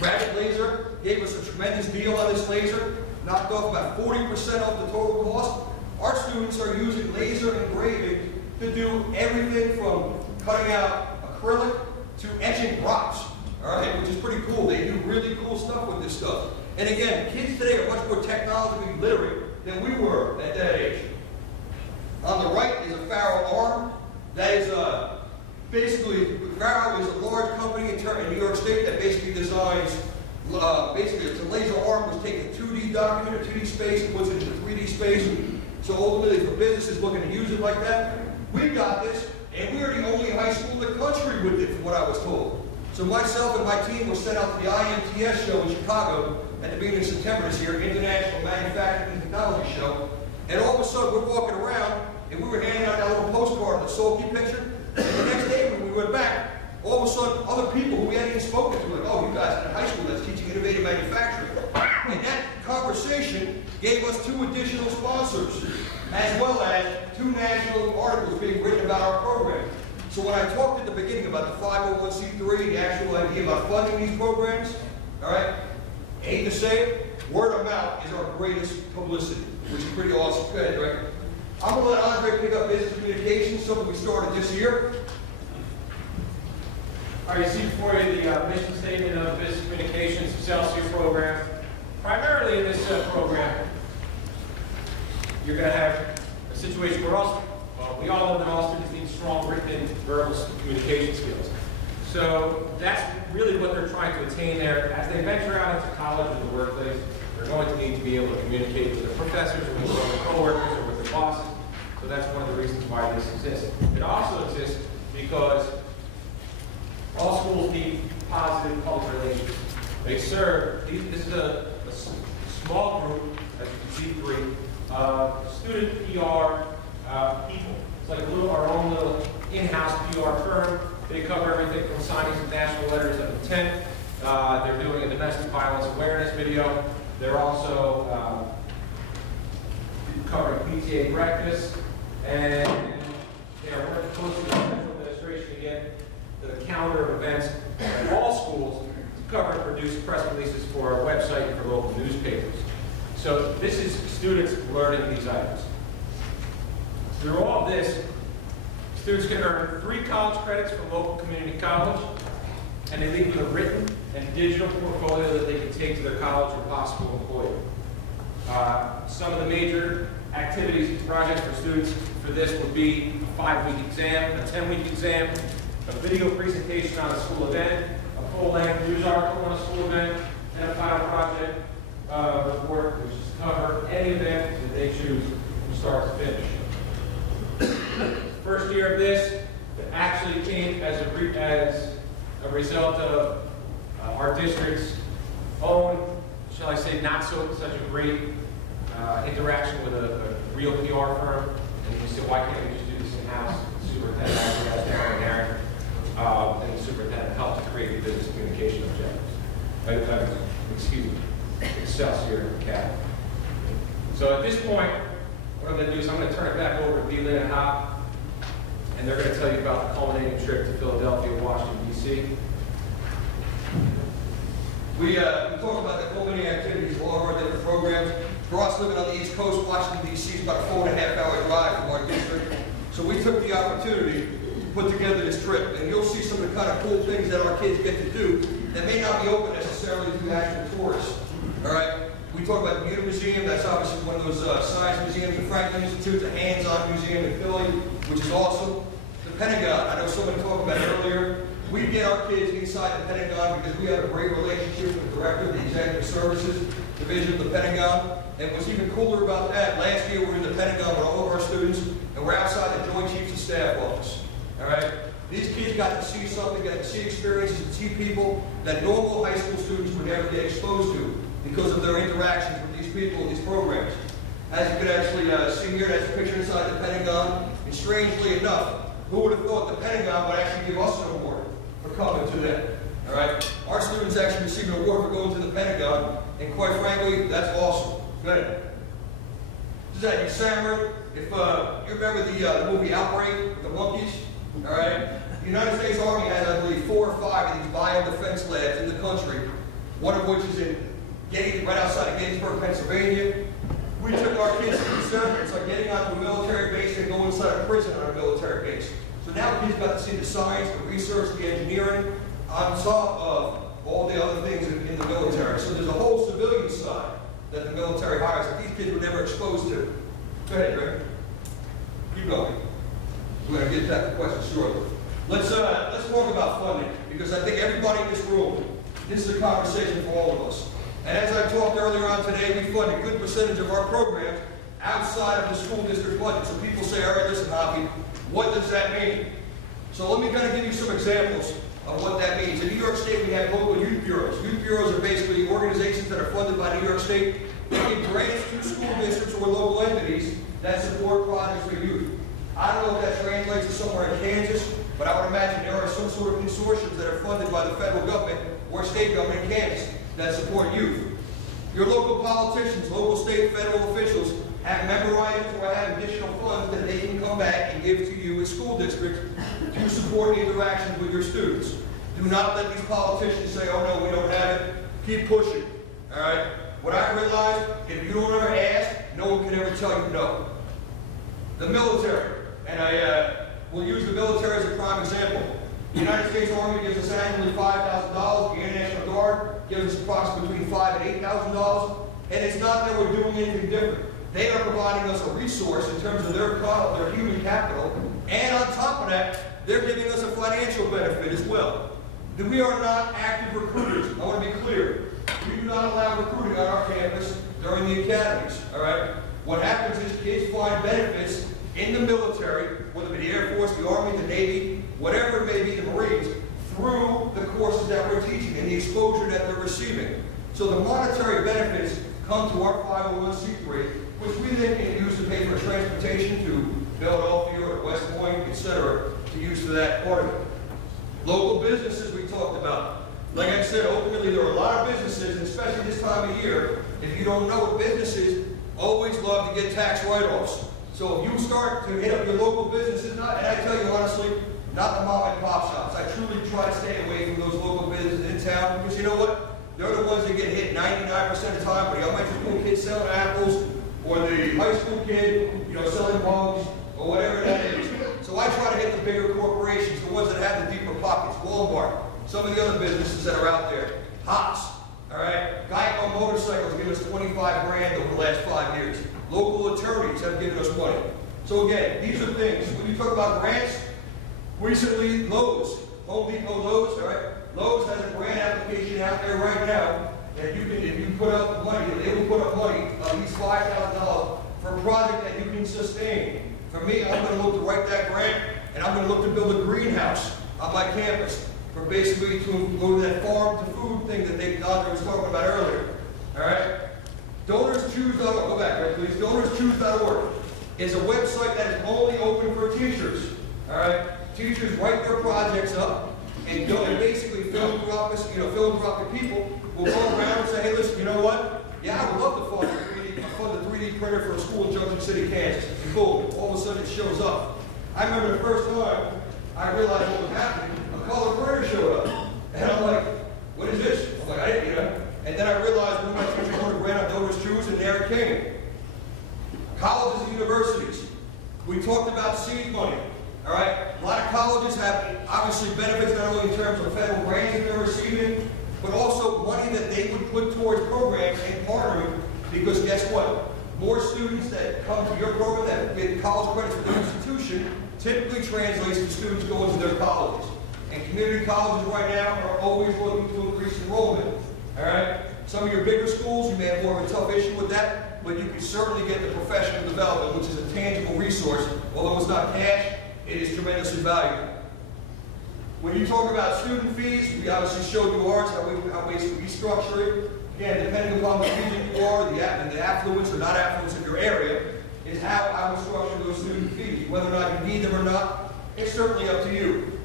Rapid Laser gave us a tremendous deal on this laser, knocked off about 40% off the total cost. Our students are using laser engraving to do everything from cutting out acrylic to etching rocks, all right, which is pretty cool. They do really cool stuff with this stuff. And again, kids today are much more technologically literate than we were at that age. On the right is a Faro arm. That is basically, Faro is a large company in New York State that basically designs, basically it's a laser arm which takes a 2D document, a 2D space, and puts it into 3D space. So ultimately for businesses looking to use it like that, we got this, and we are the only high school in the country with it, from what I was told. So myself and my team were sent out to the IMTS show in Chicago at the beginning of September this year, International Manufacturing and Technology Show. And all of a sudden, we're walking around, and we were handing out that little postcard, the Sulky picture. And the next day, when we went back, all of a sudden, other people who we hadn't even spoken to, like, oh, you guys in high school that's teaching innovative manufacturing. And that conversation gave us 2 additional sponsors, as well as 2 national articles being written about our program. So when I talked at the beginning about the 501c3, the actual idea about funding these programs, all right, I hate to say it, word of mouth is our greatest publicity, which is pretty awesome, good, right? I'm going to let Andre pick up business communications, something we started this year. All right, you see before you the mission statement of the Business Communications Excelsior program. Primarily in this program, you're going to have a situation where we all know that all students need strong written and verbal communication skills. So that's really what they're trying to attain there. As they venture out into college or the workplace, they're going to need to be able to communicate with their professors or with their coworkers or with their bosses. So that's one of the reasons why this exists. It also exists because all schools need positive public relations. They serve, this is a small group, as you can see, 3, student PR people. It's like our own little in-house PR firm. They cover everything from signing some national letters of intent. They're doing a domestic violence awareness video. They're also covering PTA breakfast, and they are working closely with the central administration to get the calendar of events at all schools to cover and produce press releases for our website and for local newspapers. So this is students learning these items. Through all this, students can earn 3 college credits from local community college, and they leave with a written and digital portfolio that they can take to their college or possible employer. Some of the major activities and projects for students for this would be a 5-week exam, a 10-week exam, a video presentation on a school event, a full-length news article on a school event, and a final project report, which is to cover any event that they choose from start to finish. First year of this actually came as a result of our district's own, shall I say, not such a great interaction with a real PR firm. And we said, why can't we just do this in-house? The superintendent actually has Darren and Aaron, and the superintendent helped to create the business communication objectives. Excuse me, Excelsior Academy. So at this point, what I'm going to do is I'm going to turn it back over to B-Lynn and Hop, and they're going to tell you about the culminating trip to Philadelphia, Washington, D.C. We talked about the culminating activities of all of our different programs. For us living on the East Coast, Washington, D.C. is about a 4.5-hour drive from our district. So we took the opportunity to put together this trip, and you'll see some of the kind of cool things that our kids get to do that may not be open necessarily to actual tourists. All right? We talk about the Muta Museum. That's obviously one of those science museums at Franklin Institute, a hands-on museum in Philly, which is awesome. The Pentagon, I know somebody talked about it earlier. We get our kids inside the Pentagon because we have a great relationship with the director of the Executive Services Division of the Pentagon. And what's even cooler about that, last year we were in the Pentagon with all of our students, and we're outside the Joint Chiefs of Staff office. All right? These kids kids got to see something, got to see experiences, and see people that normal high school students would never get exposed to because of their interactions with these people, these programs. As you can actually see here, that's a picture inside the Pentagon. And strangely enough, who would have thought the Pentagon would actually give us an award for coming to them? All right? Our students actually received an award for going to the Pentagon, and quite frankly, that's awesome. Good. This is at Summer. If you remember the movie Outbreak, the monkeys, all right? The United States Army has, I believe, 4 or 5 of these bio-defense labs in the country, one of which is in right outside of Gettysburg, Pennsylvania. We took our kids to the center. It's like getting onto a military base and going inside a prison on a military base. So now kids got to see the science, the research, the engineering, on top of all the other things in the military. So there's a whole civilian side that the military hires that these kids were never exposed to. Go ahead, Greg. Keep going. We're going to get back to questions shortly. Let's talk about funding, because I think everybody in this room, this is a conversation for all of us. And as I talked earlier on today, we fund a good percentage of our programs outside of the school district budget. So people say, all right, listen, Hoppy, what does that mean? So let me kind of give you some examples of what that means. In New York State, we have local youth bureaus. Youth bureaus are basically organizations that are funded by New York State. They give grants to school districts or local entities that support projects for youth. I don't know if that translates to somewhere in Kansas, but I would imagine there are some sort of consortiums that are funded by the federal government or state government in Kansas that support youth. Your local politicians, local, state, federal officials have member items or have additional funds that they can come back and give to you as school districts to support the interactions with your students. Do not let these politicians say, oh no, we don't have it. Keep pushing, all right? What I realized, if you don't ever ask, no one can ever tell you no. The military, and I will use the military as a prime example. The United States Army gives us annually $5,000. The International Guard gives us approximately between $5,000 and $8,000. And it's not that we're doing anything different. They are providing us a resource in terms of their human capital. And on top of that, they're giving us a financial benefit as well. We are not active recruiters. I want to be clear. We do not allow recruiting on our campus during the academies. All right? What happens is kids find benefits in the military, whether it be the Air Force, the Army, the Navy, whatever it may be, the Marines, through the courses that we're teaching and the exposure that they're receiving. So the monetary benefits come to our 501c3, which we then can use to pay for transportation to Philadelphia or West Point, etc., to use for that part of it. Local businesses we talked about. Like I said, ultimately there are a lot of businesses, especially this time of year, if you don't know what businesses always love to get tax write-offs. So if you start to hit up your local businesses, and I tell you honestly, not the mom and pop shops. I truly try to stay away from those local businesses in town, because you know what? They're the ones that get hit 99% of the time. The elementary school kid selling apples, or the high school kid, selling bugs, or whatever that is. So I try to hit the bigger corporations, the ones that have the deeper pockets. Walmart, some of the other businesses that are out there. Hops, all right? Geico Motorcycles give us 25 grand over the last 5 years. Local attorneys have given us money. So again, these are things. When you talk about grants, recently Lowe's, Home Depot Lowe's, all right? Lowe's has a grant application out there right now that you can, if you put up money, they will put up money, at least $5,000 for a project that you can sustain. For me, I'm going to look to write that grant, and I'm going to look to build a greenhouse on my campus for basically to go to that farm to food thing that Dr. was talking about earlier. All right? DonorsChoose.org, go back, right, please. DonorsChoose.org is a website that is only open for teachers. All right? Teachers write their projects up, and basically philanthropic people will go around and say, hey, listen, you know what? Yeah, I would love to fund a 3D printer for a school in Junction City, Kansas. And boom, all of a sudden it shows up. I remember the first time I realized what was happening, a color printer showed up. And I'm like, what is this? I'm like, I didn't, And then I realized when my teacher wrote a grant on DonorsChoose, and there it came. Colleges and universities. We talked about seed money. All right? A lot of colleges have obviously benefits not only in terms of federal grants that they're receiving, but also money that they would put towards programs and partnering, because guess what? More students that come to your program that get college credits for their institution typically translates to students going to their colleges. And community colleges right now are always looking to increase enrollment. All right? Some of your bigger schools, you may have more of a tough issue with that, but you can certainly get the professional development, which is a tangible resource. Although it's not cash, it is tremendously valuable. When you talk about student fees, we obviously showed you ours, how we structure it. Again, depending upon what region you are, the affluence or not affluence of your area, is how I would structure those student fees. Whether or not you need them or not, it's certainly up to you.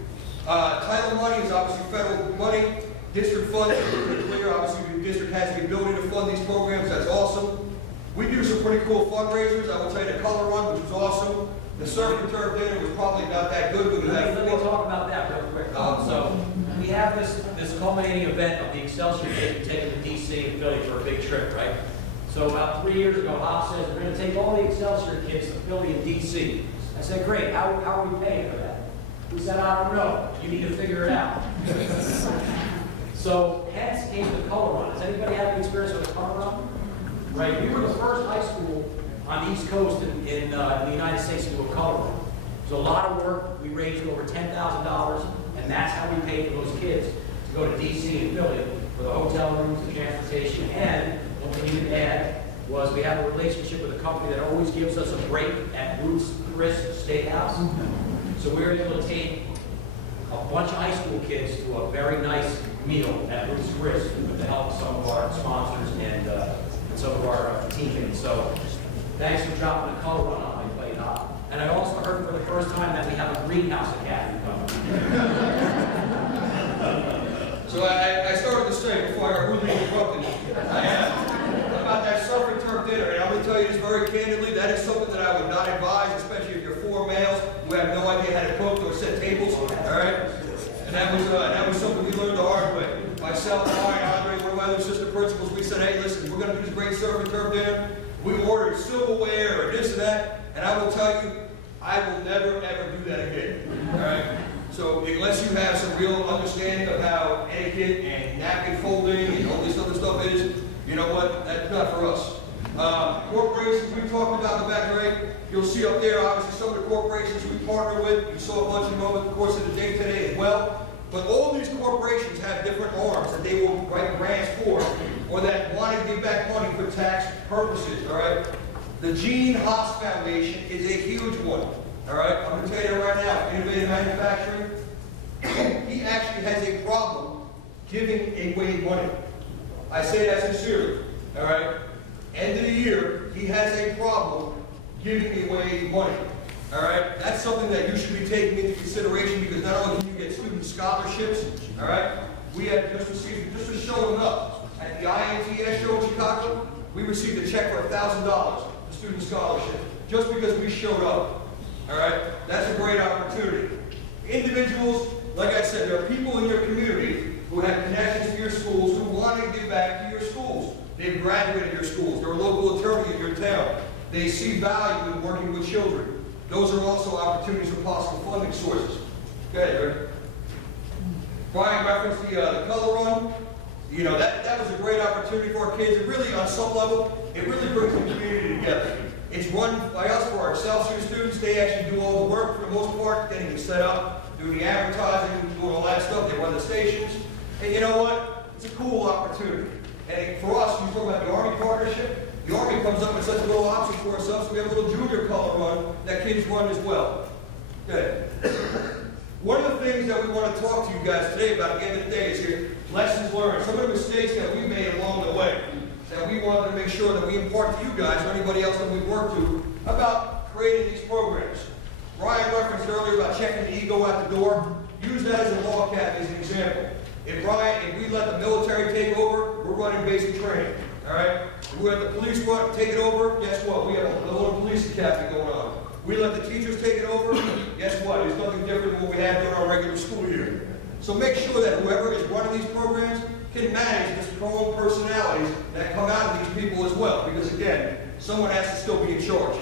Title money is obviously federal money. District funds are pretty clear. Obviously, the district has the ability to fund these programs. That's awesome. We do some pretty cool fundraisers. I will tell you the color run, which was awesome. The surf and turf dinner was probably not that good, but we had Let me talk about that real quick. So we have this culminating event of the Excelsior kids taking to DC and Philly for a big trip, right? So about 3 years ago, Hop says, we're going to take all the Excelsior kids to Philly and DC. I said, great, how are we paying for that? He said, I don't know. You need to figure it out. So hence came the color run. Has anybody had an experience with a color run? Right, we were the first high school on the East Coast in the United States to do a color run. It was a lot of work. We raised over $10,000, and that's how we paid for those kids to go to DC and Philly for the hotel rooms, the transportation, and one thing you can add was we have a relationship with a company that always gives us a break at Ruth's Chris Steakhouse. So we were able to take a bunch of high school kids to a very nice meal at Ruth's Chris with the help of some of our sponsors and some of our teammates. So thanks for dropping the color run on my plate hot. And I also heard for the first time that we have a greenhouse academy coming. So I started to say before I rudely interrupted about that surf and turf dinner, and I'm going to tell you this very candidly, that is something that I would not advise, especially if you're 4 males who have no idea how to cook or set tables, all right? And that was something we learned the hard way. Myself, Ryan, Andre, one of my other assistant principals, we said, hey, listen, we're going to do this great surf and turf dinner. We ordered silverware or this and that, and I will tell you, I will never, ever do that again, all right? So unless you have some real understanding of how etiquette and napkin folding and all this other stuff is, you know what, that's not for us. Corporations we talked about in the back, right? You'll see up there, obviously, some of the corporations we partner with. You saw a bunch of them over the course of the day today as well. But all these corporations have different arms that they will write grants for, or that want to give back money for tax purposes, all right? The Gene Haas Foundation is a huge one, all right? I'm going to tell you right now, Innovative Manufacturing, he actually has a problem giving away money. I say that sincerely, all right? End of the year, he has a problem giving away money, all right? That's something that you should be taking into consideration because not only can you get student scholarships, all right? We have just received, just for showing up at the INTS show in Chicago, we received a check for $1,000 for student scholarship just because we showed up, all right? That's a great opportunity. Individuals, like I said, there are people in your community who have connections to your schools who want to give back to your schools. They've graduated your schools. They're a local attorney in your town. They see value in working with children. Those are also opportunities for possible funding sources. Okay, Rick. Brian referenced the color run. You know, that was a great opportunity for our kids. And really, on some level, it really brings the community together. It's run by us for our Excelsior students. They actually do all the work for the most part, getting it set up, doing the advertising, doing all that stuff. They run the stations. And you know what? It's a cool opportunity. And for us, you talk about the Army partnership. The Army comes up with such a little option for ourselves, so we have a little junior color run that kids run as well. Okay. One of the things that we want to talk to you guys today about at the end of the day is here, lessons learned. Some of the mistakes that we made along the way that we wanted to make sure that we impart to you guys or anybody else that we work to about creating these programs. Ryan referenced earlier about checking the ego at the door. Use that as a law cap as an example. If we let the military take over, we're running basic training, all right? If we let the police take it over, guess what? We have a little police academy going on. We let the teachers take it over, guess what? There's nothing different than what we have during our regular school year. So make sure that whoever is running these programs can manage the strong personalities that come out of these people as well, because again, someone has to still be in charge.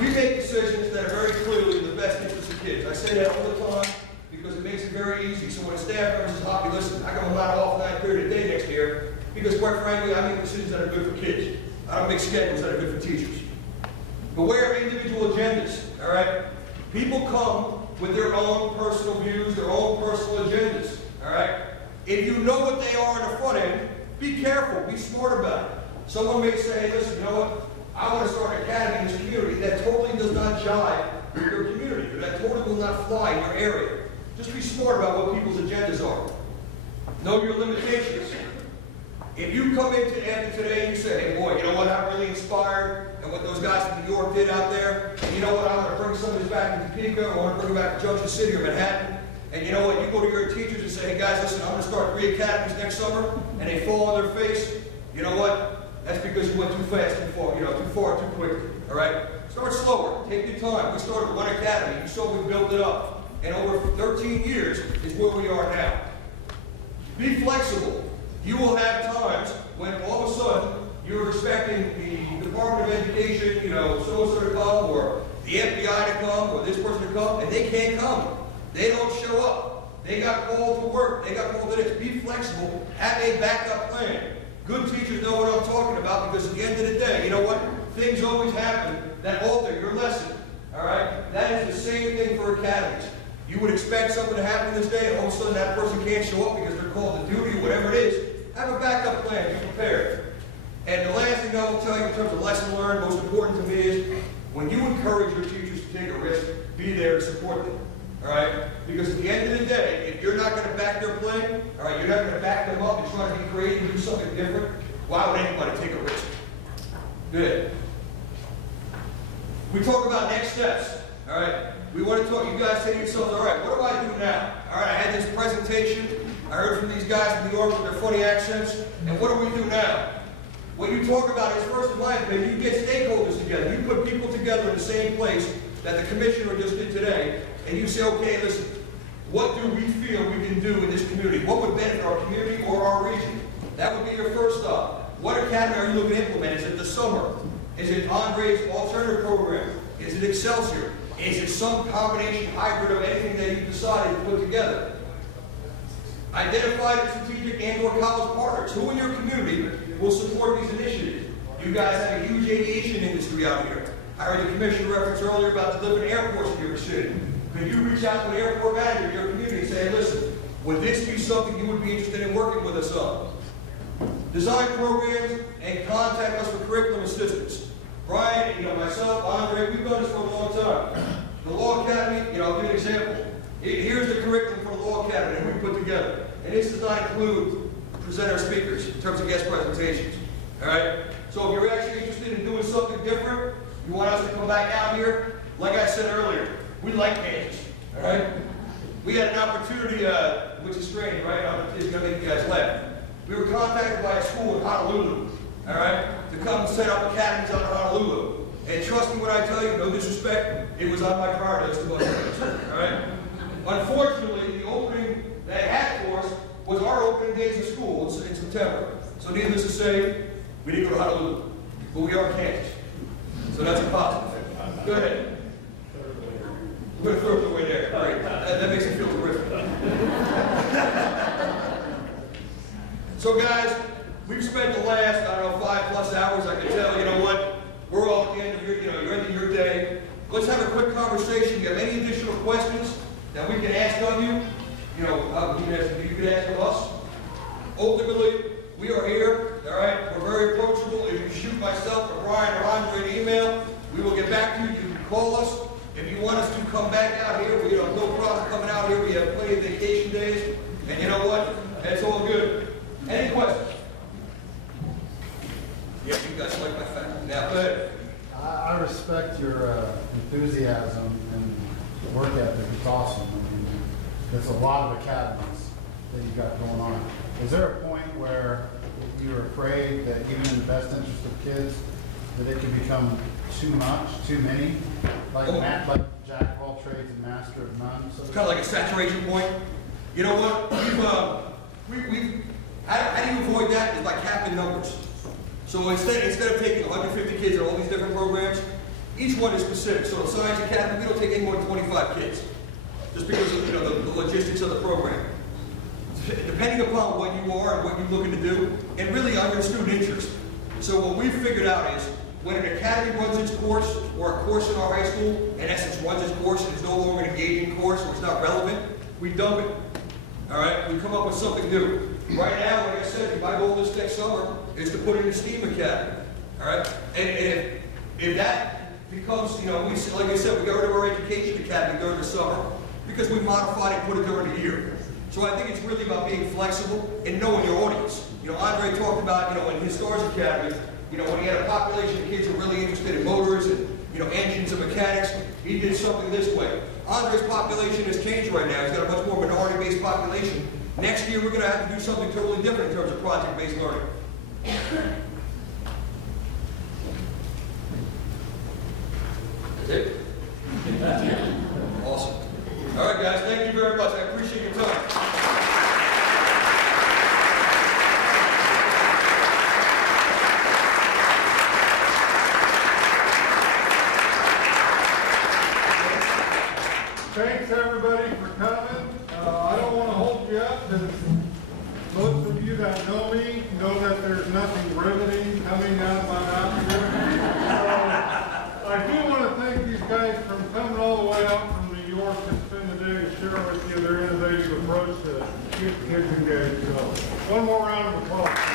We make decisions that are very clearly in the best interest of kids. I say that all the time, because it makes it very easy. So when a staff member says, Hoppy, listen, I got a lot off 9 period a day next year, because quite frankly, I make decisions that are good for kids. I don't make schedules that are good for teachers. Beware of individual agendas, all right? People come with their own personal views, their own personal agendas, all right? If you know what they are in the front end, be careful, be smart about it. Someone may say, hey, listen, you know what? I want to start an academy in this community that totally does not jive with your community, or that totally will not fly in your area. just be smart about what people's agendas are. Know your limitations. If you come into after today and you say, hey boy, you know what, I'm really inspired and what those guys from New York did out there, and you know what, I want to bring some of this back to Topeka, or I want to bring it back to Junction City or Manhattan, and you know what, you go to your teachers and say, hey guys, listen, I'm going to start 3 academies next summer, and they fall on their face, you know what, that's because you went too fast, too far, too quickly, all right? Start slower, take your time. We started with 1 academy, you saw we built it up, and over 13 years is where we are now. Be flexible. You will have times when all of a sudden you're expecting the Department of Education, so-and-so to come, or the FBI to come, or this person to come, and they can't come. They don't show up. They got called to work. They got called to this. Be flexible. Have a backup plan. Good teachers know what I'm talking about, because at the end of the day, you know what? Things always happen that alter your lesson. All right? That is the same thing for academies. You would expect something to happen this day, and all of a sudden that person can't show up because they're called to duty or whatever it is. Have a backup plan. Be prepared. And the last thing I will tell you in terms of lesson learned, most important to me, is when you encourage your teachers to take a risk, be there to support them. All right? Because at the end of the day, if you're not going to back their plan, all right, you're not going to back them up and try to be creative and do something different, why would anybody take a risk? Good. We talk about next steps. All right? We want to talk, you guys say to yourselves, all right, what do I do now? All right, I had this presentation. I heard from these guys from New York with their funny accents. And what do we do now? What you talk about is, first in my opinion, you get stakeholders together. You put people together in the same place that the commissioner just did today. And you say, okay, listen, what do we feel we can do in this community? What would benefit our community or our region? That would be your first stop. What academy are you looking to implement? Is it the Summer? Is it Andre's alternative program? Is it Excelsior? Is it some combination hybrid of anything that you've decided to put together? Identify the strategic and/or college partners. Who in your community will support these initiatives? You guys have a huge aviation industry out here. I heard the commissioner reference earlier about the different airports in your city. Could you reach out to an airport manager in your community and say, listen, would this be something you would be interested in working with us on? Design programs and contact us for curriculum assistance. Brian, myself, Andre, we've done this for a long time. The Law Academy, I'll give you an example. Here's the curriculum for the Law Academy that we put together. And this does not include presenter speakers in terms of guest presentations. All right? So if you're actually interested in doing something different, you want us to come back out here, like I said earlier, we like Kansas. All right? We had an opportunity, which is strange, right? It's going to make you guys laugh. We were contacted by a school in Honolulu, all right, to come and set up academies out in Honolulu. And trust me when I tell you, no disrespect, it was on my priority list to go to, all right? Unfortunately, the opening they had for us was our opening days of school in September. So needless to say, we didn't go to Honolulu, but we are Kansas. So that's a positive. Go ahead. We're going to throw it away there. Great. That makes it feel terrific. So guys, we've spent the last, 5+ hours. I can tell, you know what? We're all at the end of your, end of your day. Let's have a quick conversation. You have any additional questions that we can ask of you? You can ask of us. Ultimately, we are here, all right? We're very approachable. If you shoot myself or Brian or Andre an email, we will get back to you. You can call us. If you want us to come back out here, we have no problem coming out here. We have plenty of vacation days. And you know what? That's all good. Any questions? Yeah, you guys like my fact. Now, go ahead. I respect your enthusiasm and work ethic. It's awesome. I mean, there's a lot of academies that you've got going on. Is there a point where you're afraid that even in the best interest of kids, that it can become too much, too many? Like jack of all trades and master of none? So kind of like a saturation point. You know what? How do you avoid that? Is by capping numbers. So instead of taking 150 kids in all these different programs, each one is specific. So the Science Academy, we don't take any more than 25 kids, just because of the logistics of the program. Depending upon what you are and what you're looking to do, and really on your student interest. So what we've figured out is when an academy runs its course, or a course in our high school, in essence runs its course and is no longer an engaging course or it's not relevant, we dump it. All right? We come up with something new. Right now, like I said, my goal this next summer is to put in a STEAM Academy. All right? And if that becomes, like I said, we got rid of our education academy during the summer. because we modified it, put it during the year. So I think it's really about being flexible and knowing your audience. You know, Andre talked about, you know, in his Stars Academy, you know, when he had a population of kids who were really interested in motors and, you know, engines and mechanics, he did something this way. Andre's population has changed right now. He's got a much more minority-based population. Next year, we're going to have to do something totally different in terms of project-based learning. That's it? Awesome. All right, guys, thank you very much. I appreciate your time. Thanks, everybody, for coming. I don't want to hold you up, because most of you that know me know that there's nothing riveting coming out of my mouth here. So I do want to thank these guys for coming all the way out from New York to spend the day to share with you their innovative approach to keep kids engaged. So one more round of applause.